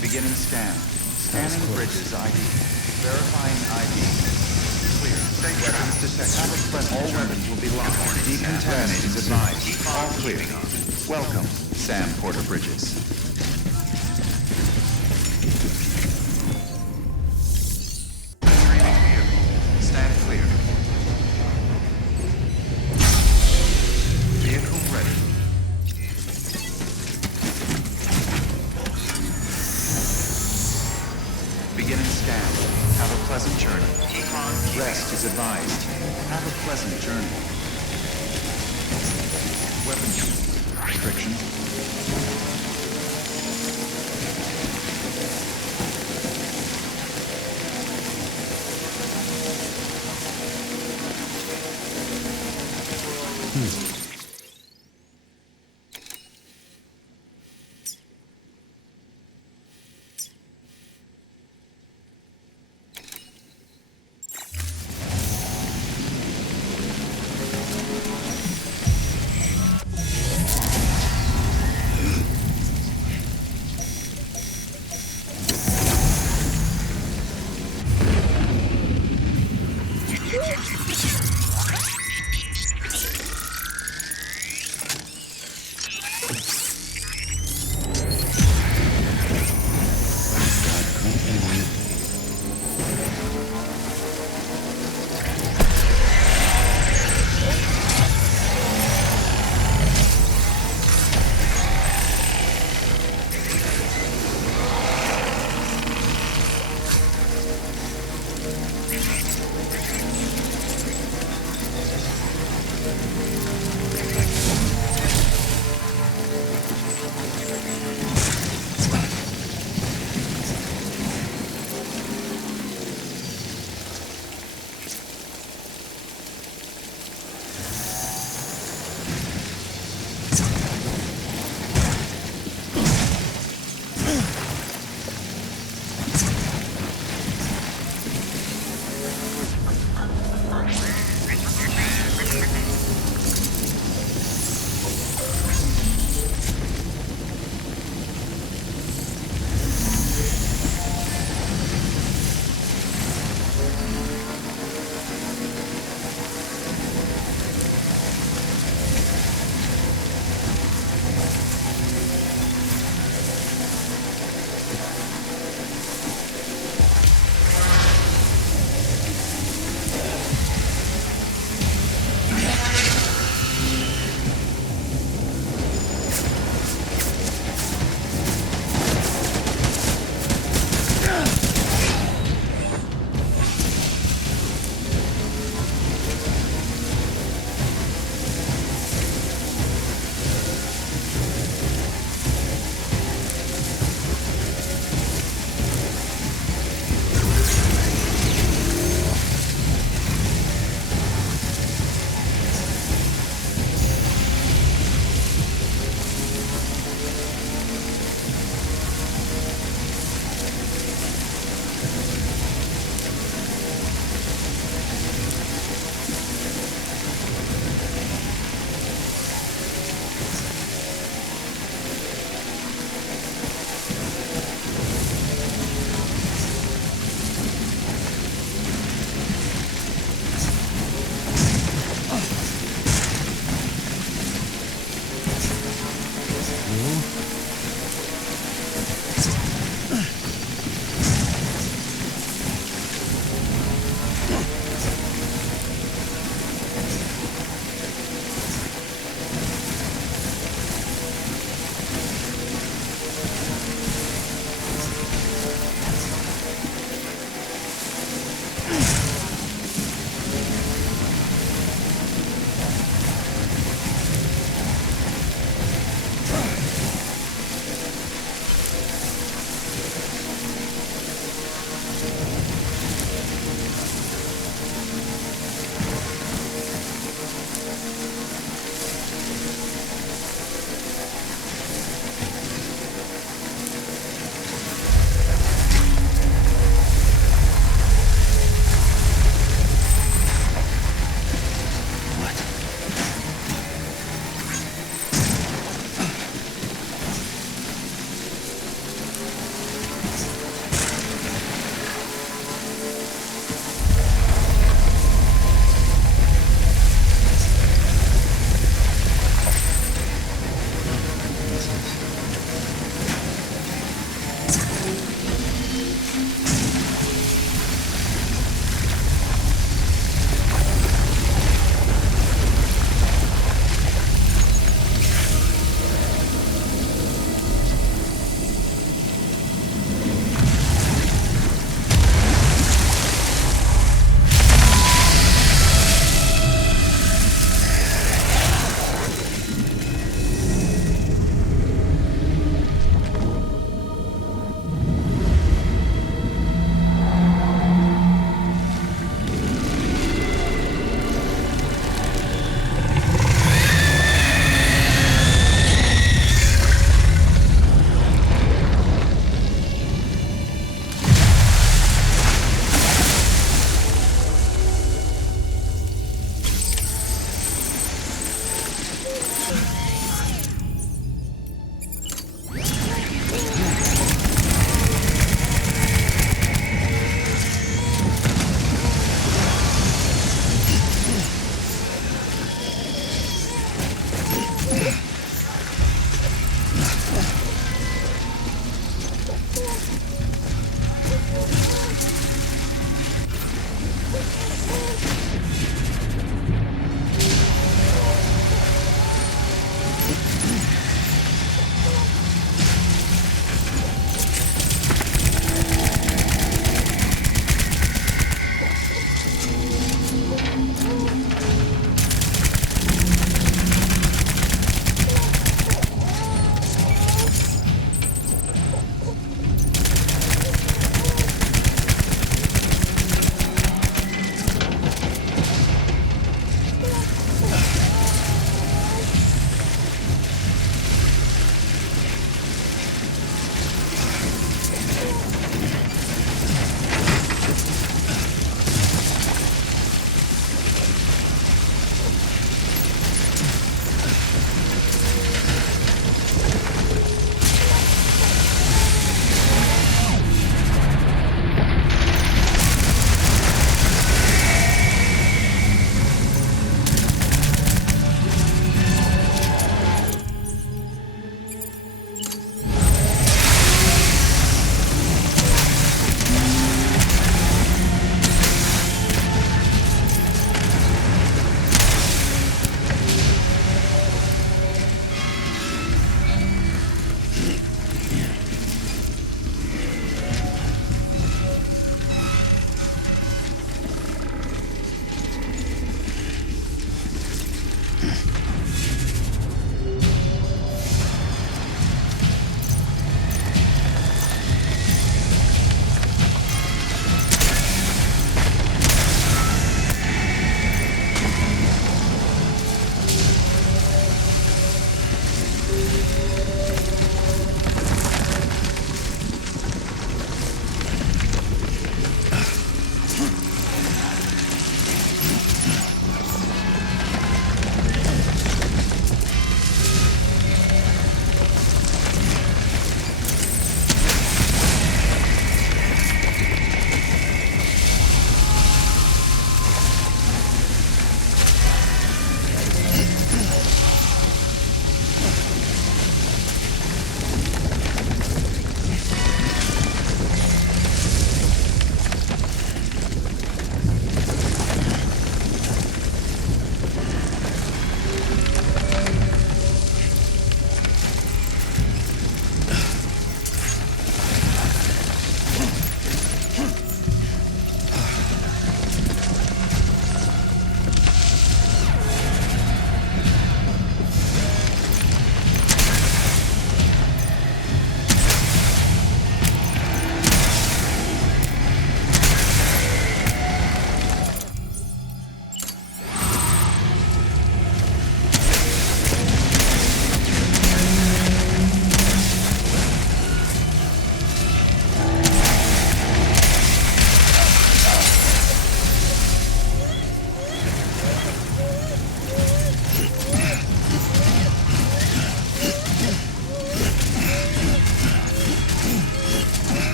Beginning scan. Scanning bridges ID. Verifying ID. Clear. Safe weapons detected. All weapons will be locked. Decontaminated advised. All clear. Welcome, Sam Porter Bridges. Stand clear. Vehicle ready. Beginning scan. Have a pleasant journey. Rest is advised. Have a pleasant journey. Weapon restriction.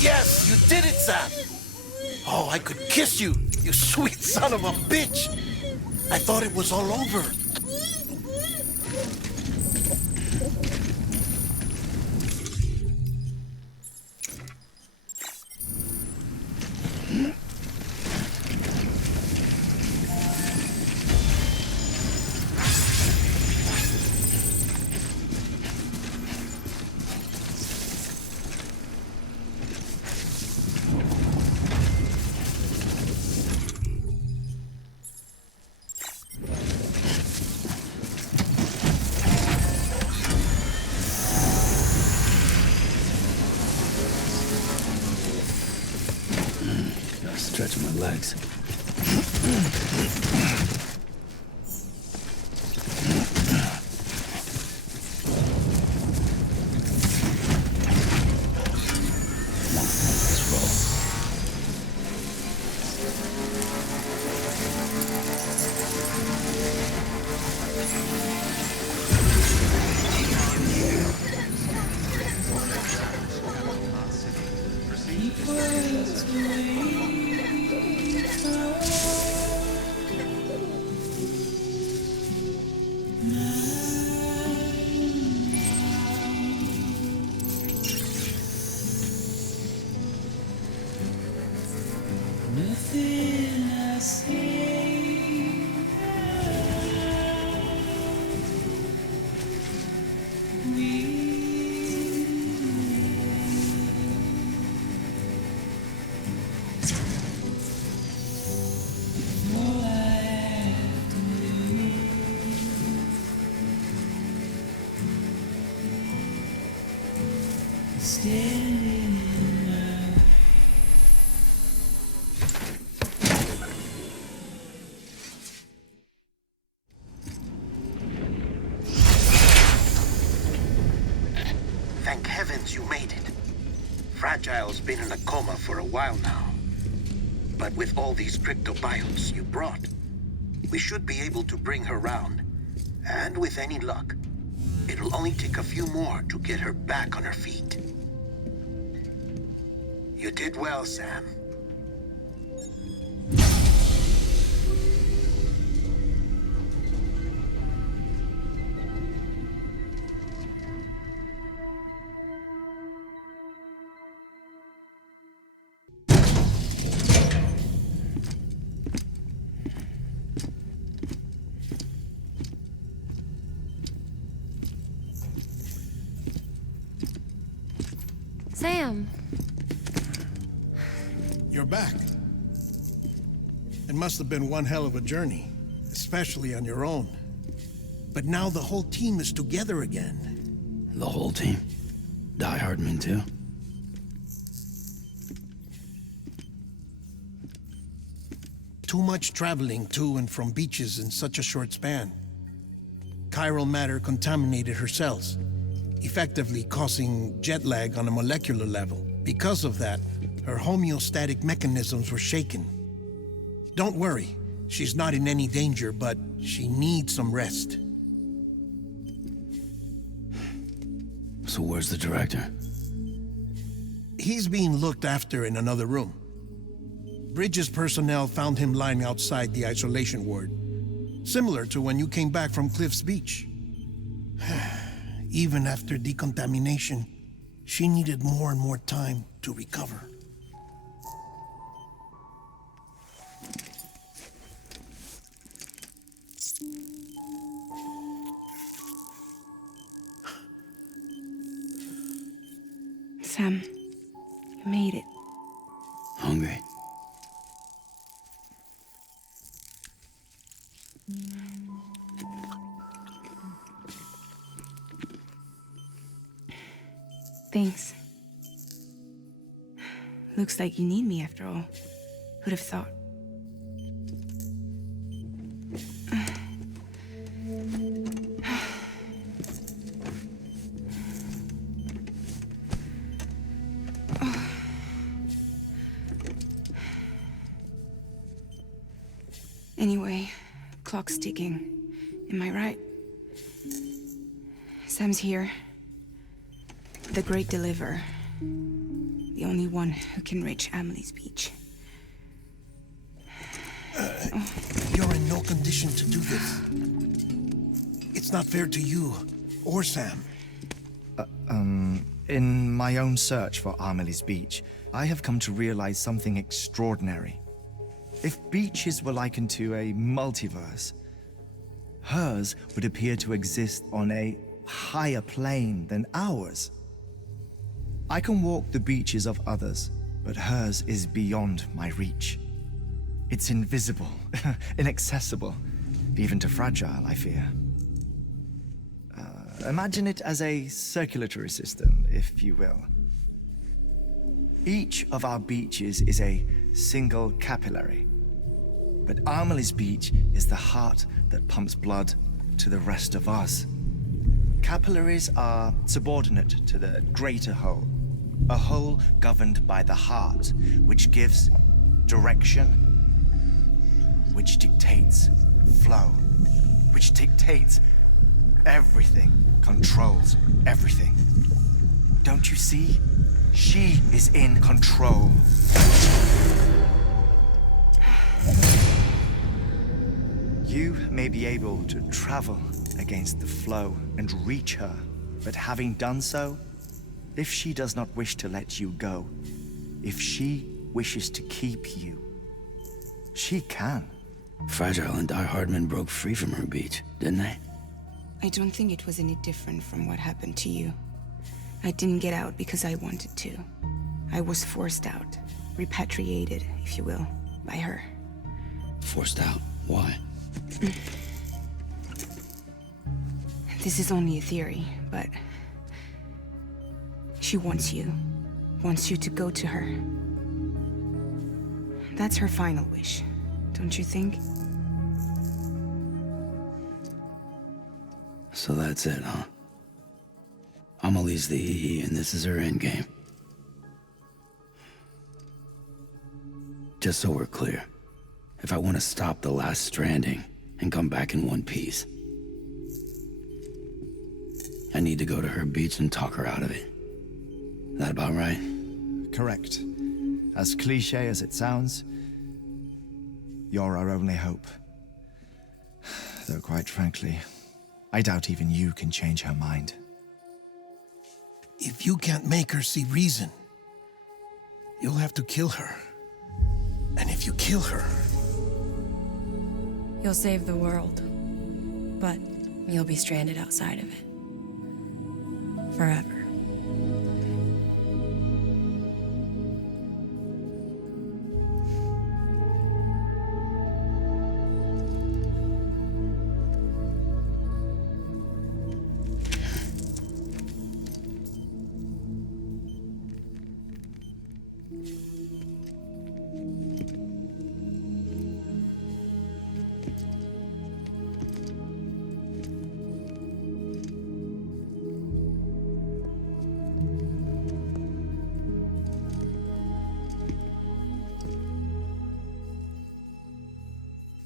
Yes, you did it, Sam! Oh, I could kiss you, you sweet son of a bitch! I thought it was all over. Stretching my legs. Thank heavens you made it. Fragile's been in a coma for a while now. But with all these cryptobiotes you brought, we should be able to bring her round. And with any luck, it'll only take a few more to get her back on her feet. You did well, Sam. Sam. You're back. It must have been one hell of a journey, especially on your own. But now the whole team is together again. The whole team? Die Hardman too? Too much traveling to and from beaches in such a short span. Chiral matter contaminated her cells, effectively causing jet lag on a molecular level. Because of that, her homeostatic mechanisms were shaken. Don't worry, she's not in any danger, but she needs some rest. So where's the director? He's being looked after in another room. Bridges personnel found him lying outside the isolation ward, similar to when you came back from Cliff's Beach. Even after decontamination, she needed more and more time to recover. Sam, you made it. Hungry? Thanks. Looks like you need me after all. Who'd have thought? Anyway, clock's ticking. Am I right? Sam's here. The Great Deliverer. The only one who can reach Amelie's beach. You're in no condition to do this. It's not fair to you or Sam. In my own search for Amelie's beach, I have come to realize something extraordinary. If beaches were likened to a multiverse, hers would appear to exist on a higher plane than ours. I can walk the beaches of others, but hers is beyond my reach. It's invisible, inaccessible, even to fragile, I fear. Imagine it as a circulatory system, if you will. Each of our beaches is a single capillary, but Amelie's beach is the heart that pumps blood to the rest of us. Capillaries are subordinate to the greater whole, a whole governed by the heart, which gives direction, which dictates flow, which dictates everything, controls everything. Don't you see? She is in control. You may be able to travel against the flow and reach her, but having done so, if she does not wish to let you go, if she wishes to keep you, she can. Fragile and Die Hardman broke free from her beach, didn't they? I don't think it was any different from what happened to you. I didn't get out because I wanted to. I was forced out, repatriated, if you will, by her. Forced out? Why? This is only a theory, but she wants you to go to her. That's her final wish, don't you think? So that's it, huh? Amelie's the EE, and this is her endgame. Just so we're clear, if I want to stop the last stranding and come back in one piece, I need to go to her beach and talk her out of it. That about right? Correct. As cliché as it sounds, you're our only hope. Though quite frankly, I doubt even you can change her mind. If you can't make her see reason, you'll have to kill her. And if you kill her... You'll save the world, but you'll be stranded outside of it. Forever.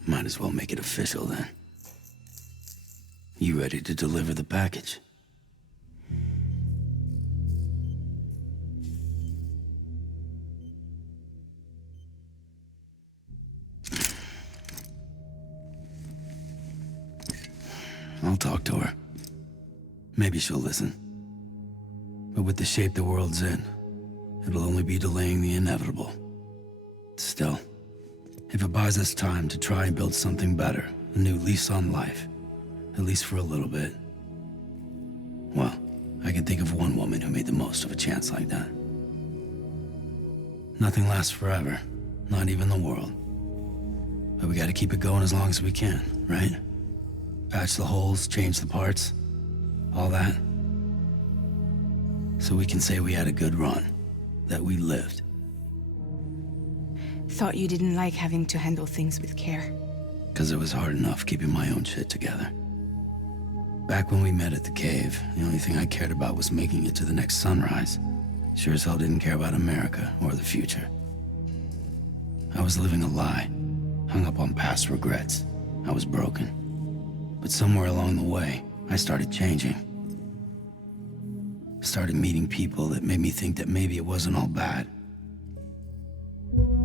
Might as well make it official then. You ready to deliver the package? I'll talk to her. Maybe she'll listen. But with the shape the world's in, it'll only be delaying the inevitable. Still, if it buys us time to try and build something better, a new lease on life, at least for a little bit, well, I can think of one woman who made the most of a chance like that. Nothing lasts forever, not even the world. But we gotta keep it going as long as we can, right? Patch the holes, change the parts, all that. So we can say we had a good run, that we lived. Thought you didn't like having to handle things with care. 'Cause it was hard enough keeping my own shit together. Back when we met at the cave, the only thing I cared about was making it to the next sunrise. Sure as hell didn't care about America or the future. I was living a lie, hung up on past regrets. I was broken. But somewhere along the way, I started changing. Started meeting people that made me think that maybe it wasn't all bad.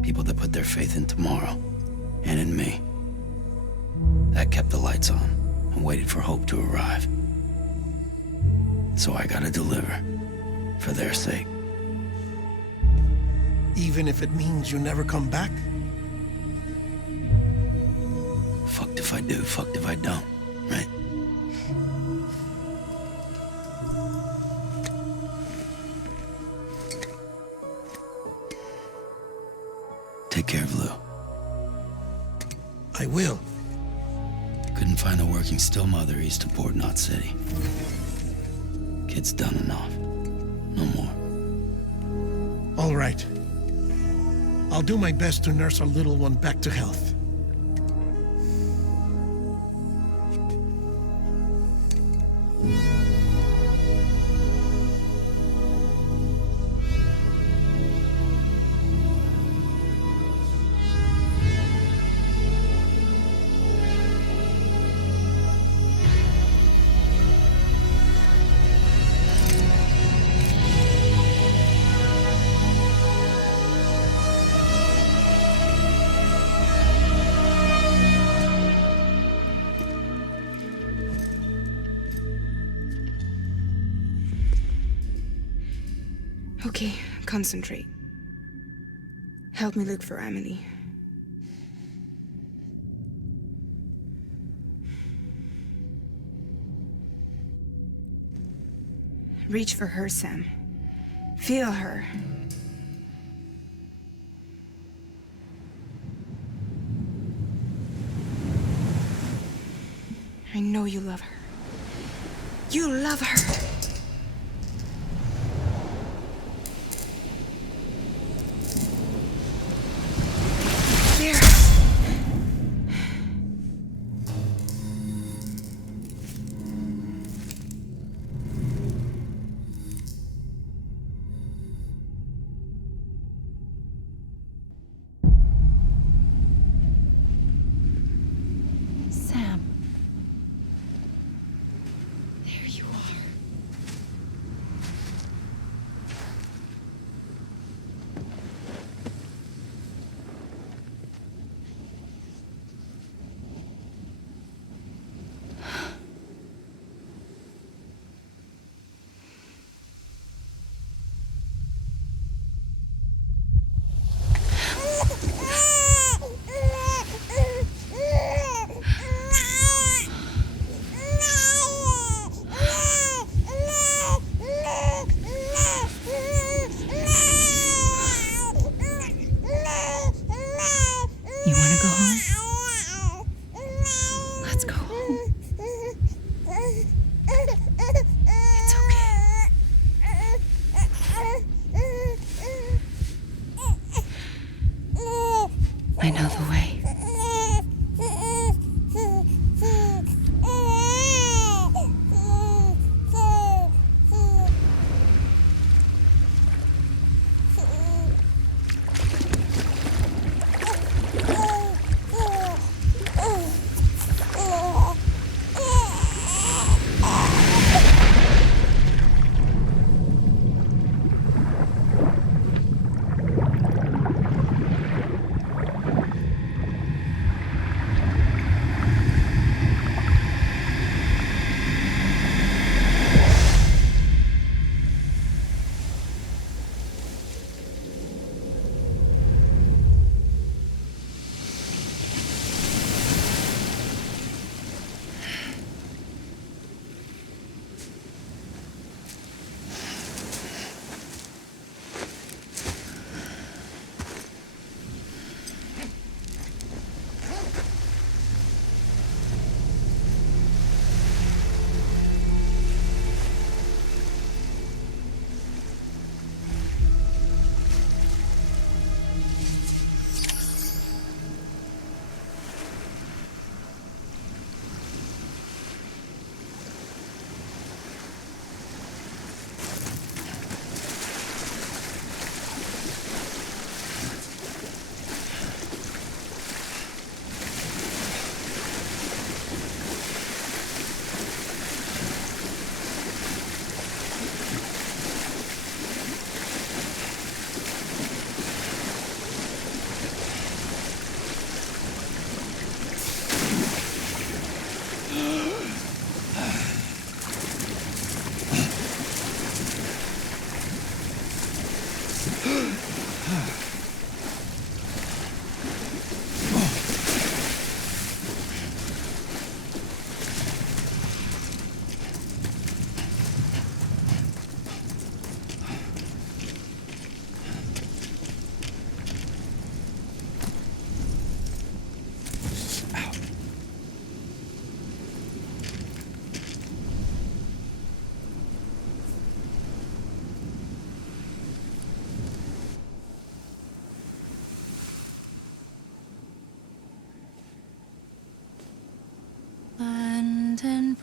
People that put their faith in tomorrow, and in me. That kept the lights on, and waited for hope to arrive. So I gotta deliver, for their sake. Even if it means you never come back? Fucked if I do, fucked if I don't, right? Take care of Lou. I will. Couldn't find a working still mother east of Port Knot City. Kid's done and off. No more. All right. I'll do my best to nurse our little one back to health. Okay, concentrate. Help me look for Emily. Reach for her, Sam. Feel her. I know you love her. You love her. I know the way.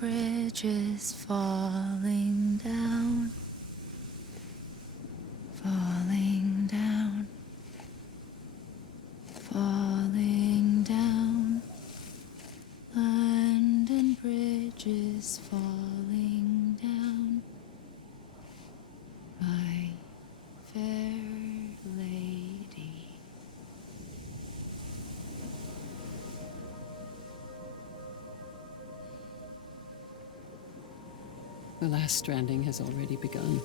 bridges falling down, falling down, falling down. London bridges falling down, my fair lady. The last stranding has already begun.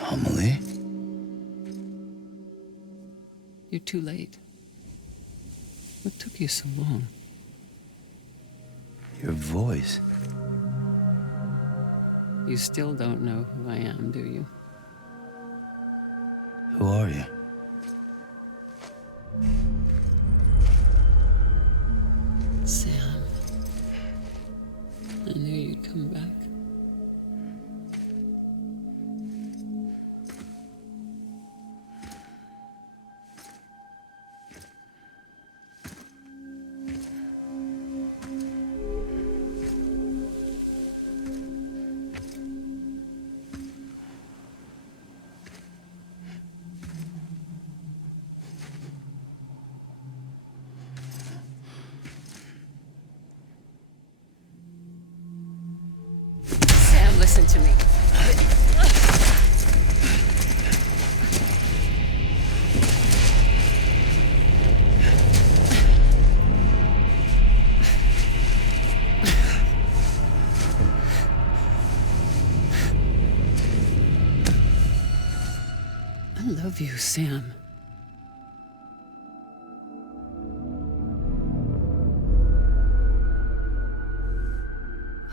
Amelie? You're too late. What took you so long? Your voice. You still don't know who I am, do you? Who are you? Sam. I knew you'd come back. Listen to me. I love you, Sam.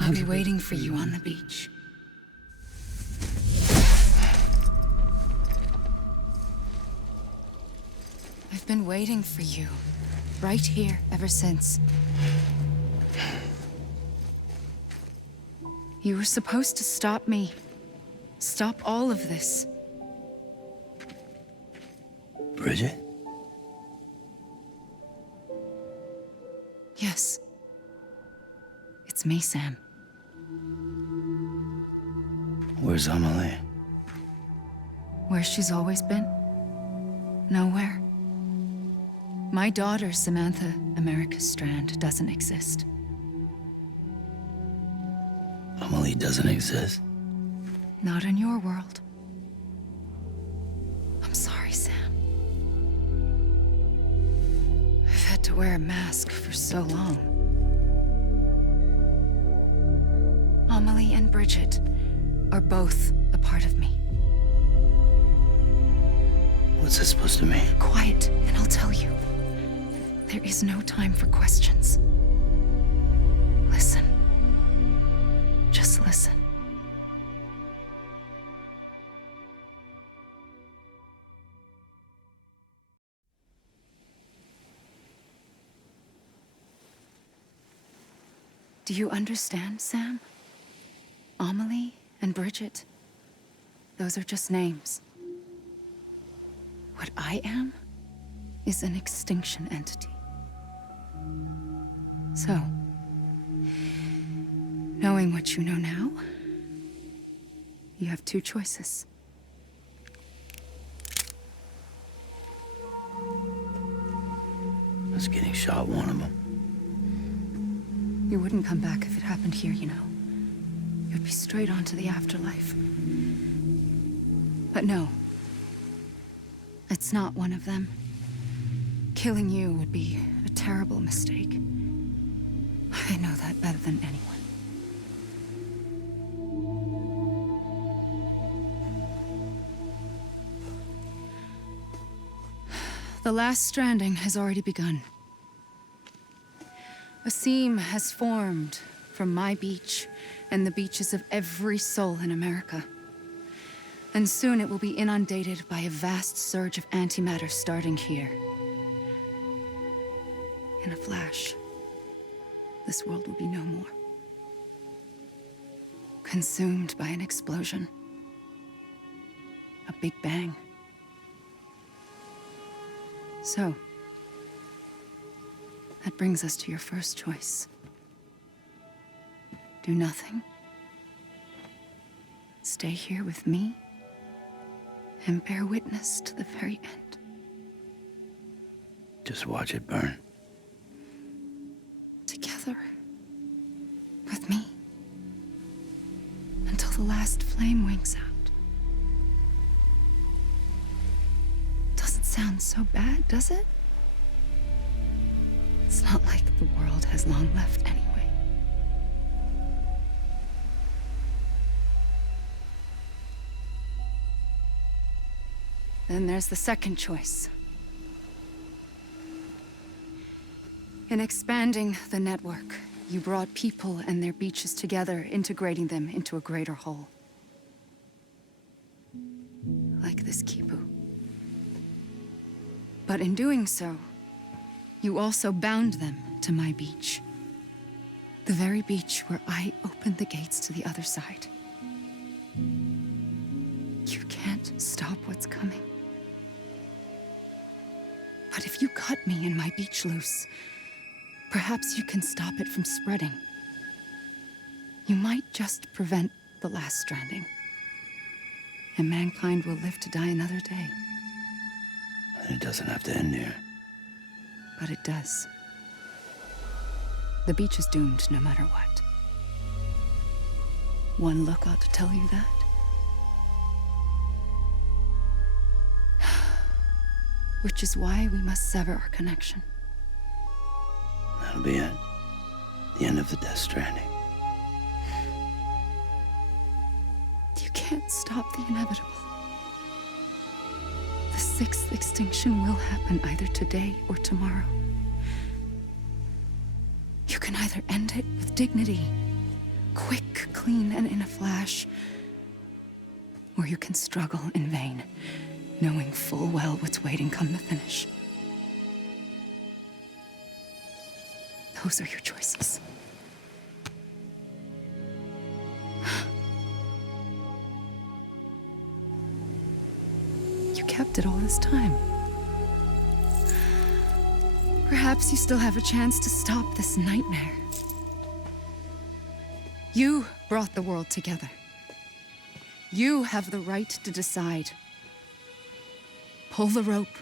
I'll be waiting for you on the beach. I've been waiting for you, right here, ever since. You were supposed to stop me. Stop all of this. Bridget? Yes. It's me, Sam. Where's Amelie? Where she's always been? Nowhere. My daughter, Samantha America Strand, doesn't exist. Amelie doesn't exist? Not in your world. I'm sorry, Sam. I've had to wear a mask for so long. Amelie and Bridget are both a part of me. What's this supposed to mean? Quiet, and I'll tell you. There is no time for questions. Listen. Just listen. Do you understand, Sam? Amelie and Bridget, those are just names. What I am is an extinction entity. So, knowing what you know now, you have two choices. Us getting shot, one of them. You wouldn't come back if it happened here, you know. You'd be straight on to the afterlife. But no. It's not one of them. Killing you would be a terrible mistake. I know that better than anyone. The last stranding has already begun. A seam has formed from my beach and the beaches of every soul in America. And soon it will be inundated by a vast surge of antimatter starting here. In a flash, this world will be no more. Consumed by an explosion. A big bang. That brings us to your first choice. Do nothing. Stay here with me and bear witness to the very end. Just watch it burn. Together. With me. Until the last flame winks out. Doesn't sound so bad, does it? It's not like the world has long left anyway. Then there's the second choice. In expanding the network, you brought people and their beaches together, integrating them into a greater whole. Like this Kipu. But in doing so, you also bound them to my beach. The very beach where I opened the gates to the other side. You can't stop what's coming. But if you cut me and my beach loose, perhaps you can stop it from spreading. You might just prevent the last stranding. And mankind will live to die another day. And it doesn't have to end here. But it does. The beach is doomed no matter what. One look ought to tell you that. Which is why we must sever our connection. That'll be it. The end of the Death Stranding. You can't stop the inevitable. The sixth extinction will happen either today or tomorrow. You can either end it with dignity, quick, clean, and in a flash, or you can struggle in vain, knowing full well what's waiting come the finish. Those are your choices. You kept it all this time. Perhaps you still have a chance to stop this nightmare. You brought the world together. You have the right to decide. Pull the rope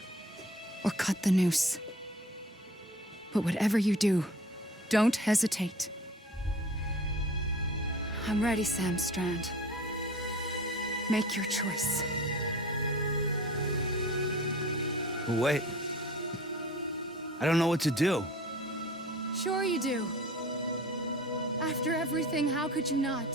or cut the noose. But whatever you do, don't hesitate. I'm ready, Sam Strand. Make your choice. Wait. I don't know what to do. Sure you do. After everything, how could you not?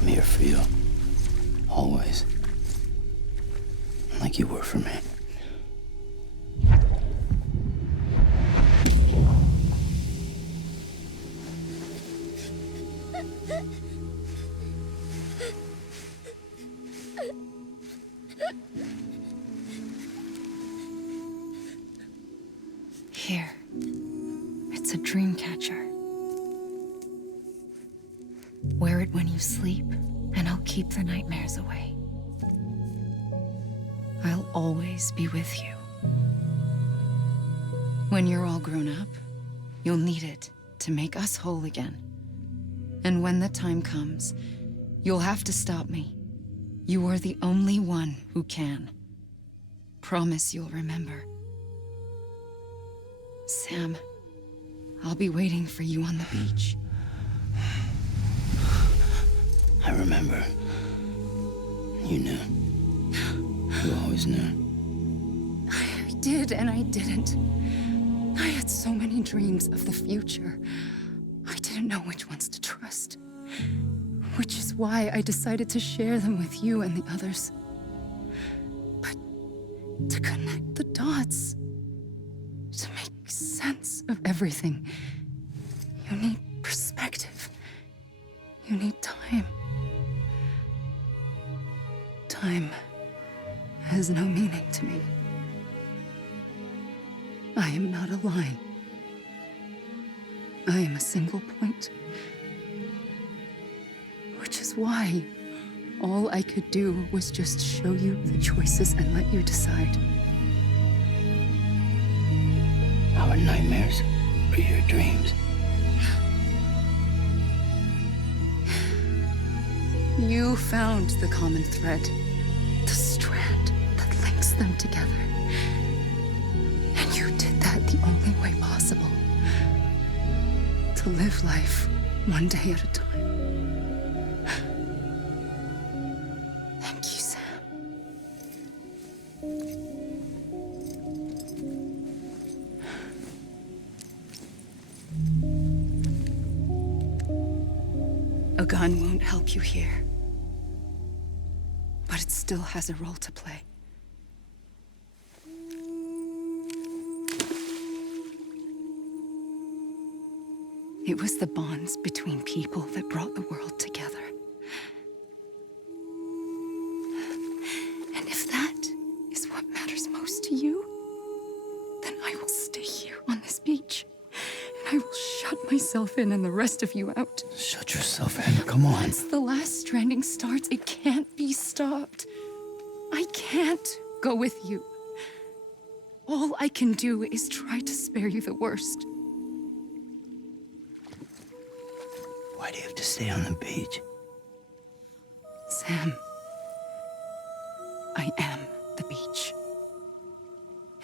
I'm here for you. Always. Like you were for me. Here. It's a dream catcher. Wear it when you sleep, and I'll keep the nightmares away. I'll always be with you. When you're all grown up, you'll need it to make us whole again. And when the time comes, you'll have to stop me. You are the only one who can. Promise you'll remember. Sam, I'll be waiting for you on the beach. I remember. You knew. You always knew. I did and I didn't. I had so many dreams of the future. I didn't know which ones to trust. Which is why I decided to share them with you and the others. But to connect the dots, to make sense of everything, you need perspective. You need time. Time has no meaning to me. I am not a line. I am a single point. Which is why all I could do was just show you the choices and let you decide. Our nightmares are your dreams. You found the common thread, the strand that links them together. And you did that the only way possible. To live life one day at a time. Thank you, Sam. A gun won't help you here. But it still has a role to play. It was the bonds between people that brought the world together. And if that is what matters most to you, then I will stay here on this beach. And I will shut myself in and the rest of you out. Shut yourself in, come on. Once the last stranding starts, it can't be stopped. I can't go with you. All I can do is try to spare you the worst. Why do you have to stay on the beach? Sam, I am the beach.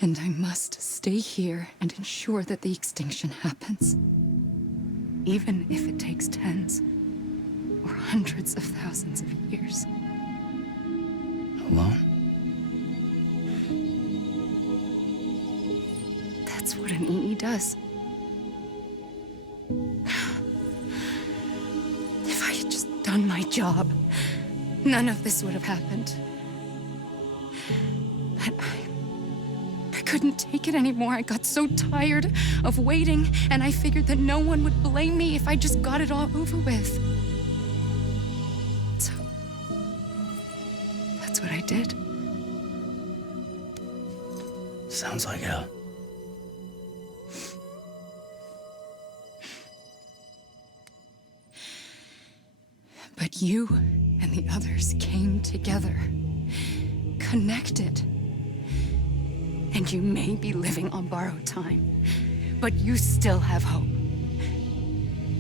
And I must stay here and ensure that the extinction happens. Even if it takes tens or hundreds of thousands of years. Alone? That's what an EE does. If I had just done my job, none of this would have happened. But I couldn't take it anymore. I got so tired of waiting, and I figured that no one would blame me if I just got it all over with. So, that's what I did. Sounds like hell. But you and the others came together, connected. And you may be living on borrowed time, but you still have hope.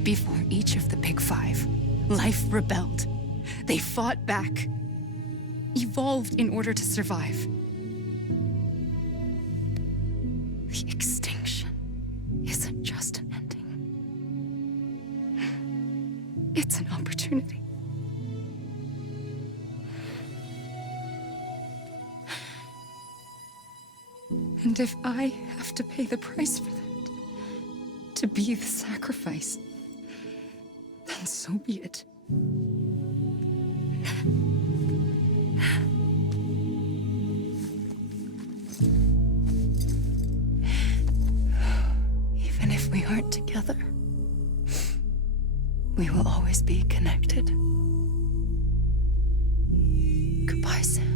Before each of the Big Five, life rebelled. They fought back, evolved in order to survive. The extinction isn't just an ending. It's an opportunity. And if I have to pay the price for that, to be the sacrifice, then so be it. Even if we aren't together, we will always be connected. Goodbye, Sam.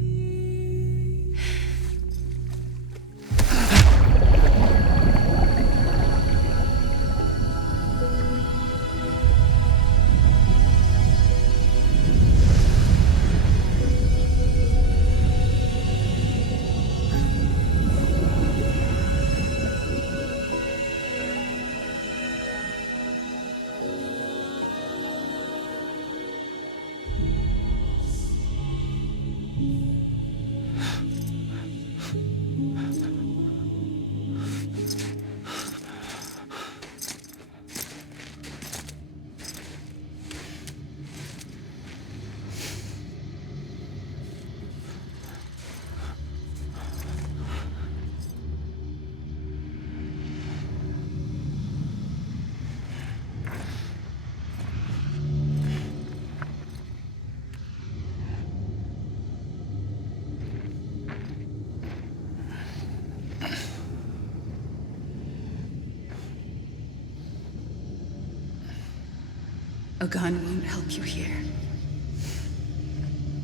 A gun won't help you here.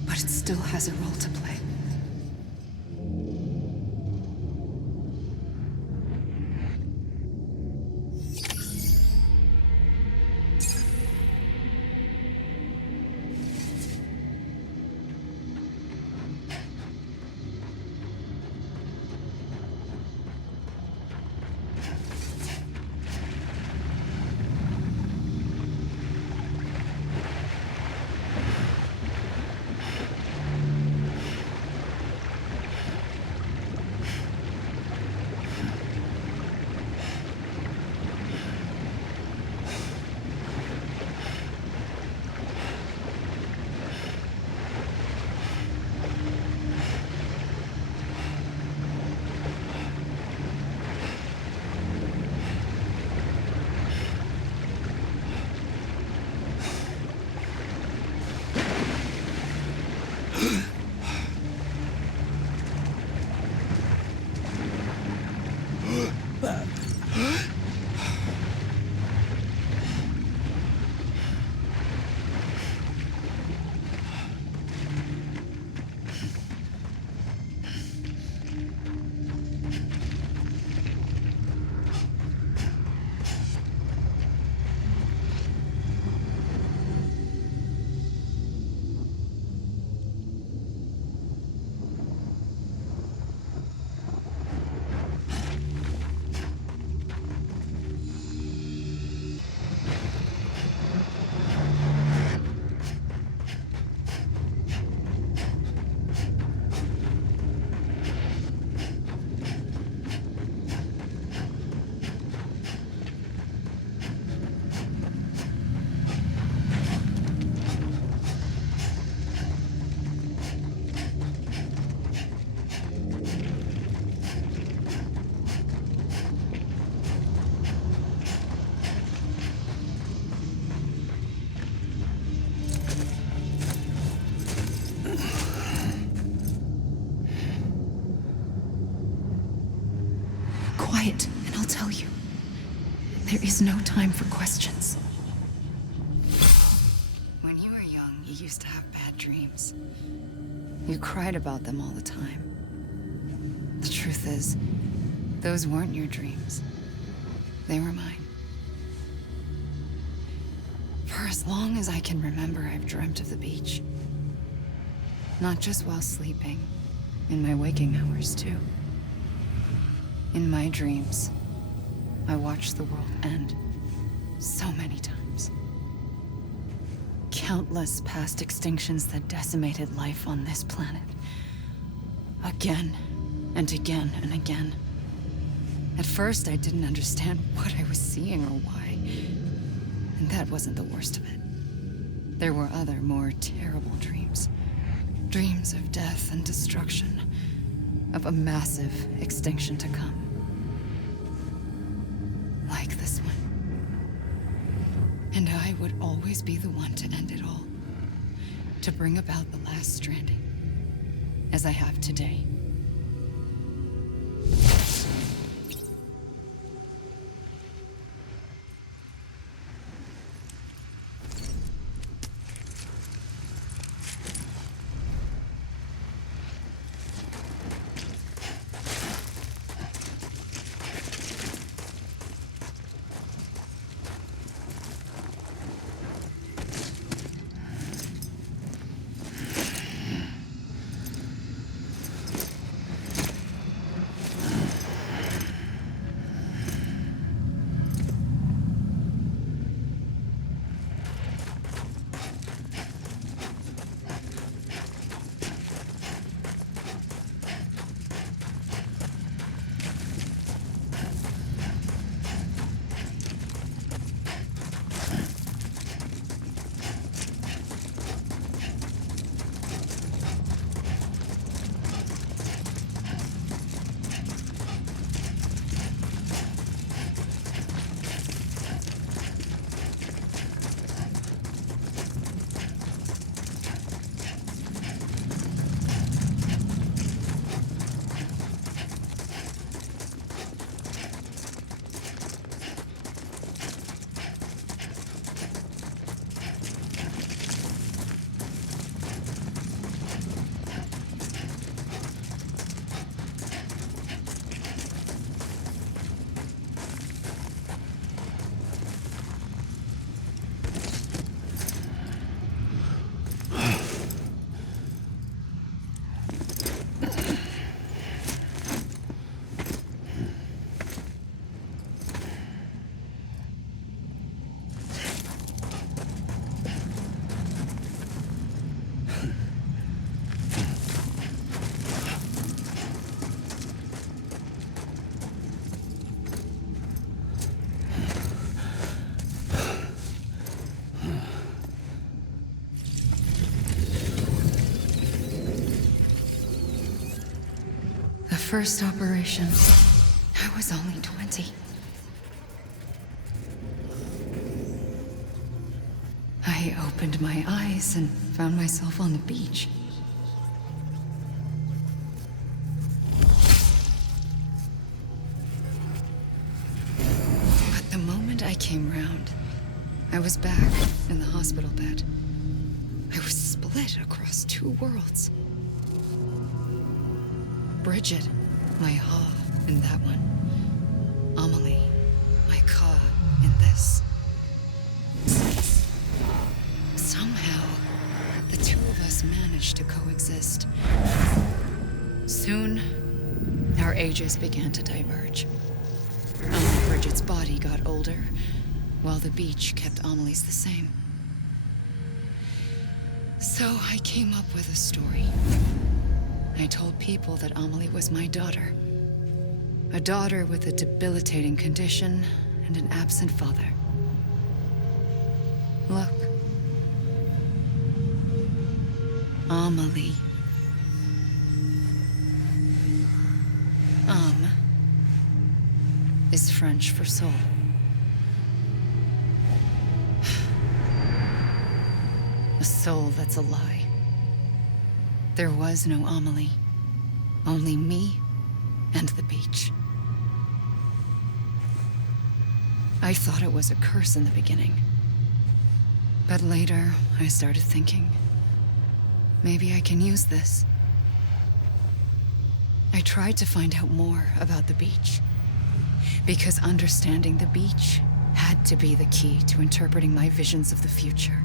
But it still has a role to play. Quiet, and I'll tell you. There is no time for questions. When you were young, you used to have bad dreams. You cried about them all the time. The truth is, those weren't your dreams. They were mine. For as long as I can remember, I've dreamt of the beach. Not just while sleeping, in my waking hours too. In my dreams, I watched the world end so many times. Countless past extinctions that decimated life on this planet. Again, and again, and again. At first, I didn't understand what I was seeing or why. And that wasn't the worst of it. There were other, more terrible dreams. Dreams of death and destruction. Of a massive extinction to come. Like this one. And I would always be the one to end it all. To bring about the last stranding. As I have today. first operation, I was only 20. I opened my eyes and found myself on the beach. But the moment I came round, I was back in the hospital bed. I was split across two worlds. Bridget, my Ha in that one. Amelie, my Ka in this. Somehow, the two of us managed to coexist. Soon, our ages began to diverge. Bridget's body got older, while the beach kept Amelie's the same. So I came up with a story. I told people that Amelie was my daughter. A daughter with a debilitating condition and an absent father. Look. Amelie. Âme is French for soul. A soul that's a lie. There was no Amelie. Only me and the beach. I thought it was a curse in the beginning. But later, I started thinking, maybe I can use this. I tried to find out more about the beach. Because understanding the beach had to be the key to interpreting my visions of the future.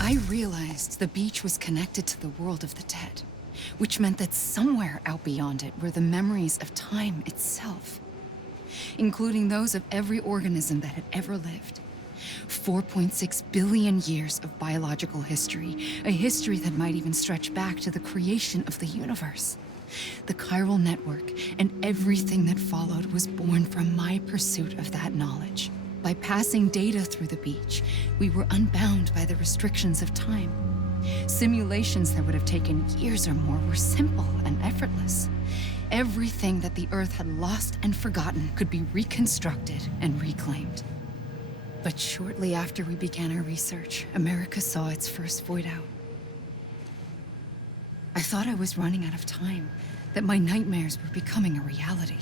I realized the beach was connected to the world of the dead, which meant that somewhere out beyond it were the memories of time itself, including those of every organism that had ever lived. 4.6 billion years of biological history, a history that might even stretch back to the creation of the universe. The Chiral Network and everything that followed was born from my pursuit of that knowledge. By passing data through the beach, we were unbound by the restrictions of time. Simulations that would have taken years or more were simple and effortless. Everything that the Earth had lost and forgotten could be reconstructed and reclaimed. But shortly after we began our research, America saw its first void out. I thought I was running out of time, that my nightmares were becoming a reality.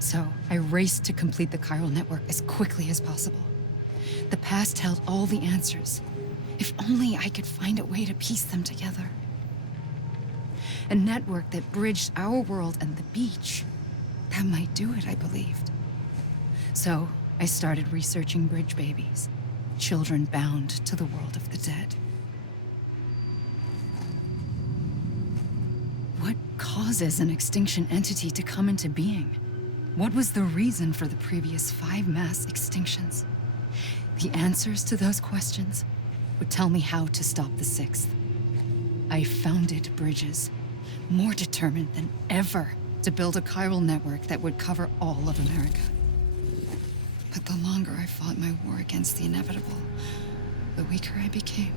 So I raced to complete the chiral network as quickly as possible. The past held all the answers. If only I could find a way to piece them together. A network that bridged our world and the beach. That might do it, I believed. So I started researching bridge babies, children bound to the world of the dead. What causes an extinction entity to come into being? What was the reason for the previous 5 mass extinctions? The answers to those questions would tell me how to stop the 6th. I founded bridges, more determined than ever to build a chiral network that would cover all of America. But the longer I fought my war against the inevitable, the weaker I became.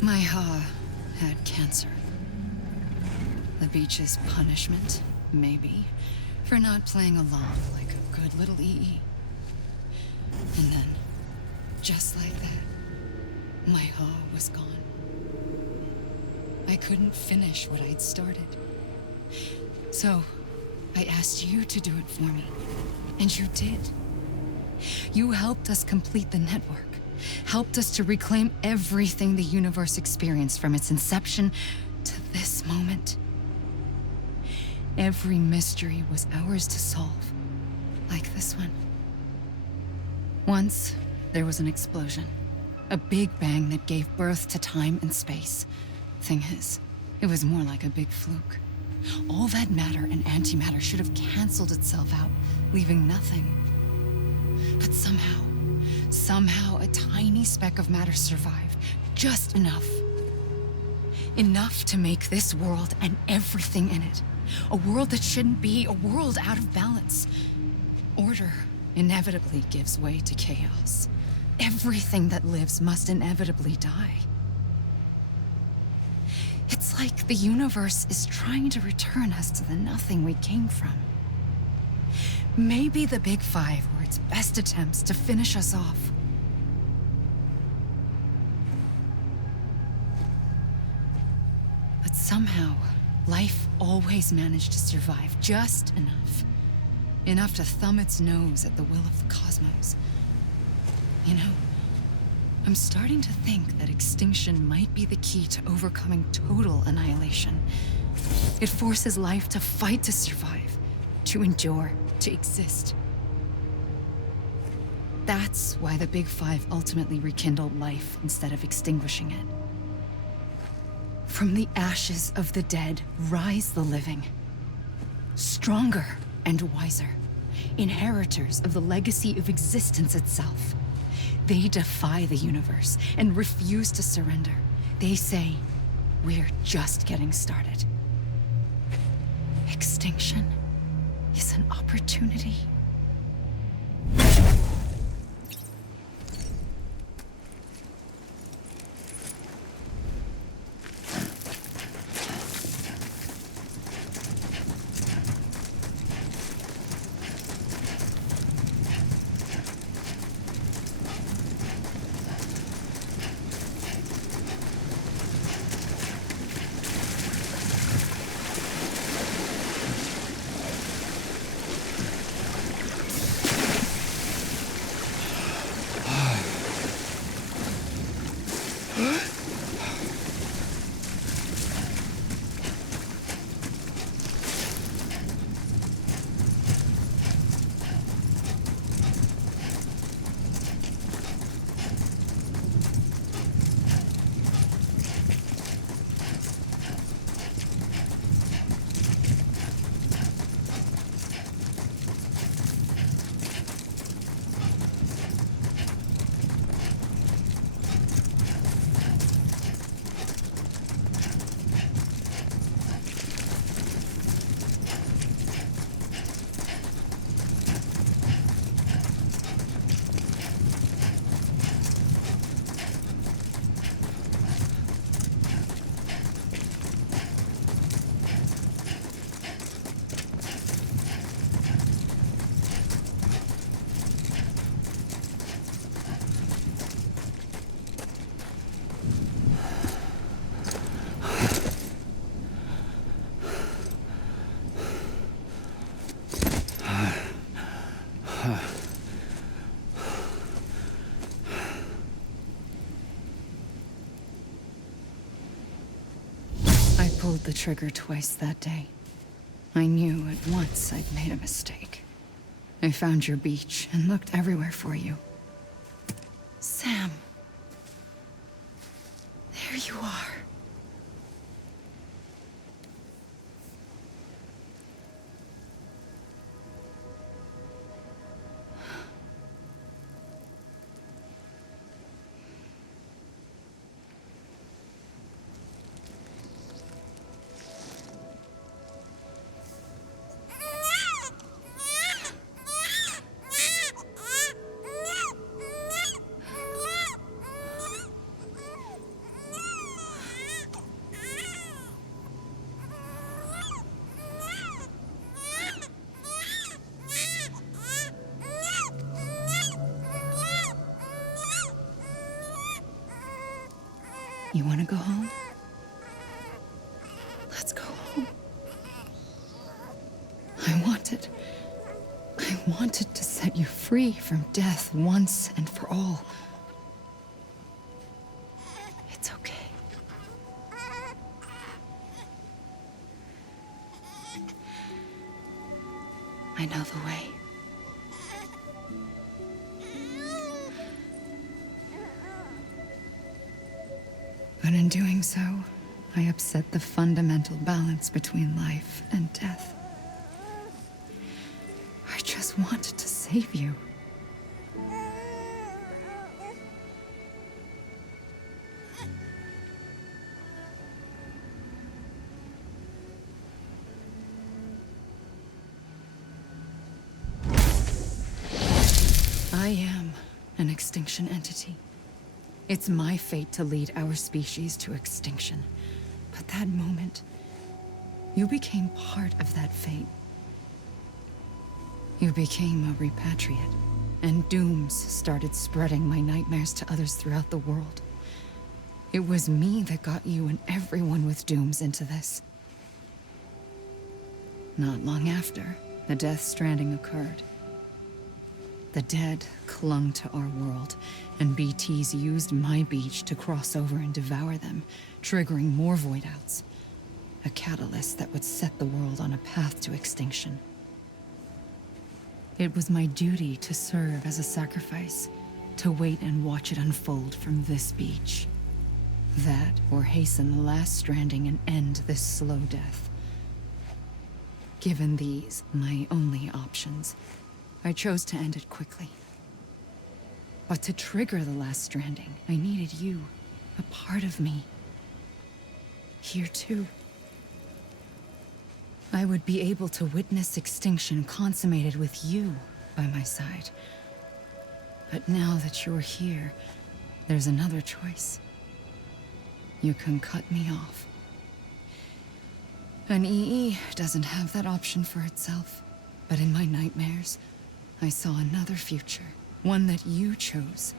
My Ha had cancer. The beach's punishment, maybe, for not playing along like a good little EE. And then, just like that, my Ha was gone. I couldn't finish what I'd started. So, I asked you to do it for me, and you did. You helped us complete the network, helped us to reclaim everything the universe experienced from its inception to this moment. Every mystery was ours to solve, like this one. Once, there was an explosion. A big bang that gave birth to time and space. Thing is, it was more like a big fluke. All that matter and antimatter should have canceled itself out, leaving nothing. But somehow a tiny speck of matter survived. Just enough. Enough to make this world and everything in it. A world that shouldn't be, a world out of balance. Order inevitably gives way to chaos. Everything that lives must inevitably die. It's like the universe is trying to return us to the nothing we came from. Maybe the Big Five were its best attempts to finish us off. But somehow, life always managed to survive just enough. Enough to thumb its nose at the will of the cosmos. You know, I'm starting to think that extinction might be the key to overcoming total annihilation. It forces life to fight to survive, to endure, to exist. That's why the Big Five ultimately rekindled life instead of extinguishing it. From the ashes of the dead rise the living. Stronger and wiser. Inheritors of the legacy of existence itself. They defy the universe and refuse to surrender. They say, we're just getting started. Extinction is an opportunity. pulled the trigger twice that day. I knew at once I'd made a mistake. I found your beach and looked everywhere for you. Sam. There you are. You want to go home? Let's go home. I wanted to set you free from death once and for all. It's okay. I know the way. But in doing so, I upset the fundamental balance between life and death. I just wanted to save you. I am an extinction entity. It's my fate to lead our species to extinction. But that moment, you became part of that fate. You became a repatriate, and dooms started spreading my nightmares to others throughout the world. It was me that got you and everyone with dooms into this. Not long after, the Death Stranding occurred. The dead clung to our world, and BTs used my beach to cross over and devour them, triggering more void outs. A catalyst that would set the world on a path to extinction. It was my duty to serve as a sacrifice, to wait and watch it unfold from this beach. That, or hasten the last stranding and end this slow death. Given these, my only options, I chose to end it quickly. But to trigger the last stranding, I needed you, a part of me. Here too. I would be able to witness extinction consummated with you by my side. But now that you're here, there's another choice. You can cut me off. An EE doesn't have that option for itself. But in my nightmares, I saw another future. One that you chose.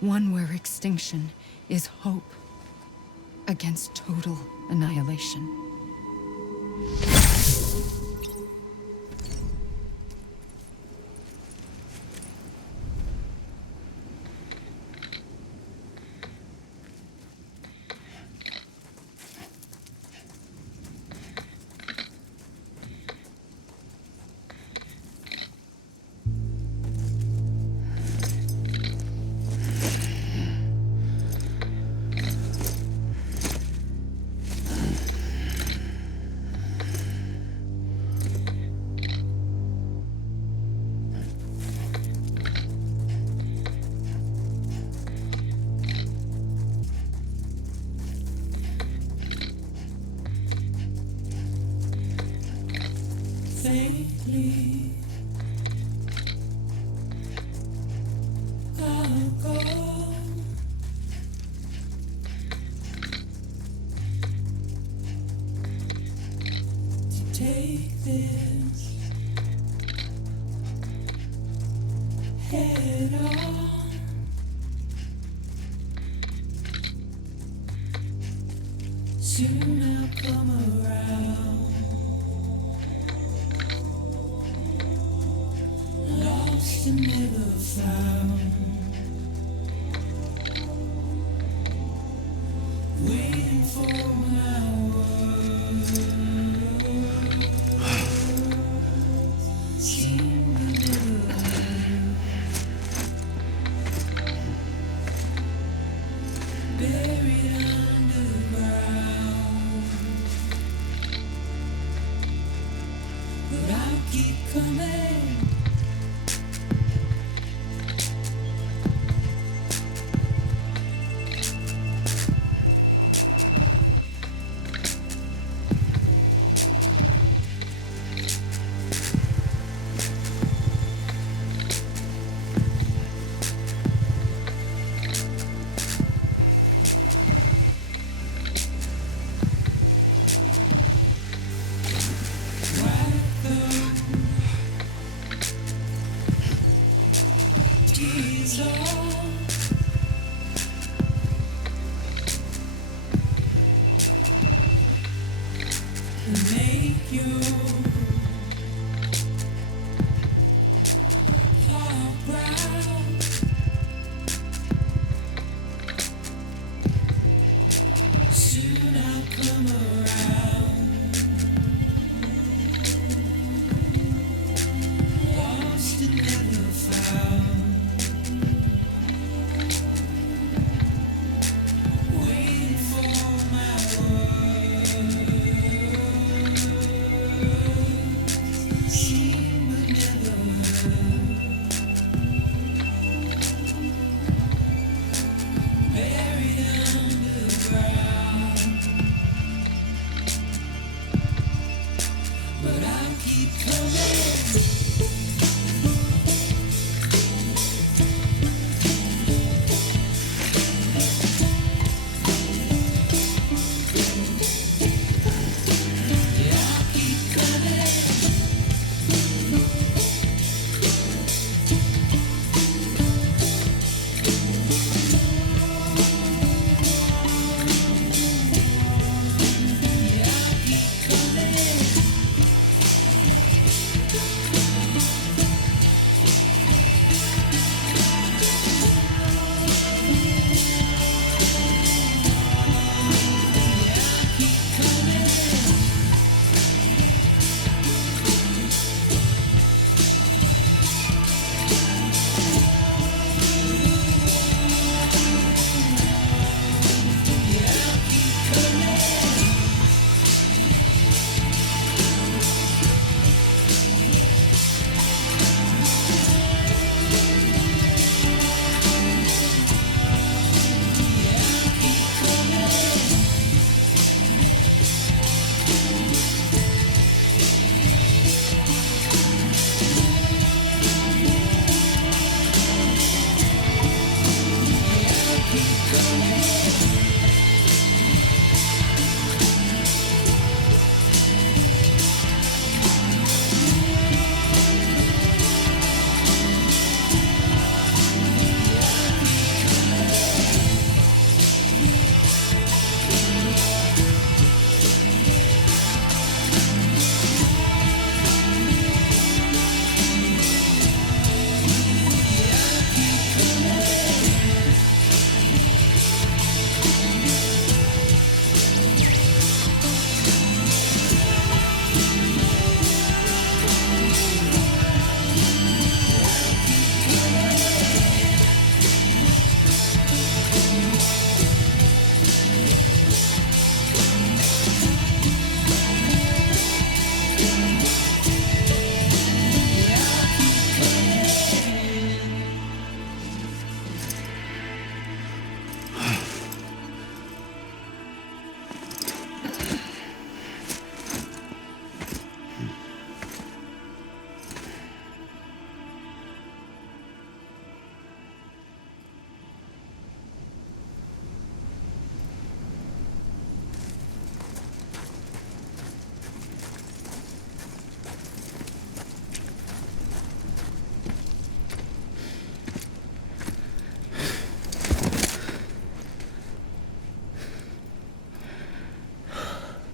One where extinction is hope against total annihilation. Faintly, I'll go to take this head on. Soon I'll come around. Lost and never found, waiting for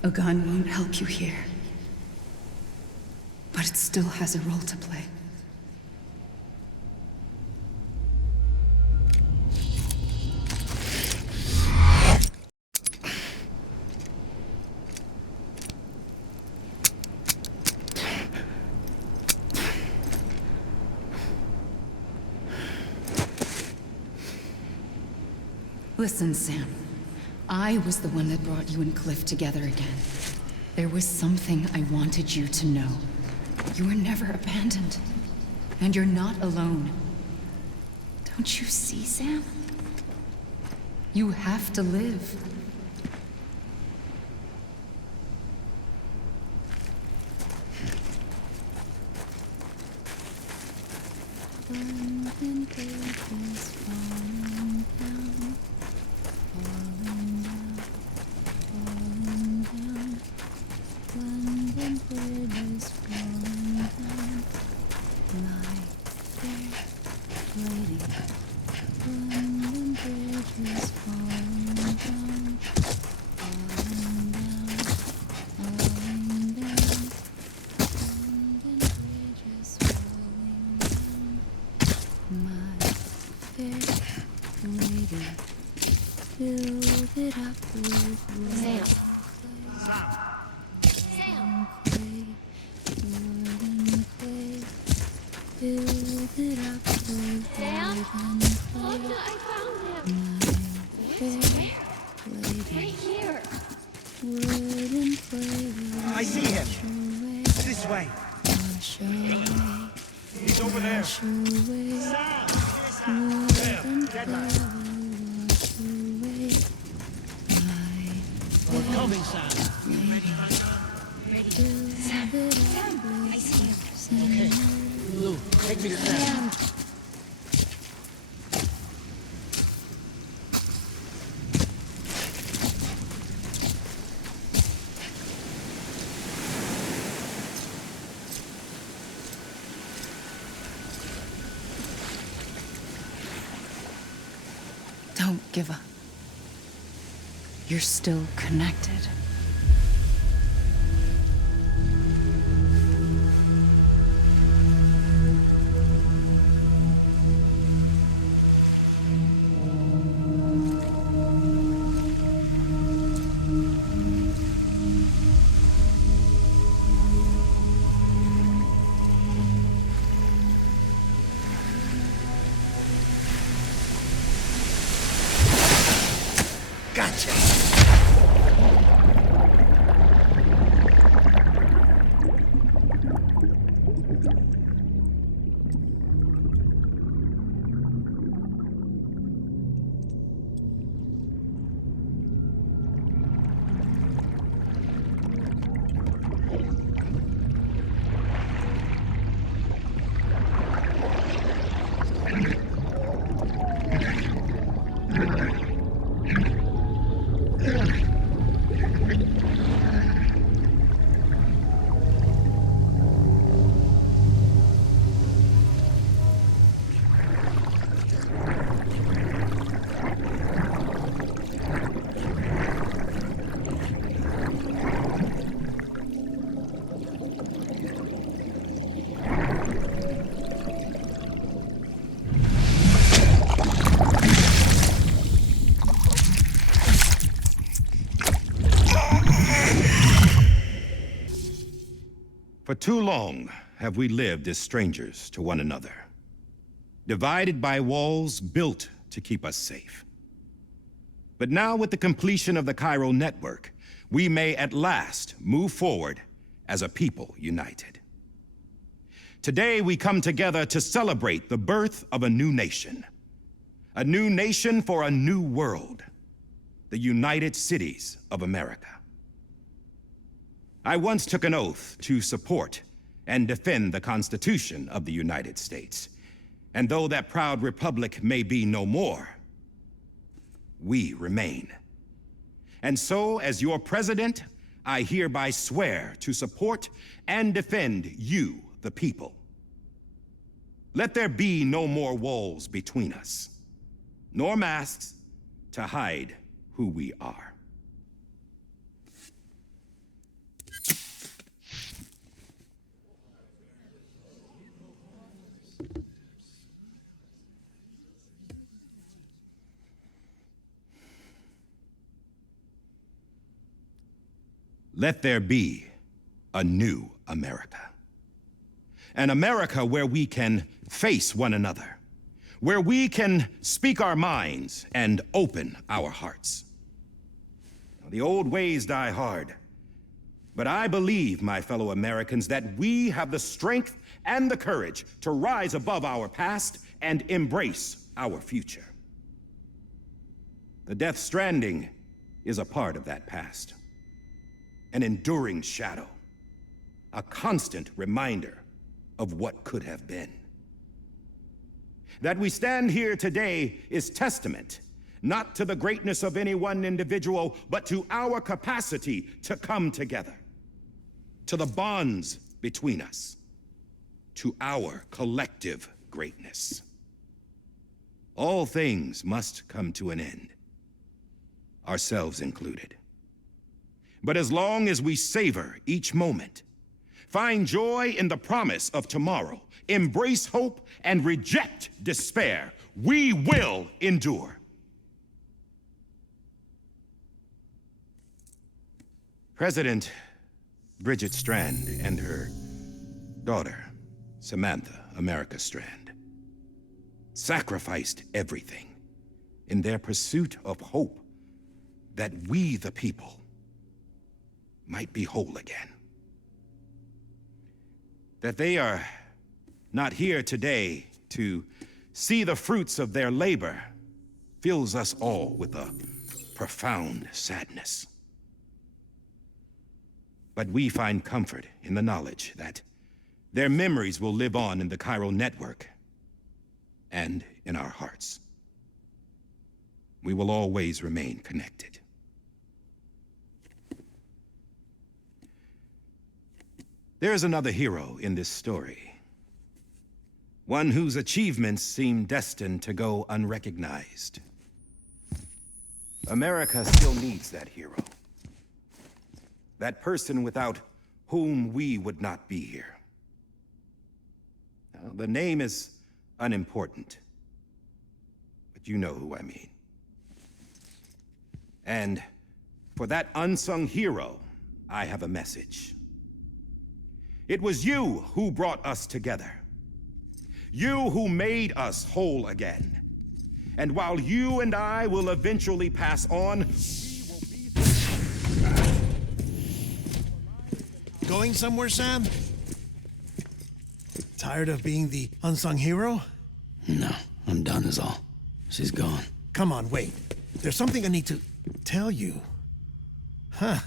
A gun won't help you here. But it still has a role to play. Listen, Sam. I was the one that brought you and Cliff together again. There was something I wanted you to know. You were never abandoned. And you're not alone. Don't you see, Sam? You have to live. London Bridge is falling down, falling down, falling down. London Bridge is falling down. My fair lady. London Bridge is falling down, falling down, falling down. London Bridge is falling down. My fair lady, build it up with Sam. clay, wooden clay. Build it up with Sam? wooden clay. Look, I found him. My fair lady, Right here. wooden clay. I see him. This way. Wash away. He's over there. Wash away. Wooden clay. Wash away. We're coming, Sam. Sam, I see him. Okay. Lou, take me to Sam. Don't give up. You're still connected. For too long have we lived as strangers to one another, divided by walls built to keep us safe. But now, with the completion of the Chiral Network, we may at last move forward as a people united. Today, we come together to celebrate the birth of a new nation for a new world, the United Cities of America. I once took an oath to support and defend the Constitution of the United States. And though that proud republic may be no more, we remain. And so, as your president, I hereby swear to support and defend you, the people. Let there be no more walls between us, nor masks to hide who we are. Let there be a new America. An America where we can face one another, where we can speak our minds and open our hearts. the old ways die hard. But I believe, my fellow Americans, that we have the strength and the courage to rise above our past and embrace our future. The Death Stranding is a part of that past. An enduring shadow. A constant reminder of what could have been. That we stand here today is testament, not to the greatness of any one individual, but to our capacity to come together. To the bonds between us. To our collective greatness. All things must come to an end. Ourselves included. But as long as we savor each moment, find joy in the promise of tomorrow, embrace hope, and reject despair, we will endure. President Bridget Strand and her daughter, Samantha America Strand, sacrificed everything in their pursuit of hope that we, the people, might be whole again. That they are not here today to see the fruits of their labor fills us all with a profound sadness. But we find comfort in the knowledge that their memories will live on in the Chiral Network and in our hearts. We will always remain connected. There's another hero in this story. One whose achievements seem destined to go unrecognized. America still needs that hero. That person without whom we would not be here. Now, the name is unimportant, but you know who I mean. And for that unsung hero, I have a message. It was you who brought us together. You who made us whole again. And while you and I will eventually pass on, Going somewhere, Sam? Tired of being the unsung hero? No, I'm done is all. She's gone. Come on, wait. There's something I need to tell you. Huh.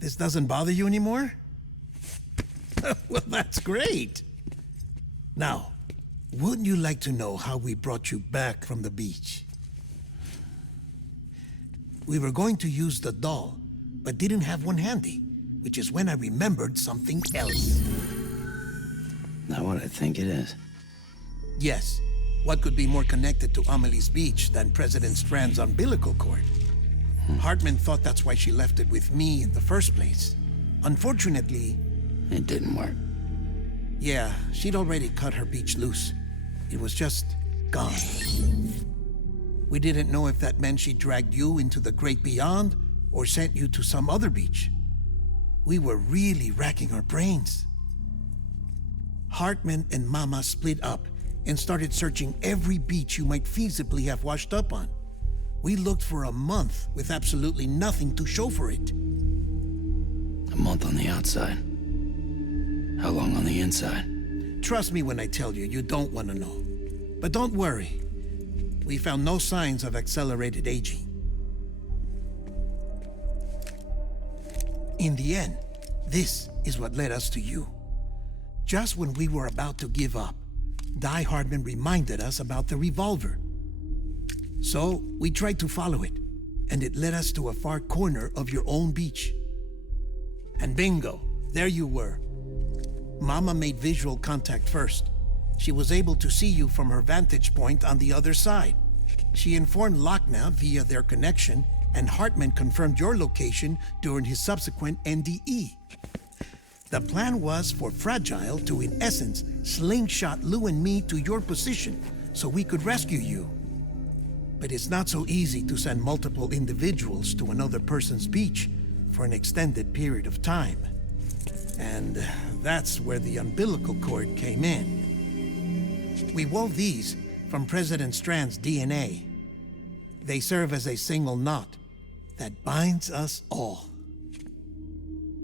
This doesn't bother you anymore? Well, that's great. Now, wouldn't you like to know how we brought you back from the beach? We were going to use the doll, but didn't have one handy, which is when I remembered something else. Not what I think it is. Yes. What could be more connected to Amelie's beach than President Strand's umbilical cord? Hartman thought that's why she left it with me in the first place. Unfortunately... It didn't work. Yeah, she'd already cut her beach loose. It was just gone. We didn't know if that meant she dragged you into the great beyond or sent you to some other beach. We were really racking our brains. Hartman and Mama split up and started searching every beach you might feasibly have washed up on. We looked for a month with absolutely nothing to show for it. A month on the outside. How long on the inside? Trust me when I tell you, you don't want to know. But don't worry. We found no signs of accelerated aging. In the end, this is what led us to you. Just when we were about to give up, Die Hardman reminded us about the revolver. So we tried to follow it, and it led us to a far corner of your own beach. And bingo, there you were. Mama made visual contact first. She was able to see you from her vantage point on the other side. She informed Lochna via their connection, and Hartman confirmed your location during his subsequent NDE. The plan was for Fragile to, in essence, slingshot Lou and me to your position so we could rescue you. But it's not so easy to send multiple individuals to another person's beach for an extended period of time. And that's where the umbilical cord came in. We wove these from President Strand's DNA. They serve as a single knot that binds us all.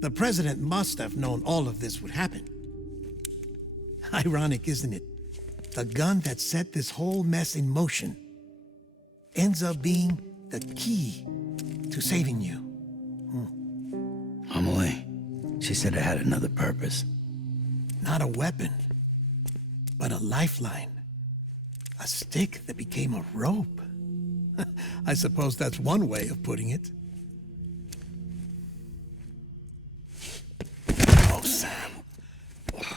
The president must have known all of this would happen. Ironic, isn't it? The gun that set this whole mess in motion ends up being the key to saving you. Amelie, she said it had another purpose. Not a weapon, but a lifeline. A stick that became a rope. I suppose that's one way of putting it. Oh, Sam.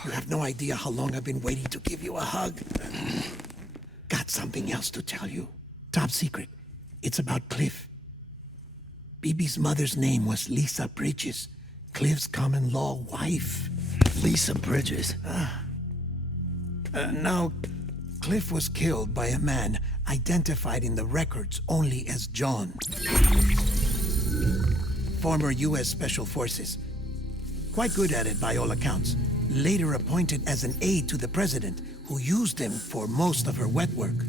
You have no idea how long I've been waiting to give you a hug. Got something else to tell you. Top secret. It's about Cliff. BB's mother's name was Lisa Bridges, Cliff's common-law wife. Lisa Bridges? Now, Cliff was killed by a man identified in the records only as John. Former U.S. Special Forces. Quite good at it by all accounts. Later appointed as an aide to the president, who used him for most of her wet work.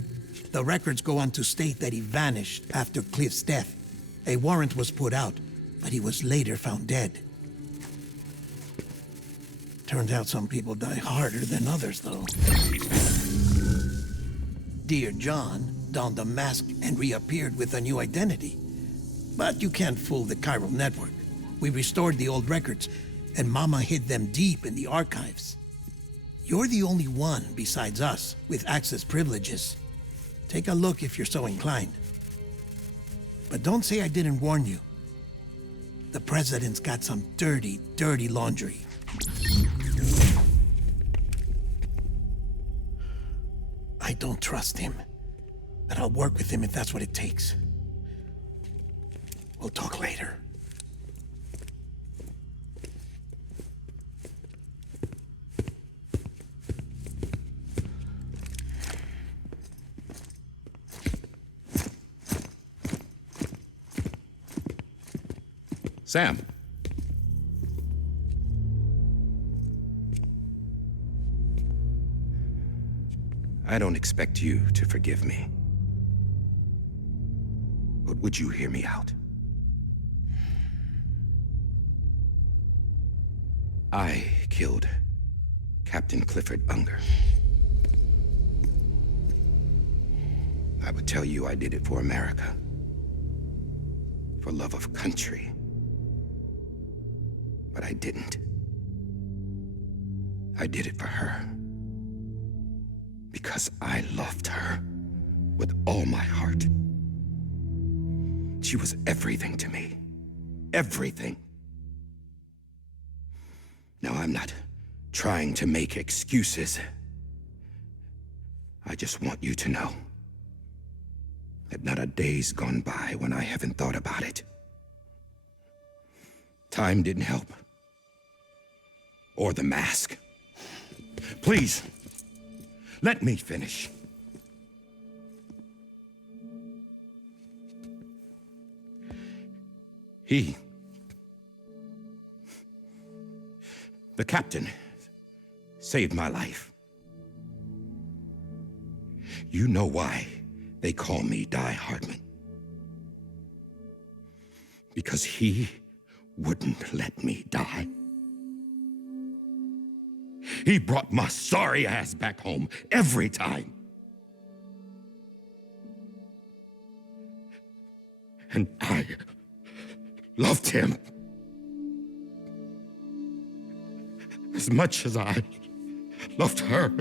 The records go on to state that he vanished after Cliff's death. A warrant was put out, but he was later found dead. Turns out some people die harder than others, though. Dear John donned a mask and reappeared with a new identity. But you can't fool the Chiral Network. We restored the old records, and Mama hid them deep in the archives. You're the only one besides us with access privileges. Take a look if you're so inclined. But don't say I didn't warn you. The president's got some dirty, dirty laundry. I don't trust him, but I'll work with him if that's what it takes. We'll talk later. Sam. I don't expect you to forgive me. But would you hear me out? I killed Captain Clifford Unger. I would tell you I did it for America. For love of country. But I didn't. I did it for her. Because I loved her with all my heart. She was everything to me. Everything. Now, I'm not trying to make excuses. I just want you to know that not a day's gone by when I haven't thought about it. Time didn't help. Or the mask. Please, let me finish. The captain, saved my life. You know why they call me Die Hardman. Because he wouldn't let me die. He brought my sorry ass back home every time. And I loved him as much as I loved her.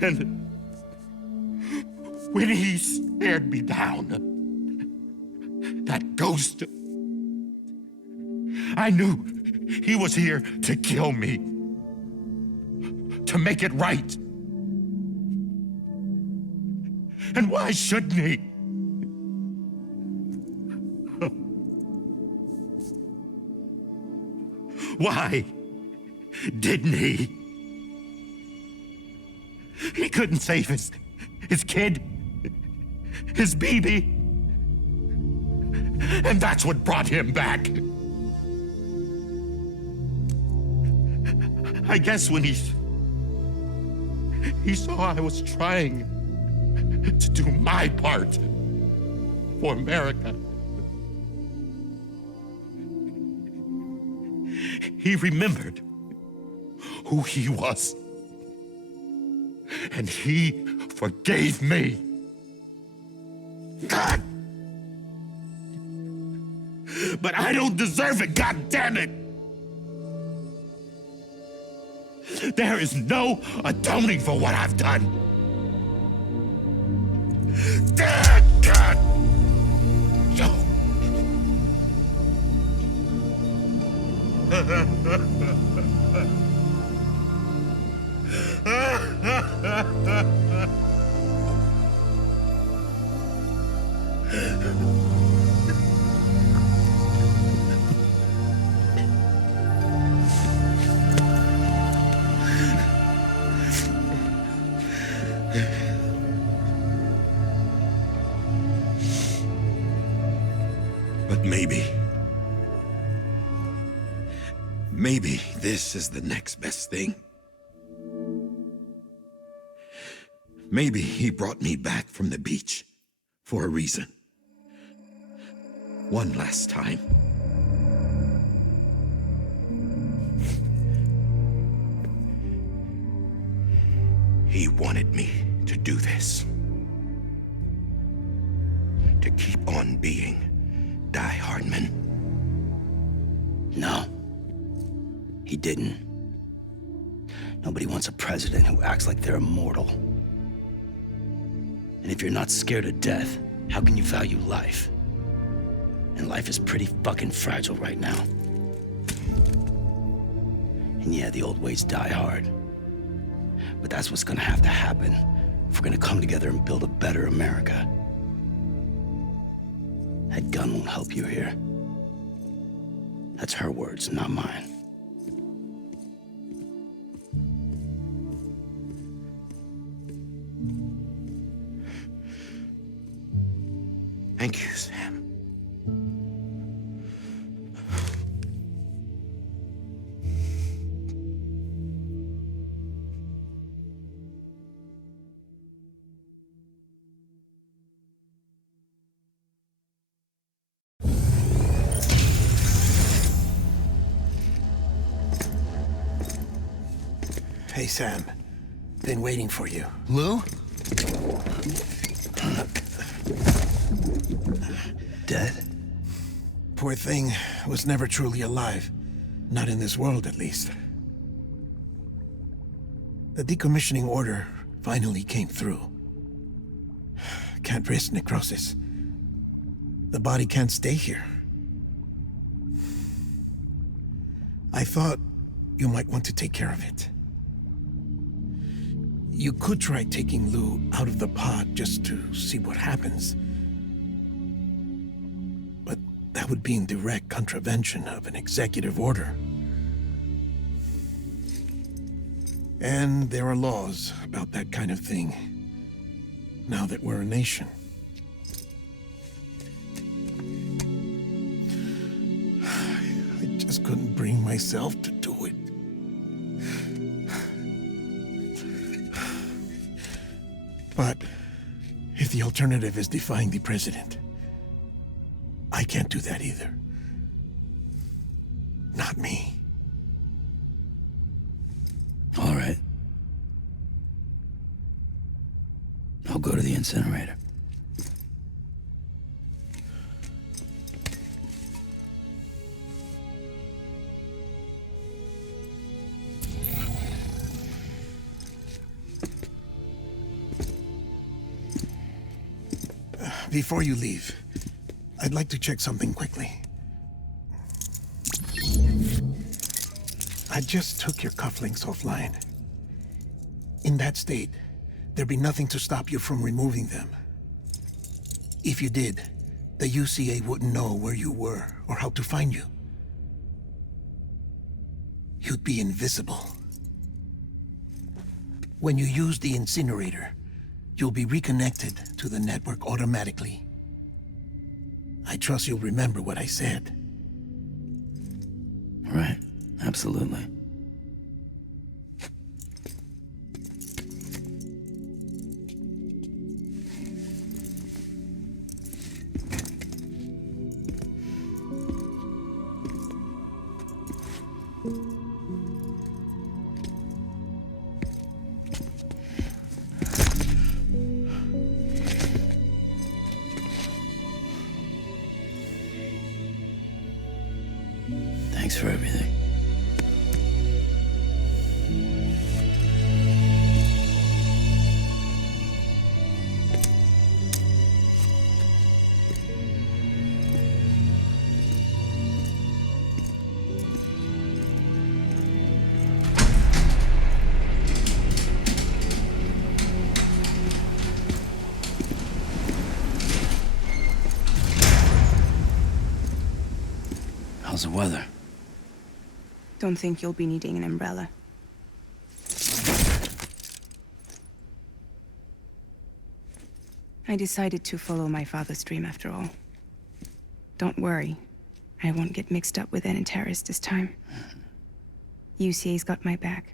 And when he stared me down, that ghost, I knew he was here to kill me, to make it right. And why shouldn't he? Why didn't he? He couldn't save his kid, his baby. And that's what brought him back. I guess when he He saw I was trying to do my part for America. He remembered who he was. And he forgave me. God! But I don't deserve it, God damn it! There is no atoning for what I've done. God! No. But maybe this is the next best thing. Maybe he brought me back from the beach for a reason. One last time. He wanted me to do this. To keep on being Die Hardman. No. He didn't. Nobody wants a president who acts like they're immortal. And if you're not scared of death, how can you value life? And life is pretty fucking fragile right now. And yeah, the old ways die hard. But that's what's gonna have to happen if we're gonna come together and build a better America. That gun won't help you here. That's her words, not mine. Thank you, Sam. Hey, Sam. Been waiting for you. Lou? Dead? Poor thing was never truly alive. Not in this world, at least. The decommissioning order finally came through. Can't risk necrosis. The body can't stay here. I thought you might want to take care of it. You could try taking Lou out of the pod just to see what happens. But that would be in direct contravention of an executive order. And there are laws about that kind of thing, now that we're a nation. I just couldn't bring myself to do it. But if the alternative is defying the president, I can't do that either. Not me. All right. I'll go to the incinerator. Before you leave, I'd like to check something quickly. I just took your cufflinks offline. In that state, there'd be nothing to stop you from removing them. If you did, the UCA wouldn't know where you were or how to find you. You'd be invisible. When you use the incinerator, you'll be reconnected to the network automatically. I trust you'll remember what I said. Right, absolutely. Thanks for everything. How's the weather? Don't think you'll be needing an umbrella. I decided to follow my father's dream after all. Don't worry, I won't get mixed up with any terrorists this time. UCA's got my back.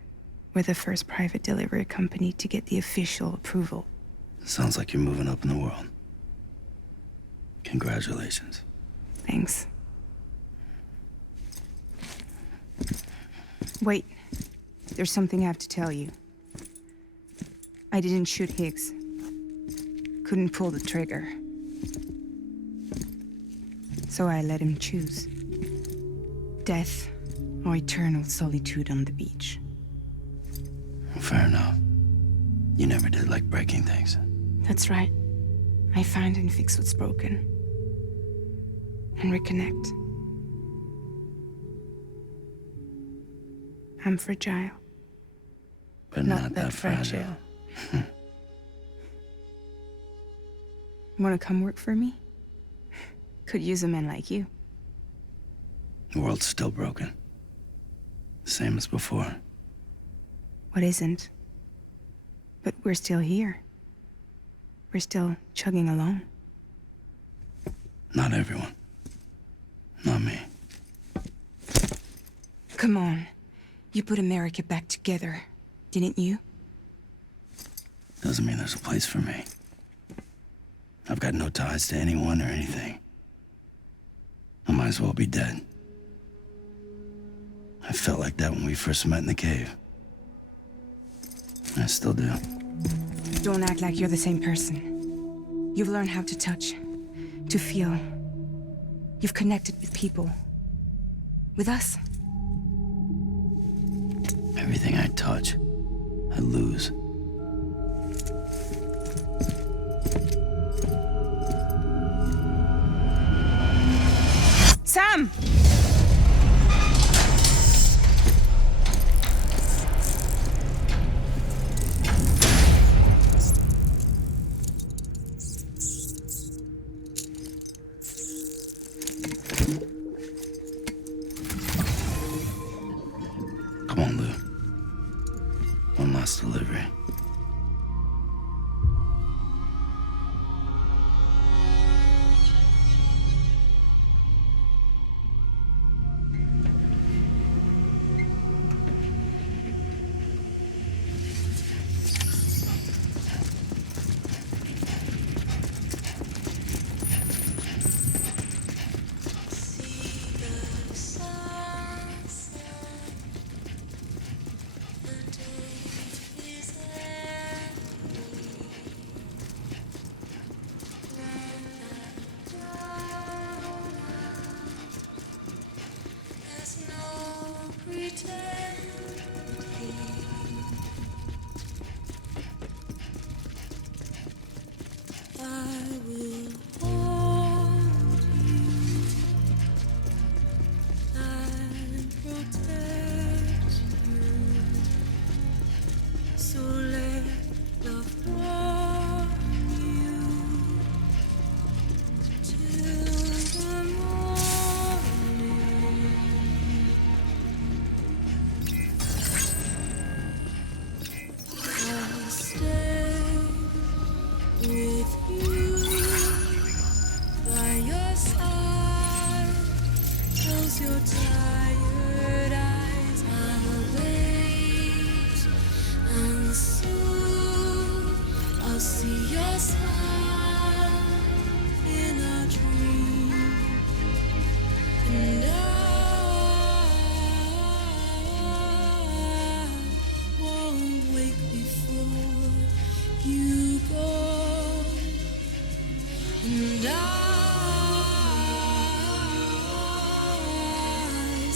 We're the first private delivery company to get the official approval. Sounds like you're moving up in the world. Congratulations. Thanks. Wait, there's something I have to tell you. I didn't shoot Higgs. Couldn't pull the trigger. So I let him choose. Death or eternal solitude on the beach. Fair enough. You never did like breaking things. That's right. I find and fix what's broken. And reconnect. I'm fragile. But not that fragile. Wanna come work for me? Could use a man like you. The world's still broken. Same as before. What isn't? But we're still here. We're still chugging along. Not everyone. Not me. Come on. You put America back together, didn't you? Doesn't mean there's a place for me. I've got no ties to anyone or anything. I might as well be dead. I felt like that when we first met in the cave. I still do. Don't act like you're the same person. You've learned how to touch, to feel. You've connected with people. With us. Everything I touch, I lose. Sam! Come on, Lou. One last delivery.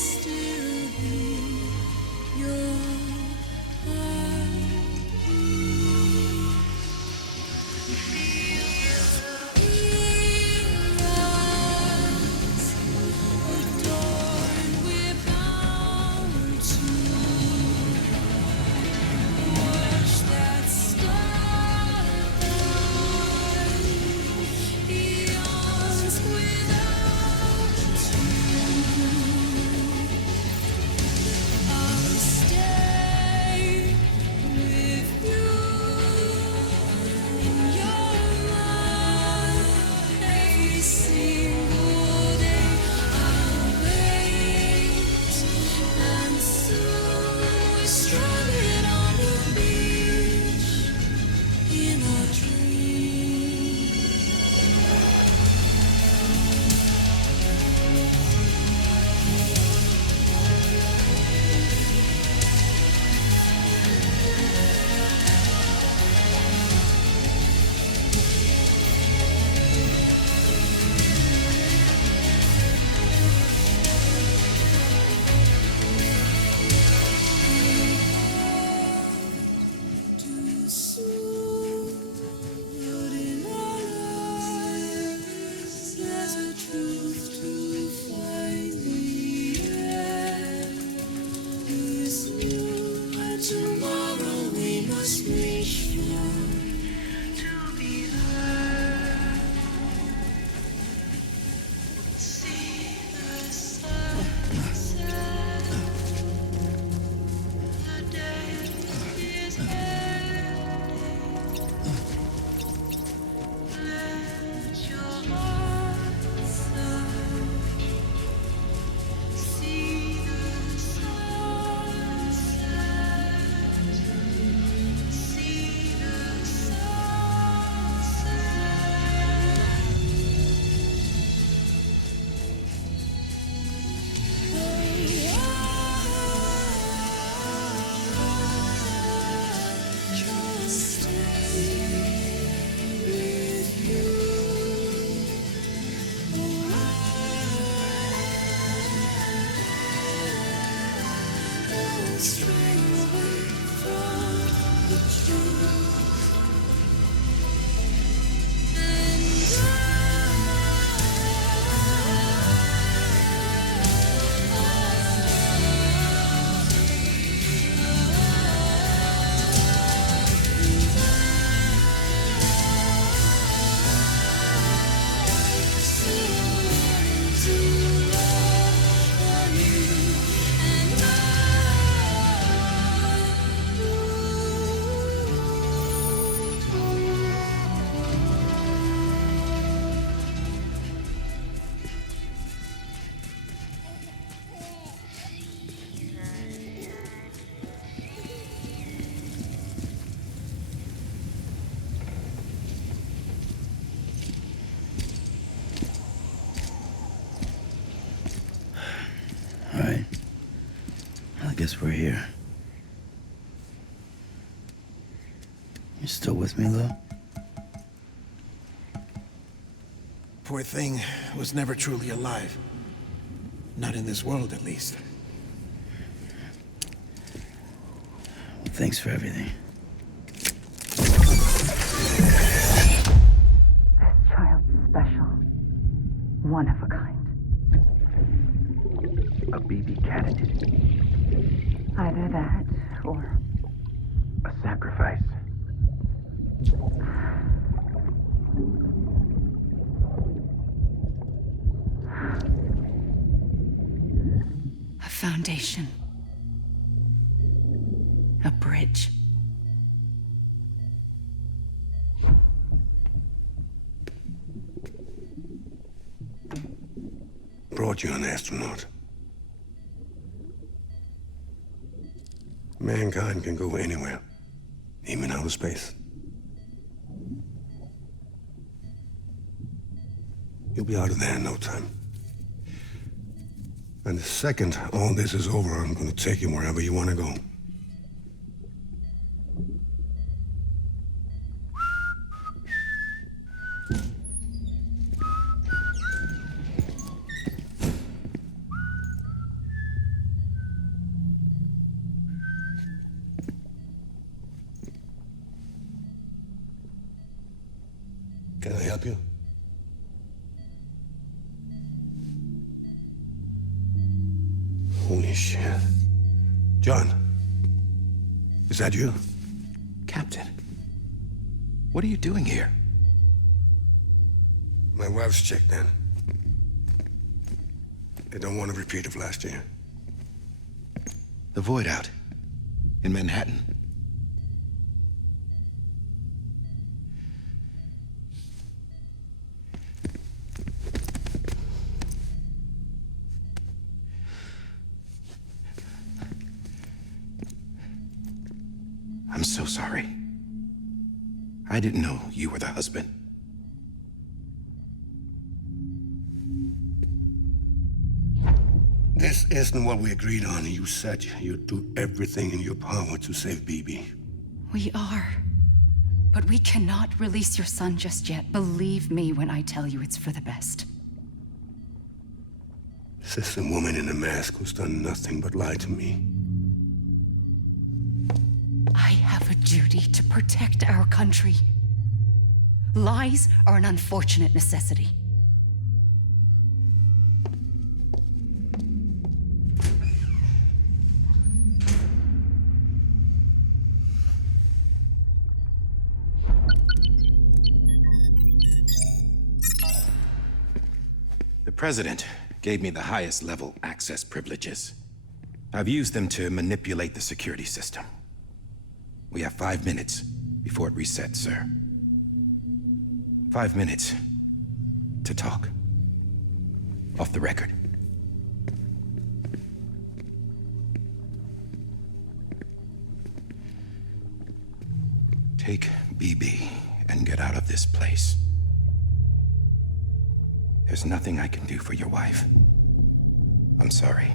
Still I guess we're here. You still with me, Lou? Poor thing was never truly alive. Not in this world, at least. Well, thanks for everything. This child's special. One of a kind. A BB candidate. Either that, or... a sacrifice. A foundation. A bridge. Brought you an astronaut. Mankind can go anywhere, even outer space. You'll be out of there in no time. And the second all this is over, I'm gonna take you wherever you want to go. Can I help you? Holy shit. John, is that you? Captain, what are you doing here? My wife's checked in. They don't want a repeat of last year. The void out in Manhattan. I'm so sorry. I didn't know you were the husband. This isn't what we agreed on. You said you'd do everything in your power to save BB. We are. But we cannot release your son just yet. Believe me when I tell you it's for the best. This is a woman in a mask who's done nothing but lie to me. I have a duty to protect our country. Lies are an unfortunate necessity. President gave me the highest level access privileges. I've used them to manipulate the security system. We have 5 minutes before it resets, sir. 5 minutes to talk. Off the record. Take BB and get out of this place. There's nothing I can do for your wife. I'm sorry.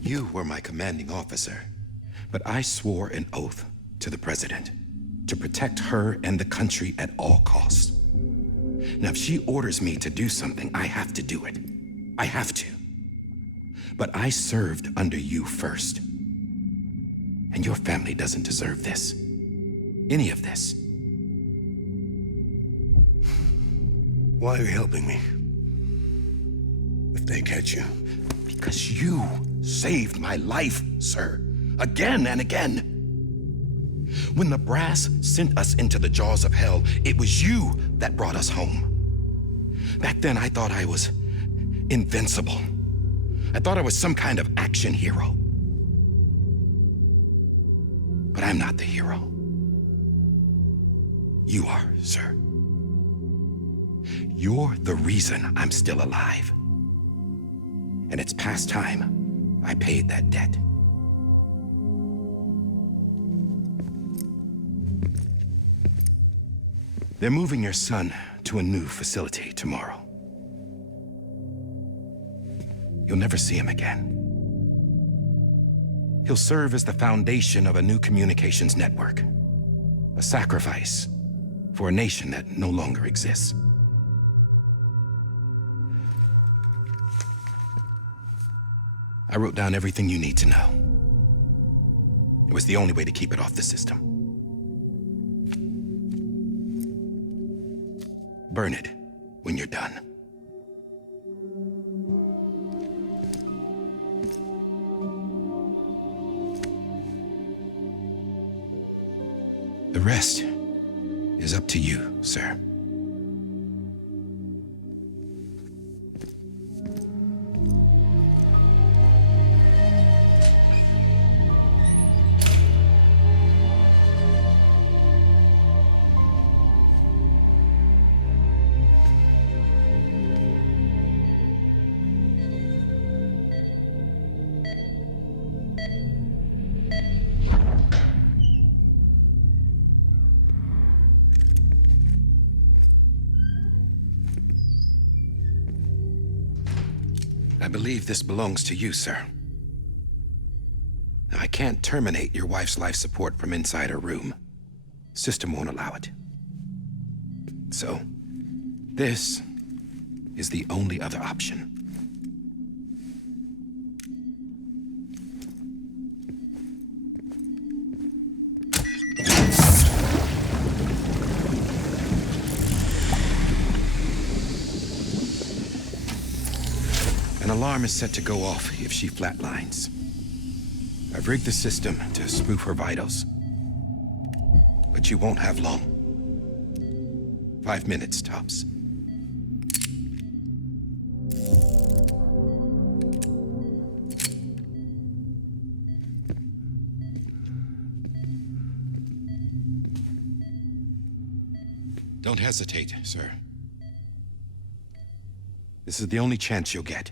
You were my commanding officer, but I swore an oath to the President to protect her and the country at all costs. Now, if she orders me to do something, I have to do it. I have to. But I served under you first. And your family doesn't deserve this. Any of this. Why are you helping me? If they catch you. Because you saved my life, sir. Again and again. When the brass sent us into the jaws of hell, it was you that brought us home. Back then, I thought I was invincible. I thought I was some kind of action hero. But I'm not the hero. You are, sir. You're the reason I'm still alive. And it's past time I paid that debt. They're moving your son to a new facility tomorrow. You'll never see him again. He'll serve as the foundation of a new communications network. A sacrifice for a nation that no longer exists. I wrote down everything you need to know. It was the only way to keep it off the system. Burn it when you're done. The rest is up to you, sir. I believe this belongs to you, sir. Now, I can't terminate your wife's life support from inside her room. System won't allow it. So, this is the only other option. An alarm is set to go off if she flatlines. I've rigged the system to spoof her vitals. But you won't have long. 5 minutes, tops. Don't hesitate, sir. This is the only chance you'll get.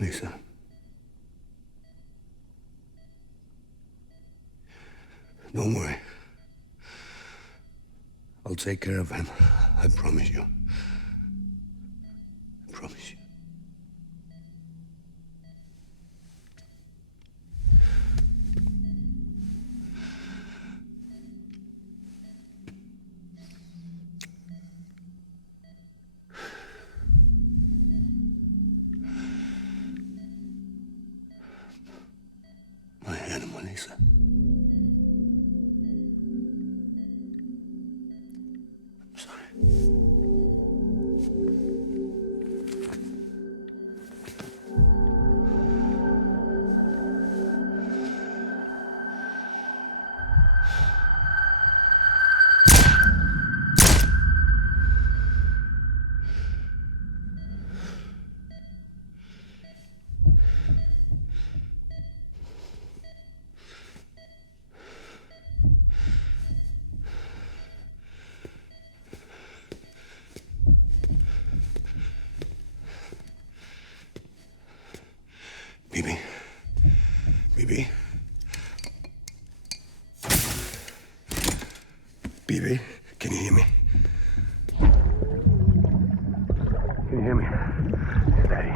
Lisa. Don't worry. I'll take care of him. I promise you. I promise you. My animal, Lisa. I'm sorry. Bibi. Bibi. Bibi, can you hear me? Can you hear me? Steady.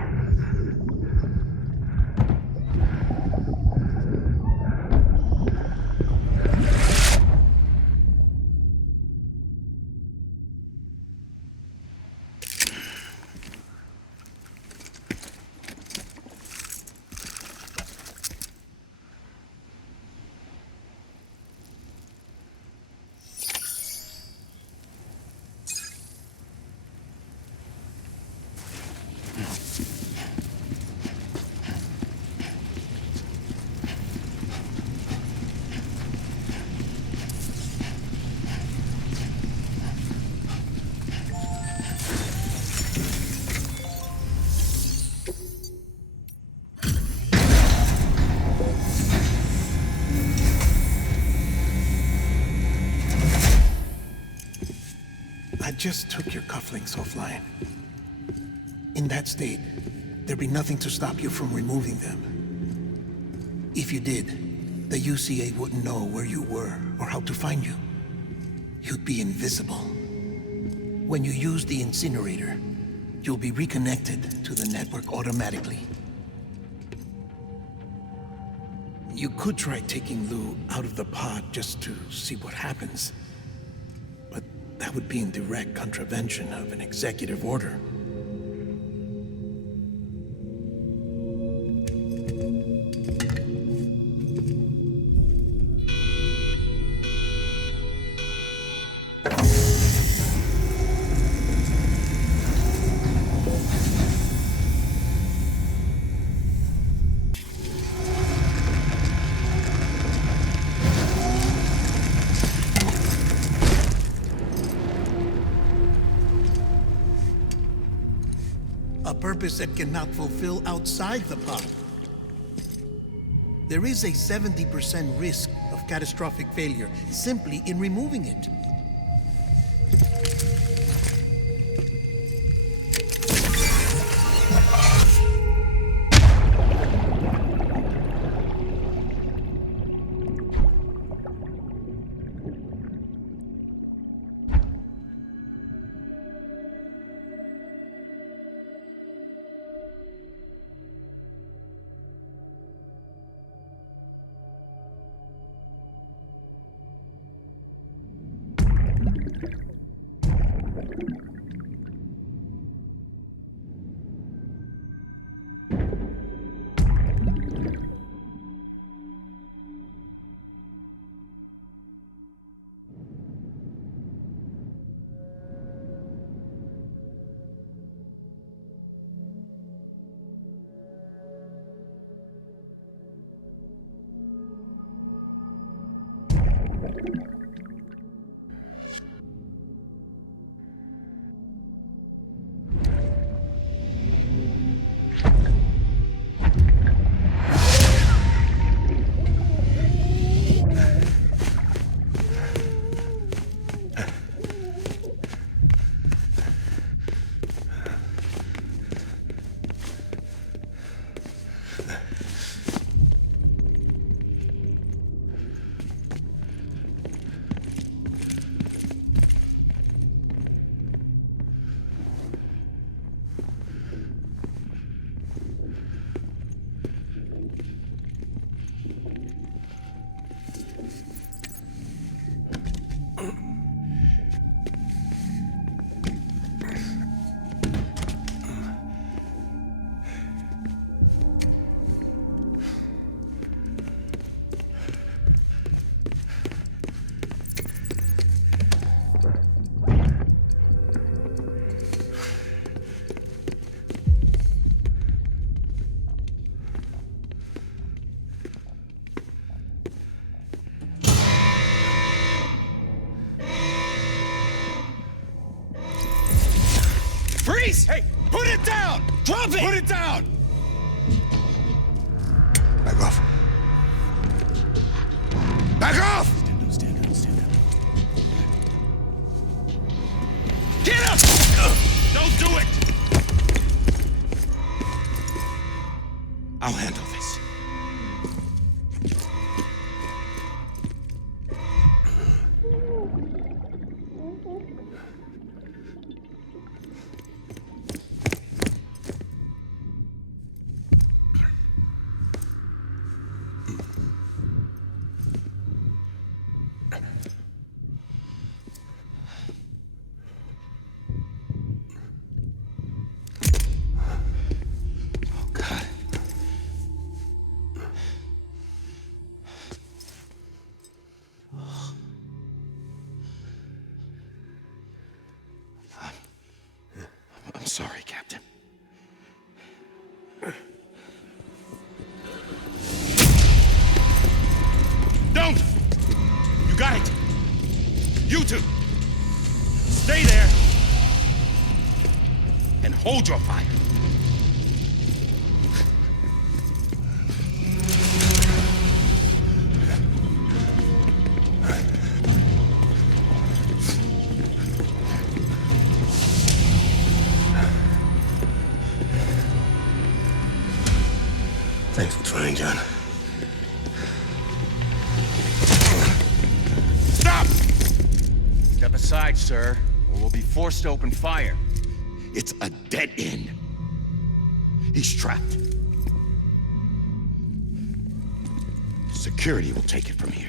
I just took your cufflinks offline. In that state, there'd be nothing to stop you from removing them. If you did, the UCA wouldn't know where you were or how to find you. You'd be invisible. When you use the incinerator, you'll be reconnected to the network automatically. You could try taking Lou out of the pod just to see what happens. But that would be in direct contravention of an executive order. A purpose that cannot fulfill outside the pod. There is a 70% risk of catastrophic failure simply in removing it. face! Hey, put it down! Drop it! Put it down! Back off. Back off! Stand up. Get up! Don't do it! I'll handle this. I'm sorry, Captain. Don't! You got it! You two! Stay there! And hold your fire. Thanks for trying, John. Stop! Step aside, sir, or we'll be forced to open fire. It's a dead end. He's trapped. Security will take it from here.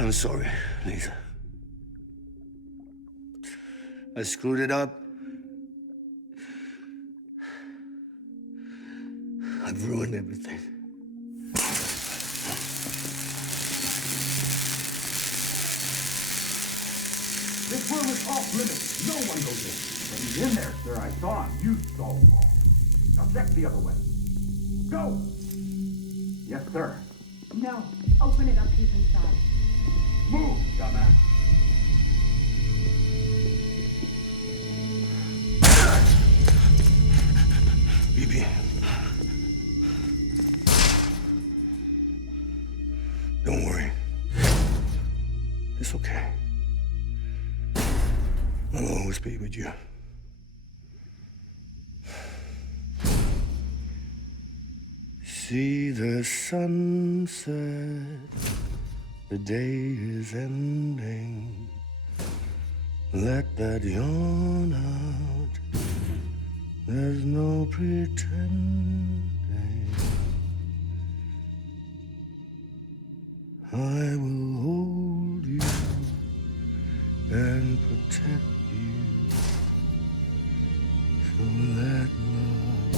I'm sorry, Lisa. I screwed it up. I've ruined everything. This room is off limits. No one goes in. But he's in there, sir. I saw him. You saw him all. Now check the other way. Go! Yes, sir. No. Open it up. He's inside. Move, dumbass. BB. Don't worry. It's okay. I'll always be with you. See the sunset. The day is ending. Let that yawn out. There's no pretending. I will hold you and protect you. So let love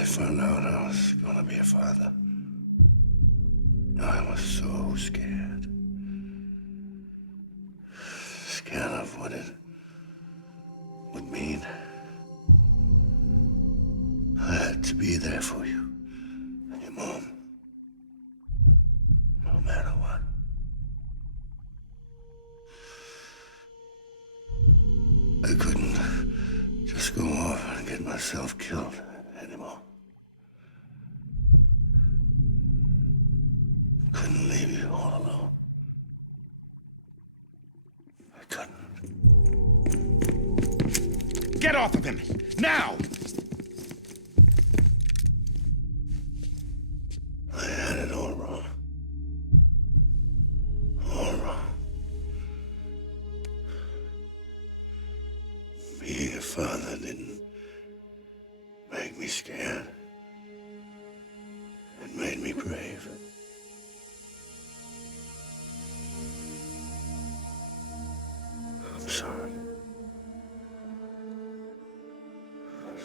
I found out I was gonna be a father, I was so scared. Scared of what it would mean. I had to be there for you and your mom, no matter what. I couldn't just go off and get myself killed anymore. Couldn't leave you all alone. I couldn't. Get off of him! Now! I had it all wrong. All wrong. Being a father didn't make me scared. It made me brave. I'm sorry.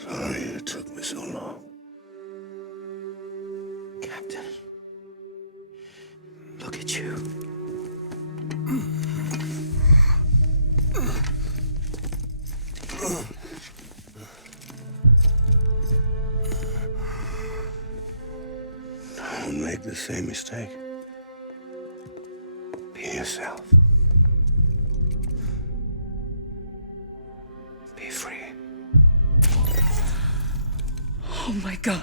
Sorry it took me so long. Captain, look at you. Don't make the same mistake. Be yourself. Be free. Oh my God.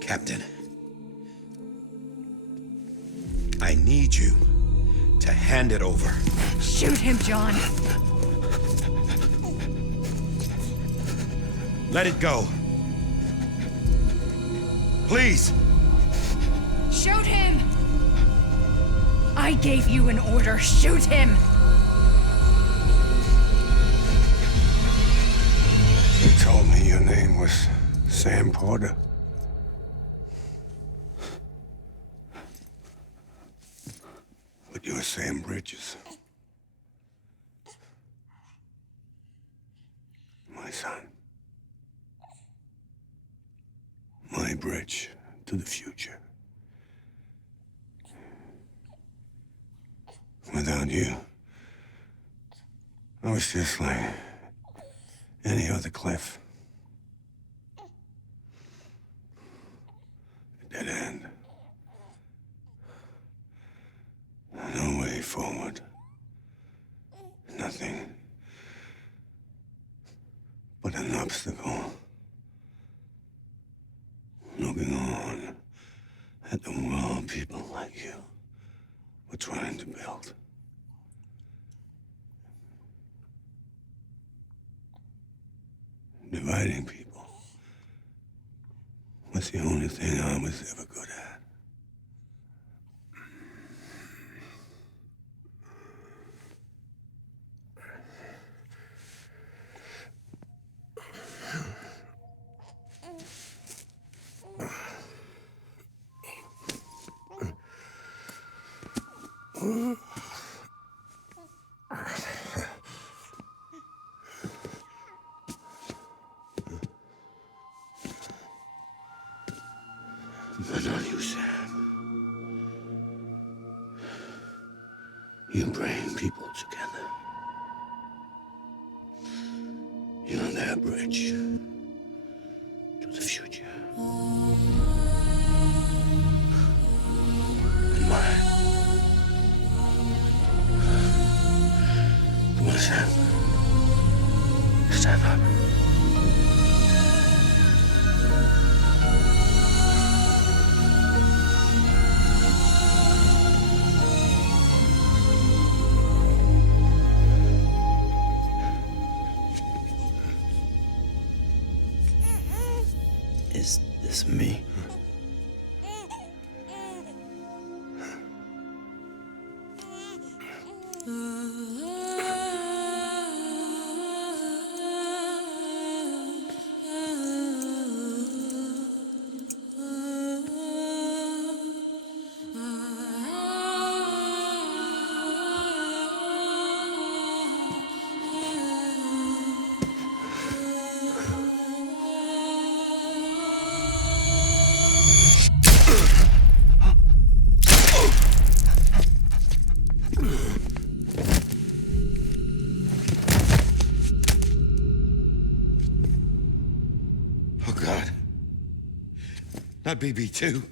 Captain, I need you to hand it over. Shoot him, John. Let it go. Please. Shoot him! I gave you an order. Shoot him! You told me your name was Sam Porter. But you're Sam Bridges. My son. My bridge to the future. Without you, I was just like any other Cliff. A dead end. No way forward. Nothing but an obstacle. Looking on at the world people like you were trying to build. Dividing people was the only thing I was ever good at. But not you, Sam. You bring people together. You're their bridge to the future. And mine. Come on, Sam. Stand up. Is this me? Not BB2.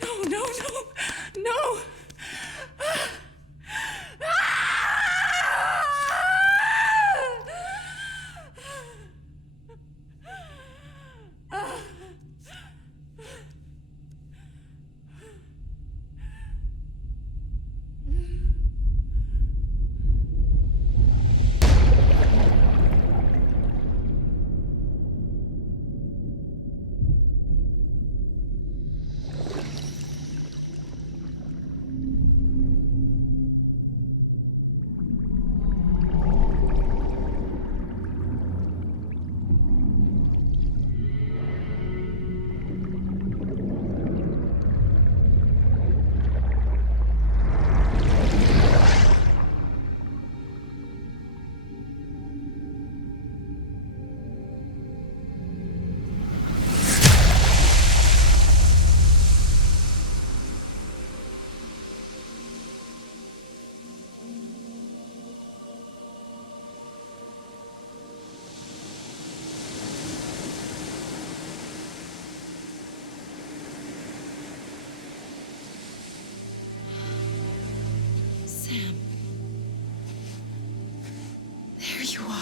No, no, no, no! Sam. There you are.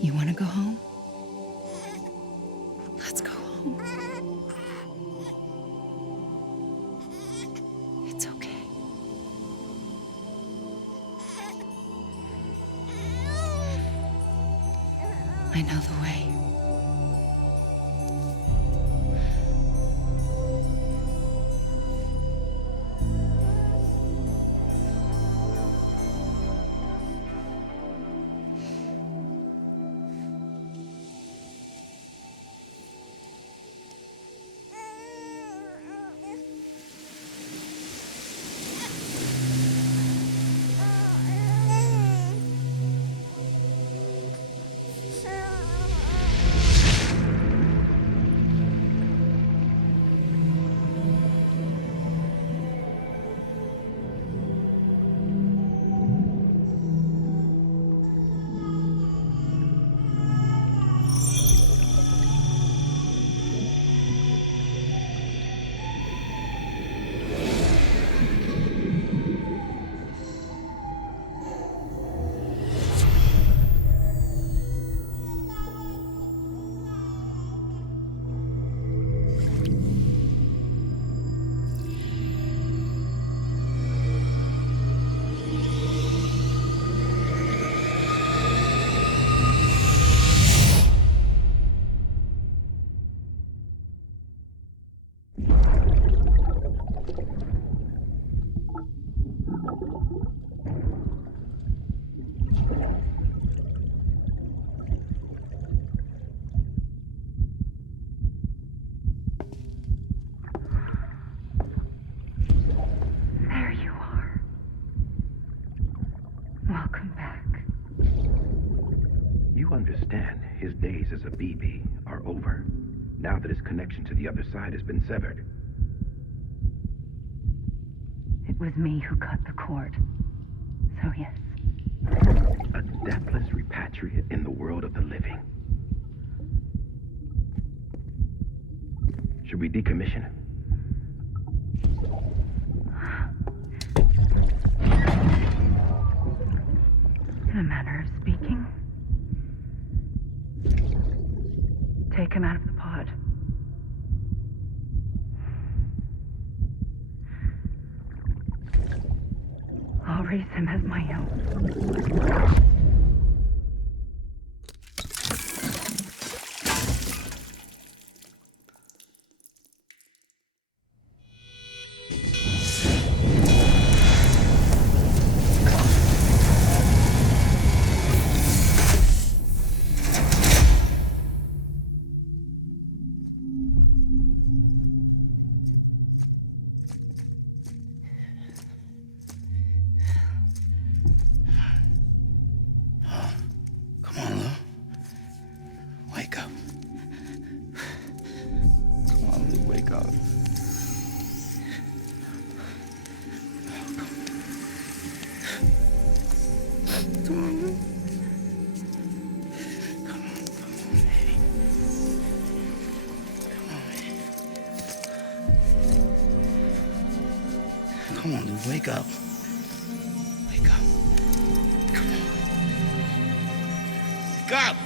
You want to go home? Let's go home. It's okay. I know the way. Understand, his days as a BB are over, now that his connection to the other side has been severed. It was me who cut the cord. So yes. A deathless repatriate in the world of the living. Should we decommission him? Take him out of the pod. I'll raise him as my own. Come on, dude, wake up. Wake up. Come on. Wake up!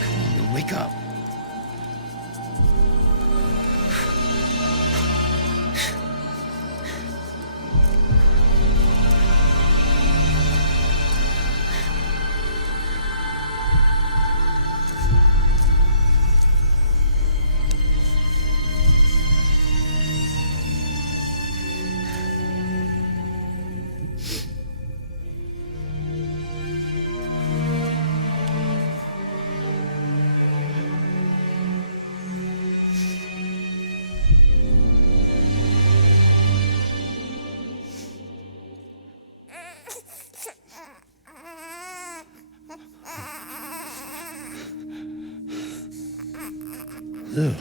Come on, dude, wake up. Ew.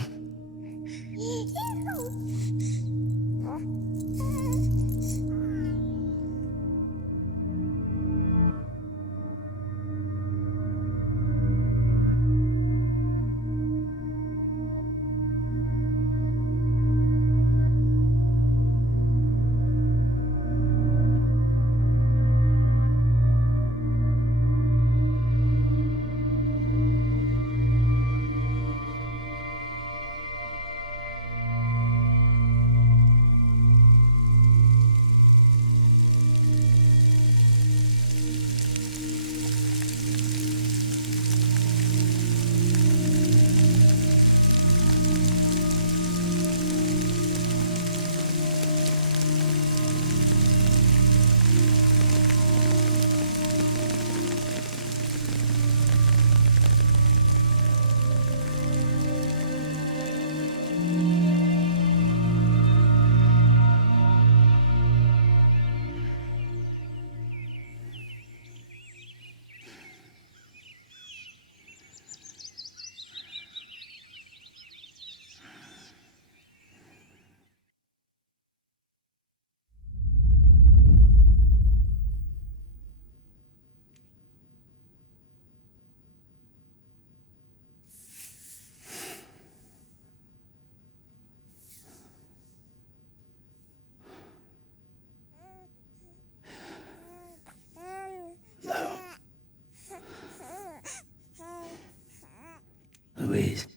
Louise.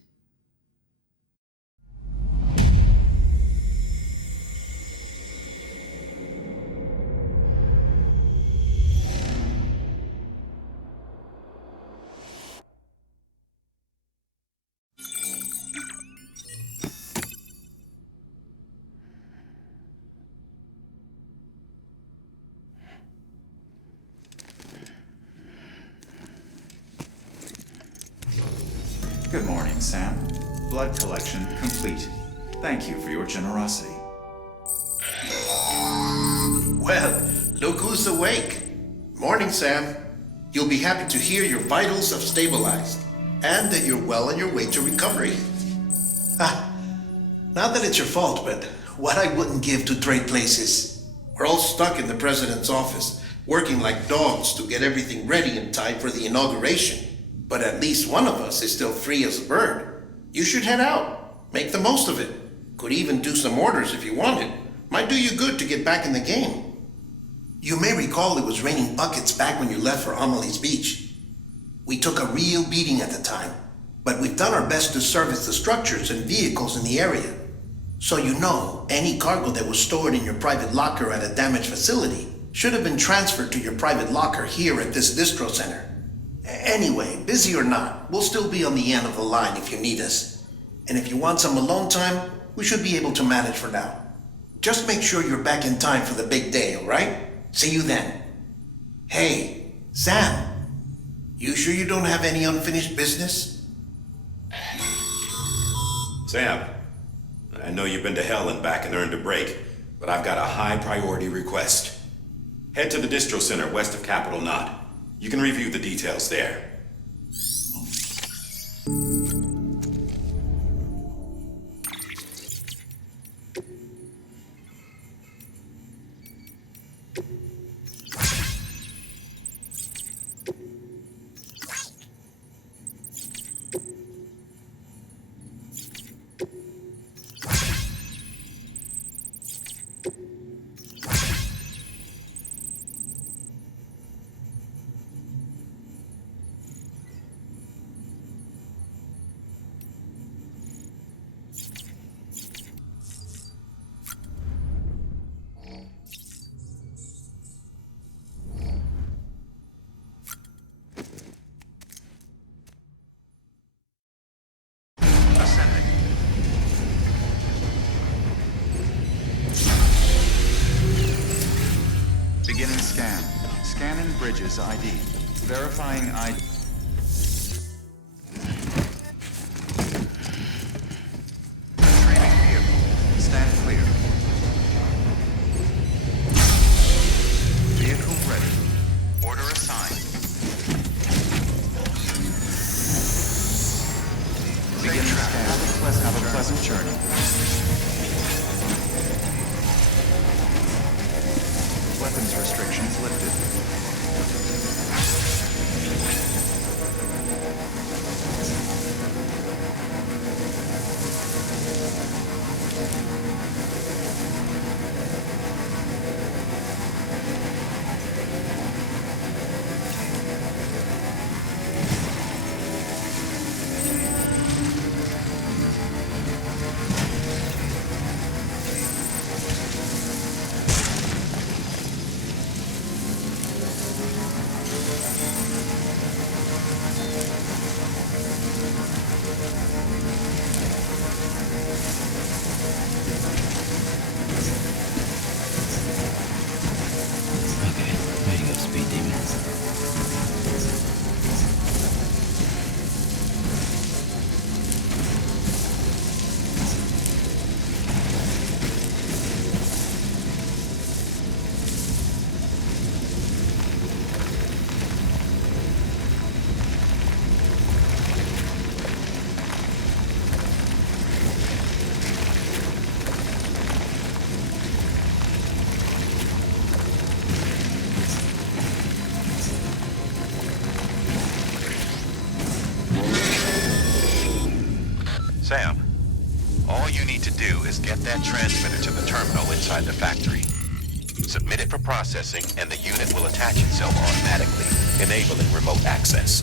Good morning, Sam. Blood collection complete. Thank you for your generosity. Well, look who's awake. Morning, Sam. You'll be happy to hear your vitals have stabilized, and that you're well on your way to recovery. Not that it's your fault, but what I wouldn't give to trade places. We're all stuck in the president's office, working like dogs to get everything ready in time for the inauguration. But at least one of us is still free as a bird. You should head out. Make the most of it. Could even do some orders if you wanted. Might do you good to get back in the game. You may recall it was raining buckets back when you left for Amelie's Beach. We took a real beating at the time, but we've done our best to service the structures and vehicles in the area. So you know, any cargo that was stored in your private locker at a damaged facility should have been transferred to your private locker here at this distro center. Anyway, busy or not, we'll still be on the end of the line if you need us. And if you want some alone time, we should be able to manage for now. Just make sure you're back in time for the big day, alright? See you then. Hey, Sam, you sure you don't have any unfinished business? Sam, I know you've been to hell and back and earned a break, but I've got a high priority request. Head to the distro center west of Capitol Knot. You can review the details there. Beginning scan. Scanning bridges ID. Verifying ID. Training vehicle. Stand clear. Vehicle ready. Order assigned. Begin scan. Have a pleasant journey. Weapons restrictions lifted. Sam, all you need to do is get that transmitter to the terminal inside the factory. Submit it for processing, and the unit will attach itself automatically, enabling remote access.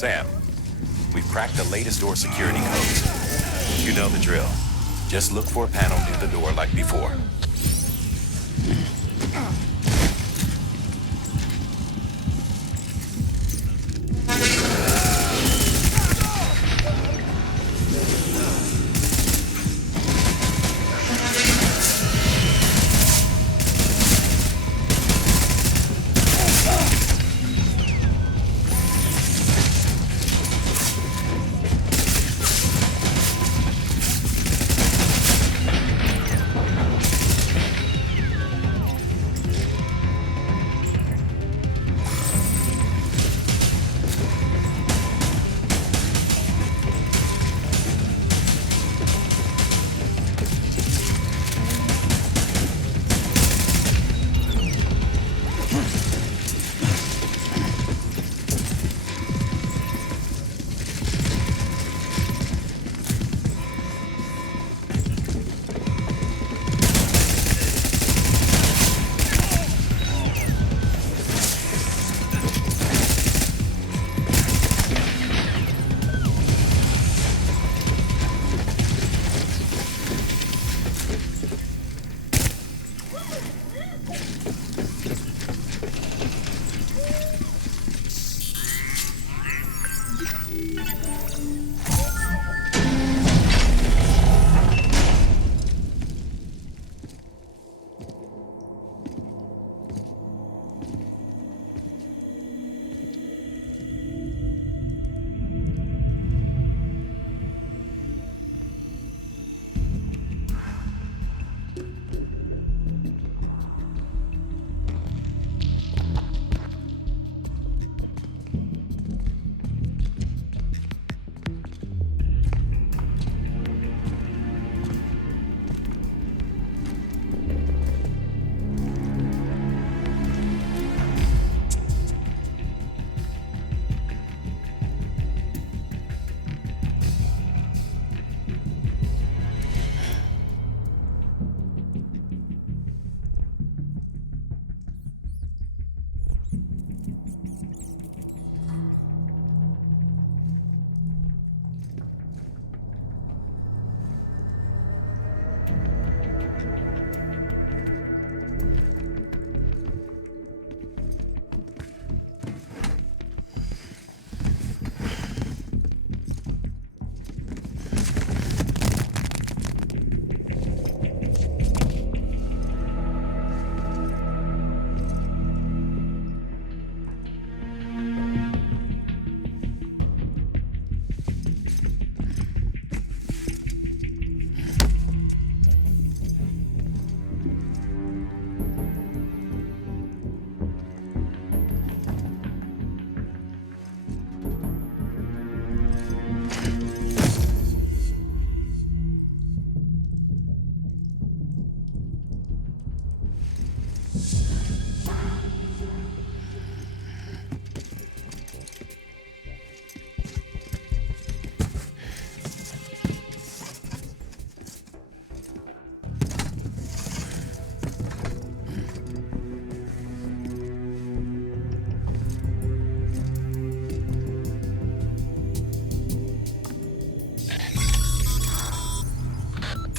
Sam, we've cracked the latest door security codes. You know the drill. Just look for a panel near the door like before.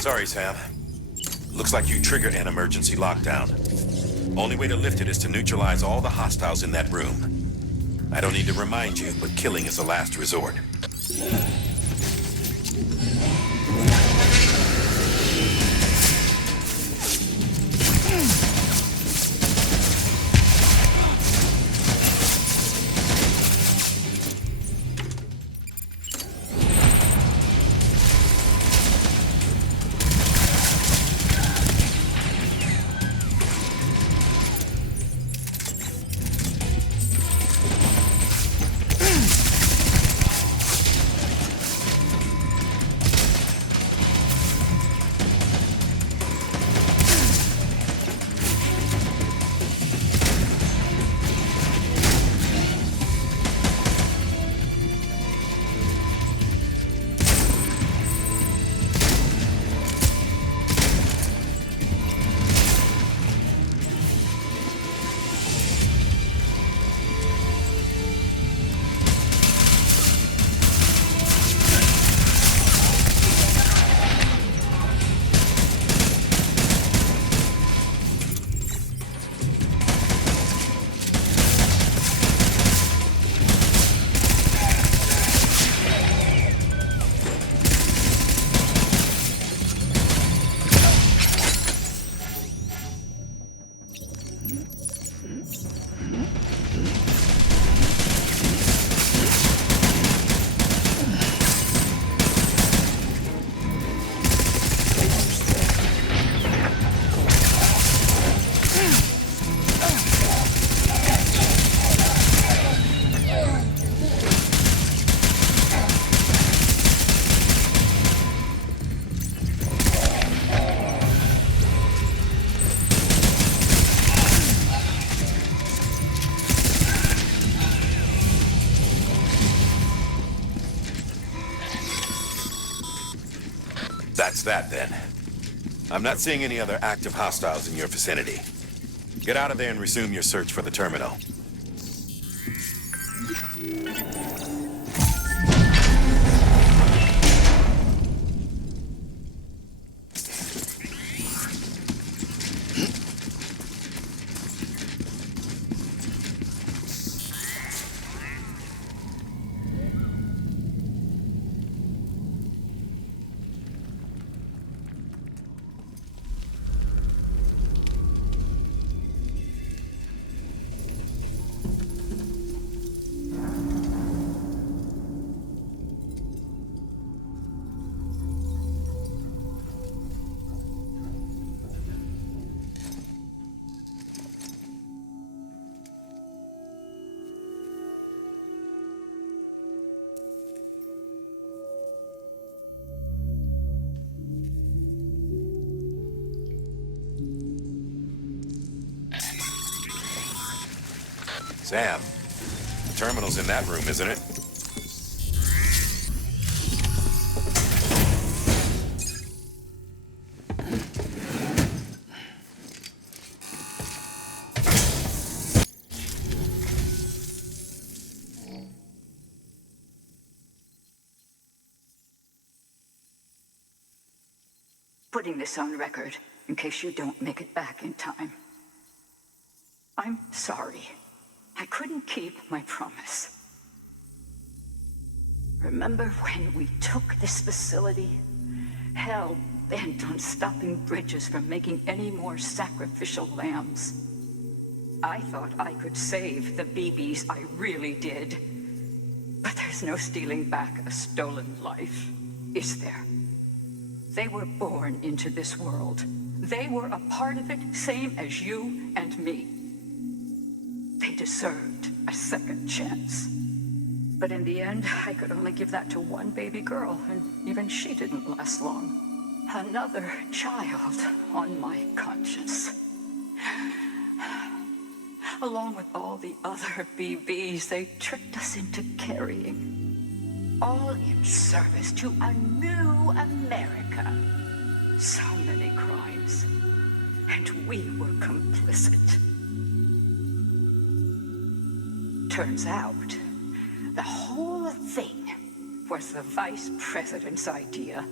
Sorry, Sam. Looks like you triggered an emergency lockdown. Only way to lift it is to neutralize all the hostiles in that room. I don't need to remind you, but killing is a last resort. That's that, then. I'm not seeing any other active hostiles in your vicinity. Get out of there and resume your search for the terminal. Sam, the terminal's in that room, isn't it? Putting this on record, in case you don't make it back in time. I'm sorry. I couldn't keep my promise. Remember when we took this facility? Hell bent on stopping Bridges from making any more sacrificial lambs. I thought I could save the BBs, I really did. But there's no stealing back a stolen life, is there? They were born into this world. They were a part of it, same as you and me. They deserved a second chance. But in the end, I could only give that to one baby girl, and even she didn't last long. Another child on my conscience. Along with all the other BBs they tricked us into carrying. All in service to a new America. So many crimes. And we were complicit. Turns out, the whole thing was the vice president's idea.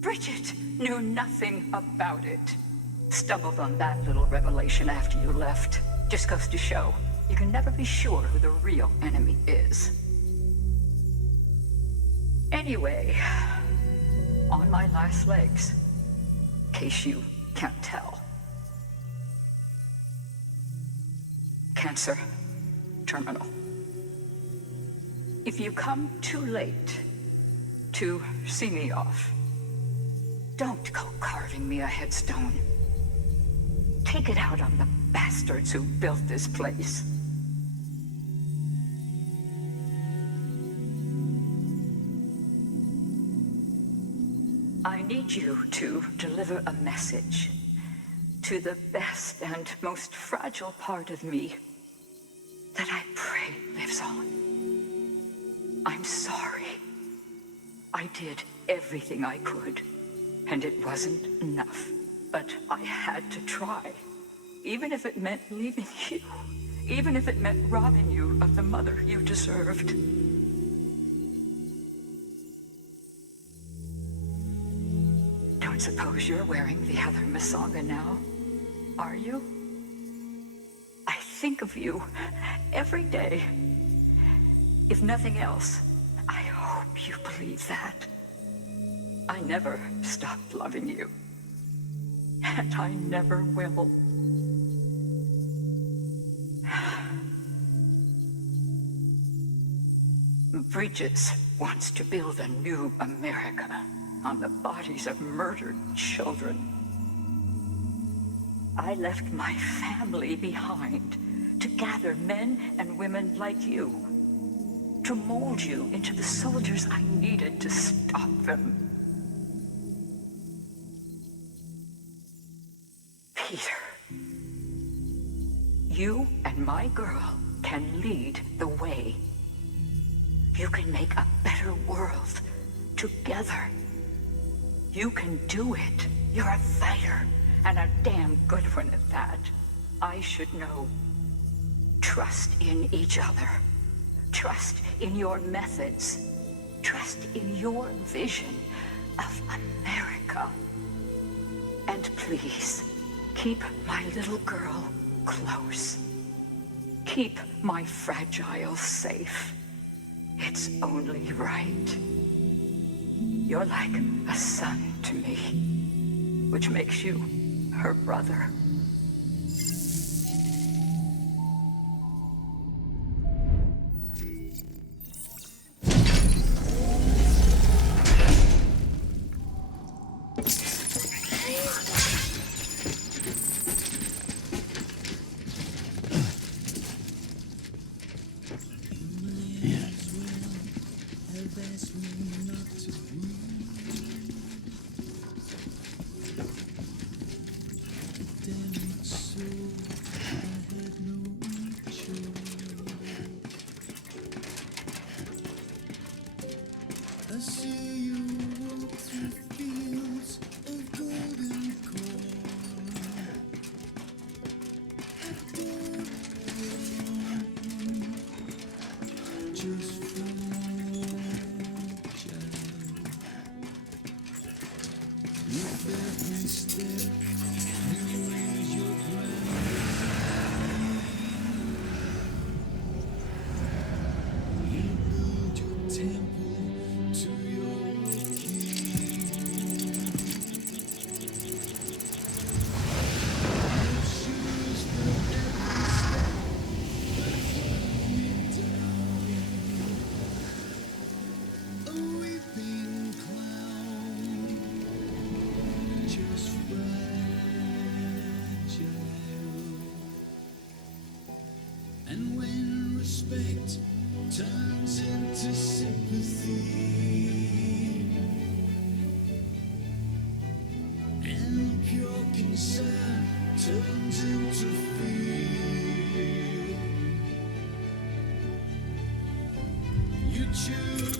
Bridget knew nothing about it. Stumbled on that little revelation after you left. Just goes to show, you can never be sure who the real enemy is. Anyway, on my last legs, in case you can't tell. Cancer terminal. If you come too late to see me off, don't go carving me a headstone. Take it out on the bastards who built this place. I need you to deliver a message to the best and most fragile part of me that I pray lives on. I'm sorry. I did everything I could, and it wasn't enough. But I had to try, even if it meant leaving you, even if it meant robbing you of the mother you deserved. Don't suppose you're wearing the other Masanga now, are you? I think of you every day. If nothing else, I hope you believe that. I never stopped loving you. And I never will. Bridges wants to build a new America on the bodies of murdered children. I left my family behind to gather men and women like you, to mold you into the soldiers I needed to stop them. Peter, you and my girl can lead the way. You can make a better world together. You can do it. You're a fighter, and a damn good one at that. I should know. Trust in each other. Trust in your methods. Trust in your vision of America. And please, keep my little girl close. Keep my fragile safe. It's only right. You're like a son to me, which makes you her brother. And when respect turns into sympathy, and pure concern turns into fear, you choose